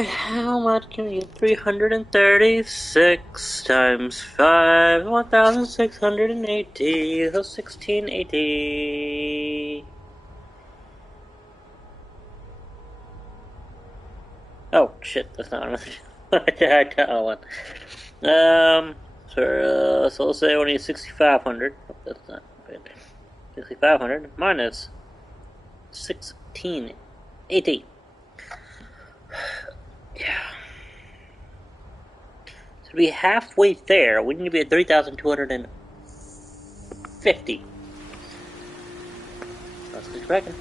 Alright, how much can we get? 336 times 5, 1,680, so 1680. Oh, shit, that's not what I got one. So let's say I only need 6,500. That's not bad. 6,500 minus 1680. Yeah. So to be halfway there, we need to be at 3,250. That's what I reckon.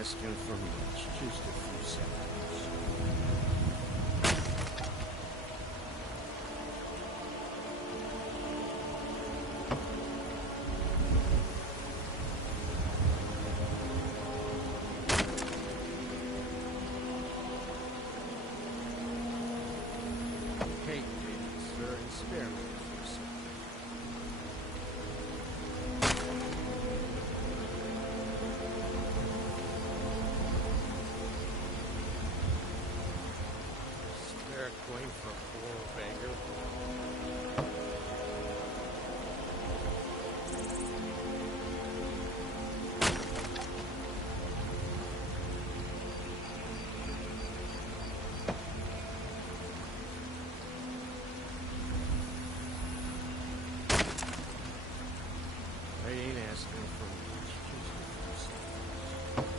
asking for much, just a few seconds. Kate, sir, and spare me for a second. Spare coin for a poor beggar. I ain't asking for much, just a few seconds.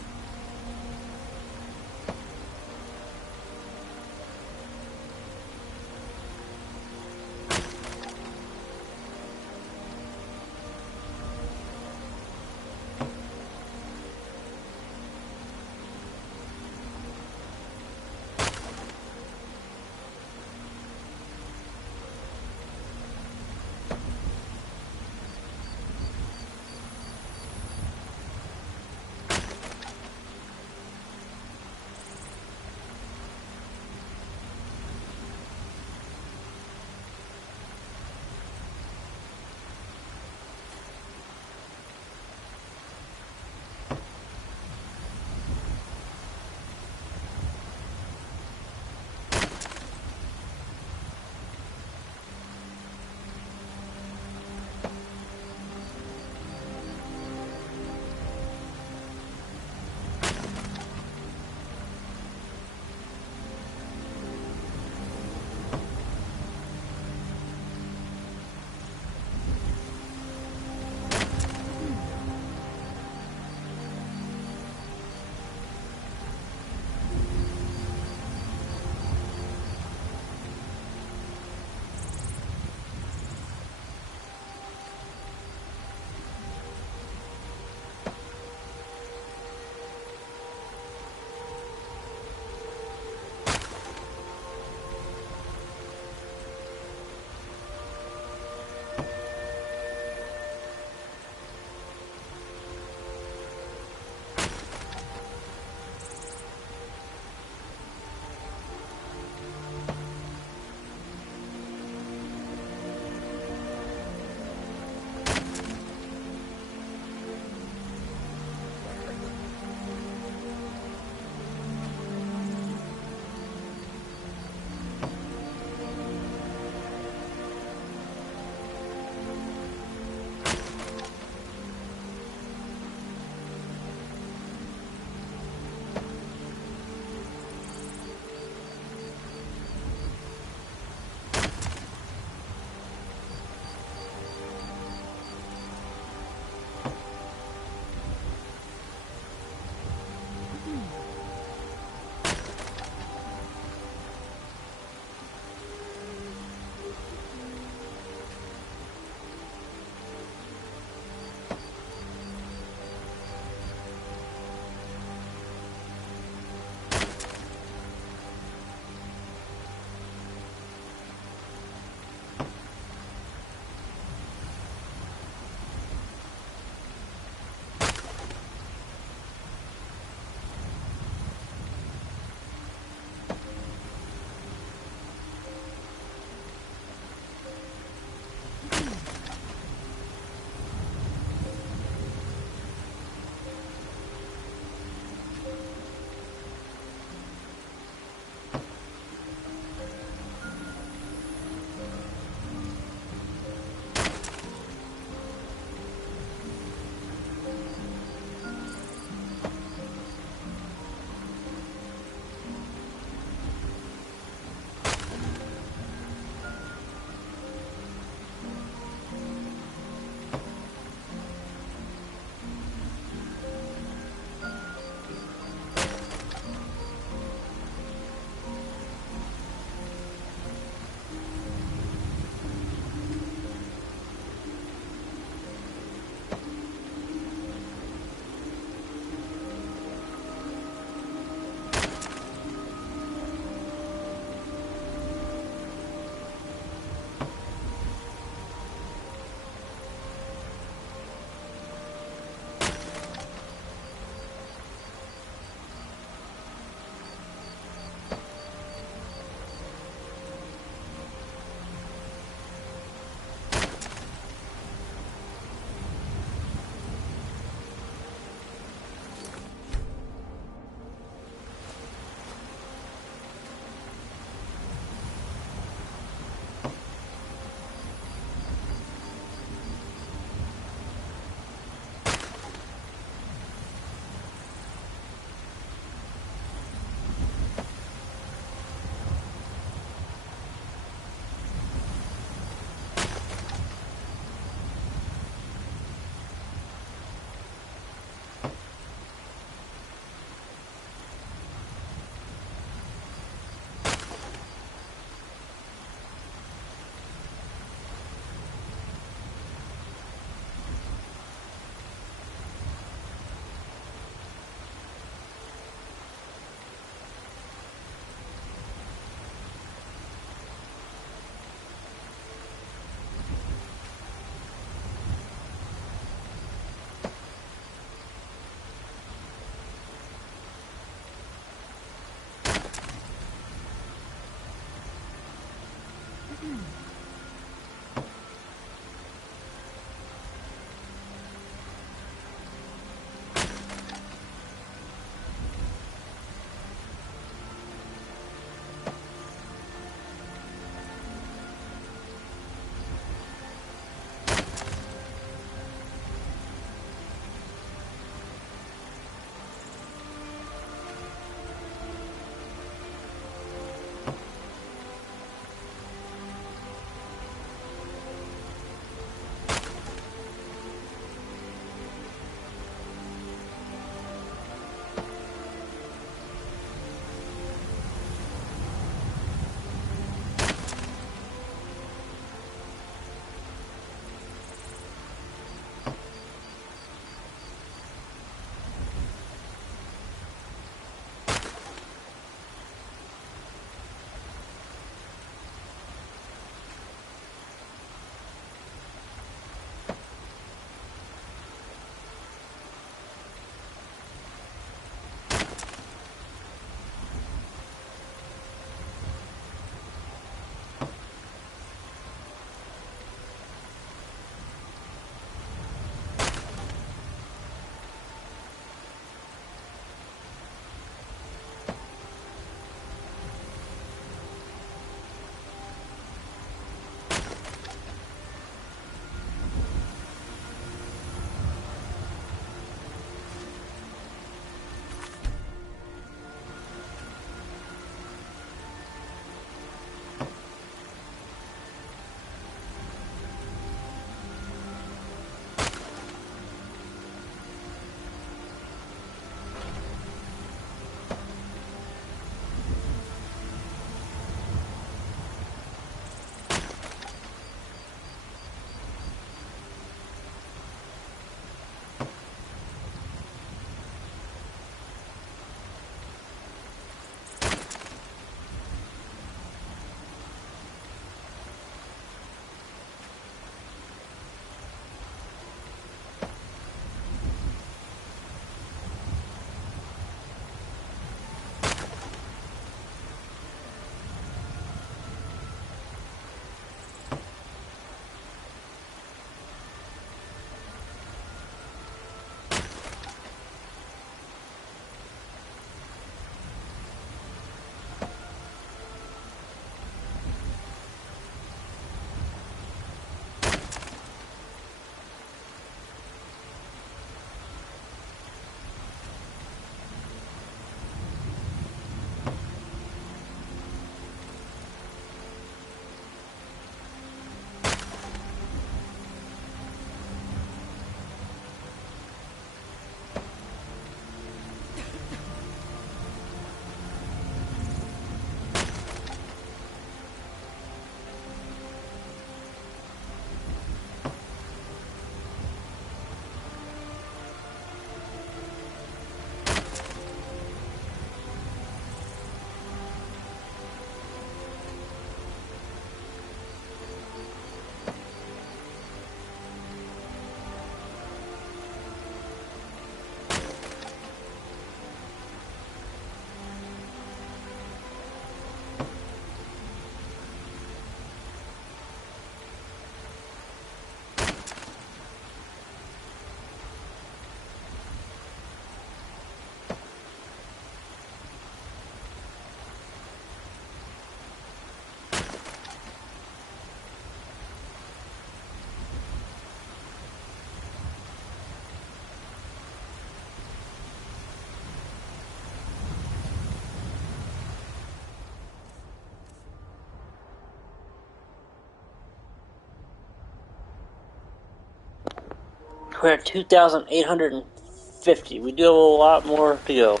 We're at 2,850. We do have a lot more to go.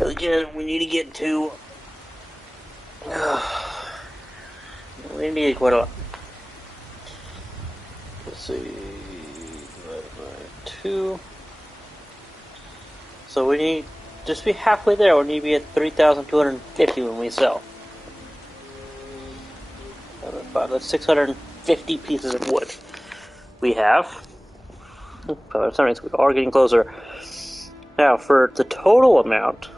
Again, we need to get to... we need quite a lot. Let's see... divided by 2. So we need... just be halfway there. We need to be at 3,250 when we sell. That's 650 pieces of wood. We have... we are getting closer. Now, for the total amount,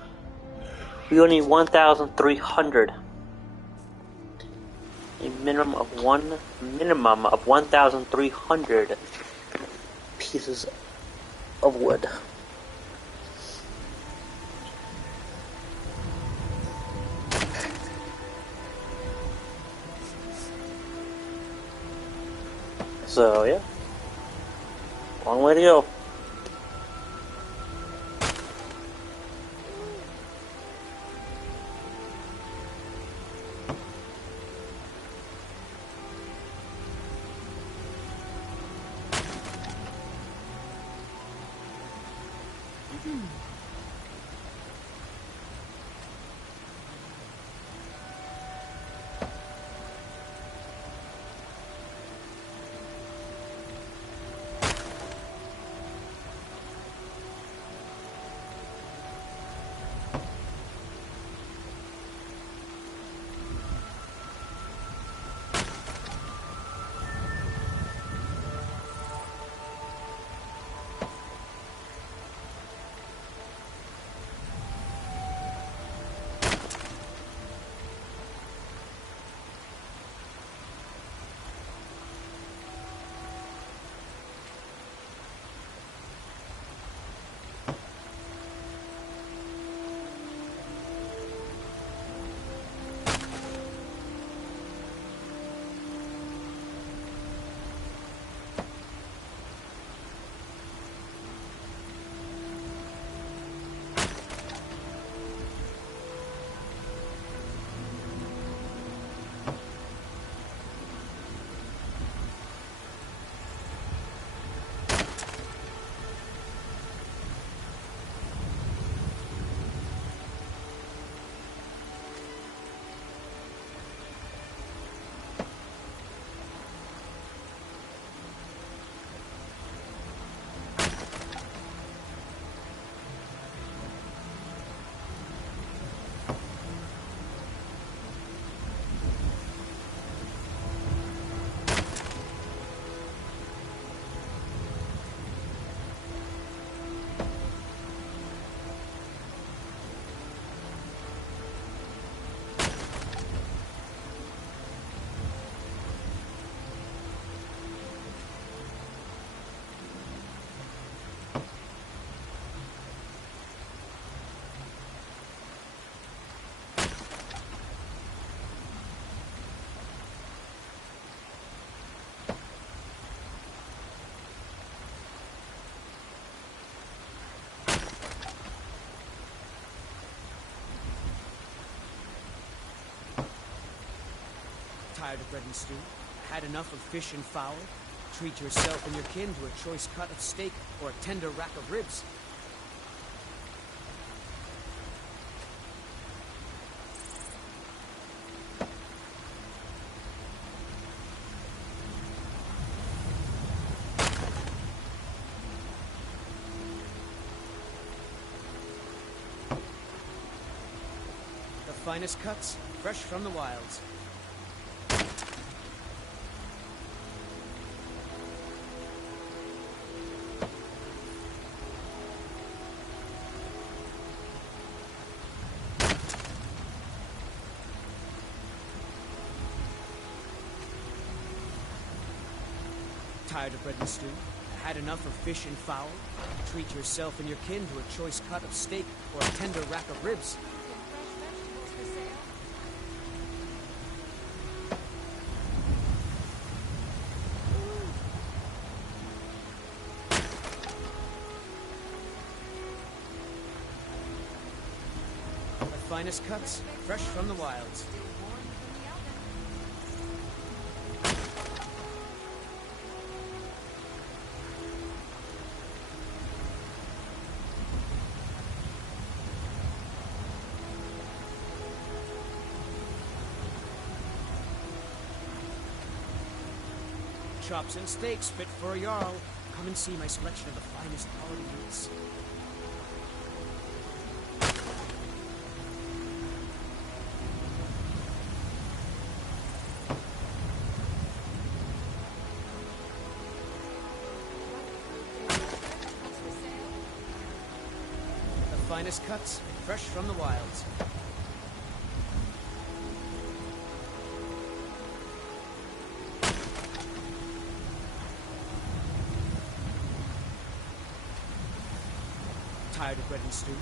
we only need 1,300. a minimum of 1,300 pieces of wood. So yeah, long way to go. Tired of bread and stew? Had enough of fish and fowl? Treat yourself and your kin to a choice cut of steak or a tender rack of ribs. The finest cuts, fresh from the wilds. Tired of bread and stew? Had enough of fish and fowl? Treat yourself and your kin to a choice cut of steak or a tender rack of ribs. The finest cuts, fresh from the wilds. Chops and steaks fit for a Jarl. Come and see my selection of the finest quality meats. The finest cuts, fresh from the wilds. Tired of bread and stew?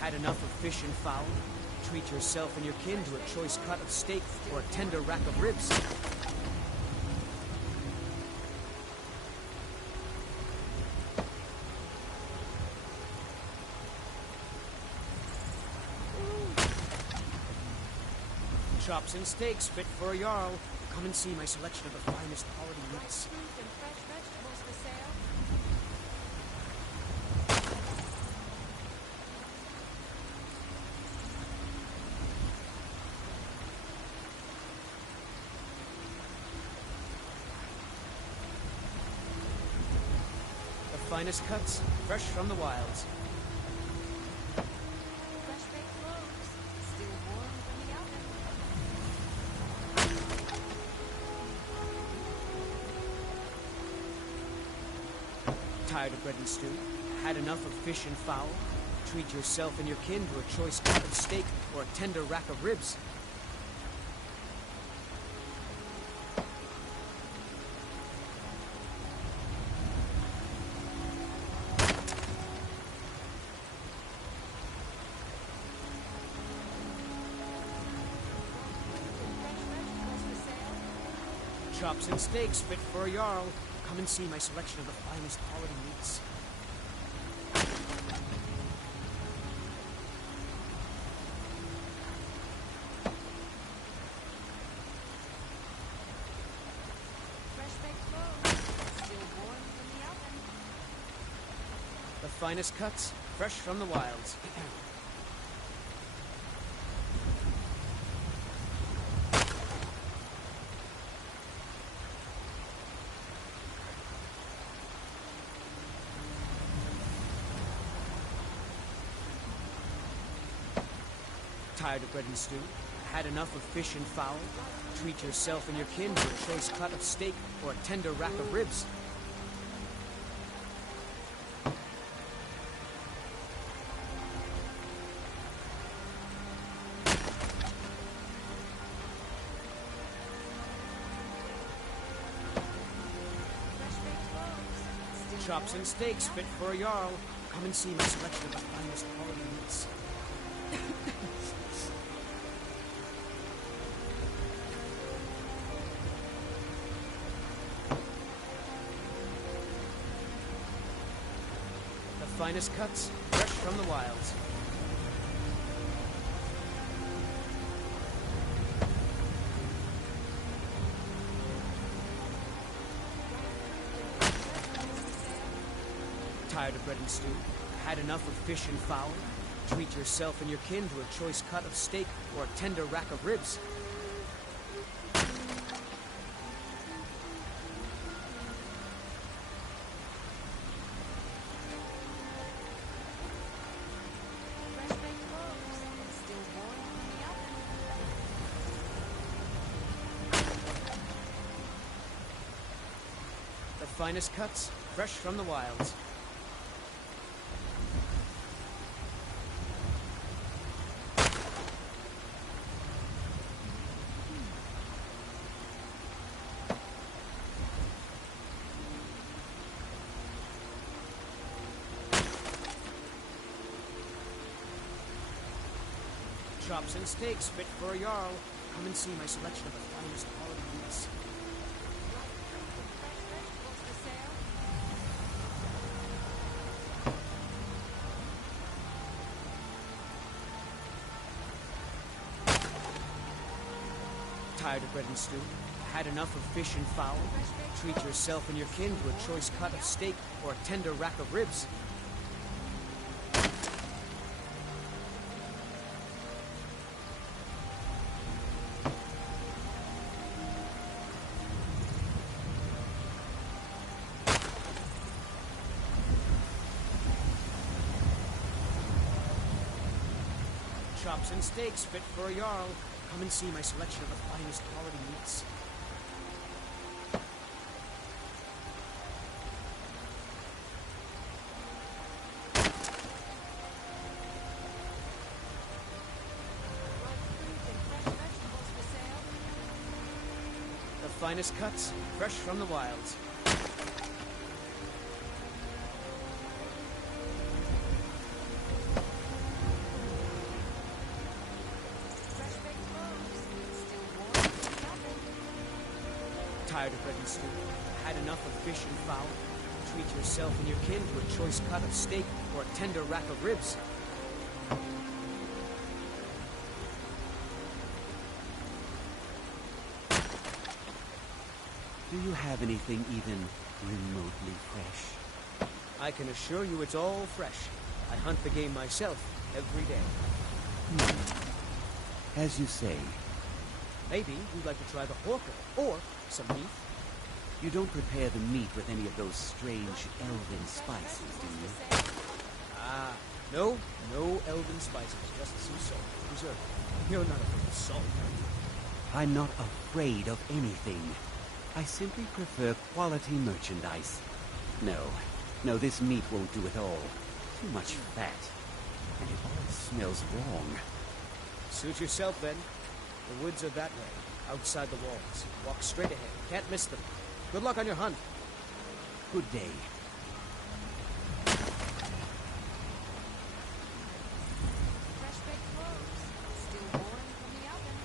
Had enough of fish and fowl? Treat yourself and your kin to a choice cut of steak or a tender rack of ribs. Chops and steaks fit for a Jarl. Come and see my selection of the finest quality meats. Fruit and fresh vegetables for sale. The finest cuts, fresh from the wilds. Fresh baked loaves, still warm from the oven. Tired of bread and stew? Had enough of fish and fowl? Treat yourself and your kin to a choice cut of steak or a tender rack of ribs. Chops and steaks fit for a Jarl. Come and see my selection of the finest quality meats. Fresh baked loaves, still warm from the oven. The finest cuts, fresh from the wilds. Tired of bread and stew? Had enough of fish and fowl? Treat yourself and your kin to a choice cut of steak or a tender rack of ribs. Chops and steaks fit for a Jarl. Come and see my selection of the finest quality meats. The finest cuts, fresh from the wilds. Tired of bread and stew? Had enough of fish and fowl? Treat yourself and your kin to a choice cut of steak or a tender rack of ribs. Fresh baked loaves, still warm from the oven. The finest cuts, fresh from the wilds. Chops and steaks fit for a Jarl. Come and see my selection of the finest quality meats. Fresh vegetables for sale. Tired of bread and stew? Had enough of fish and fowl? Treat yourself and your kin to a choice cut of steak or a tender rack of ribs. Chops and steaks fit for a Jarl. Come and see my selection of the finest quality meats. Fruit and fresh vegetables for sale. The finest cuts, fresh from the wilds. bread and stew. Had enough of fish and fowl? Treat yourself and your kin to a choice cut of steak or a tender rack of ribs. Do you have anything even remotely fresh? I can assure you it's all fresh. I hunt the game myself every day. As you say. Maybe you'd like to try the horker or some meat. You don't prepare the meat with any of those strange elven spices, do you? Ah, no elven spices, just some salt, preserve. You're not afraid of salt, are you? I'm not afraid of anything. I simply prefer quality merchandise. No, this meat won't do at all. Too much fat. And it all smells wrong. Suit yourself, then. The woods are that way, outside the walls. Walk straight ahead. Can't miss them. Good luck on your hunt. Good day. Fresh baked cloves, still warm from the oven.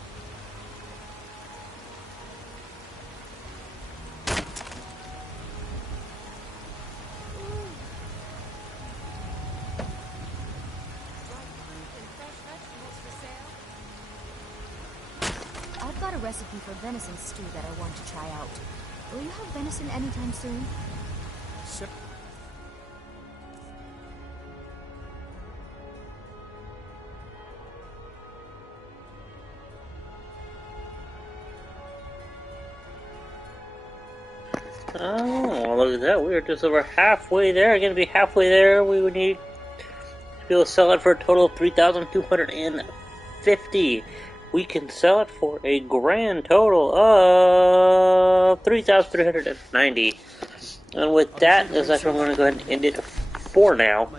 Dried fruit and fresh vegetables for sale. I've got a recipe for venison stew that I want to try out. Will you have venison anytime soon? Sip. Oh, look at that. We are just over halfway there. Going to be halfway there. We would need to be able to sell it for a total of 3,250. We can sell it for a grand total of 3,390. And with that, that's actually I'm going to go ahead and end it for now.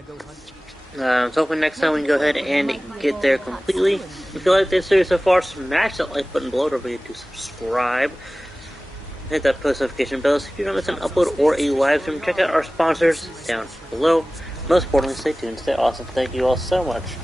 So hopefully next time we can go ahead and get there completely. If you like this series so far, smash that like button below. Don't forget to subscribe. Hit that post notification bell so if you don't miss an upload or a live stream. Check out our sponsors down below. Most importantly, stay tuned, stay awesome. Thank you all so much.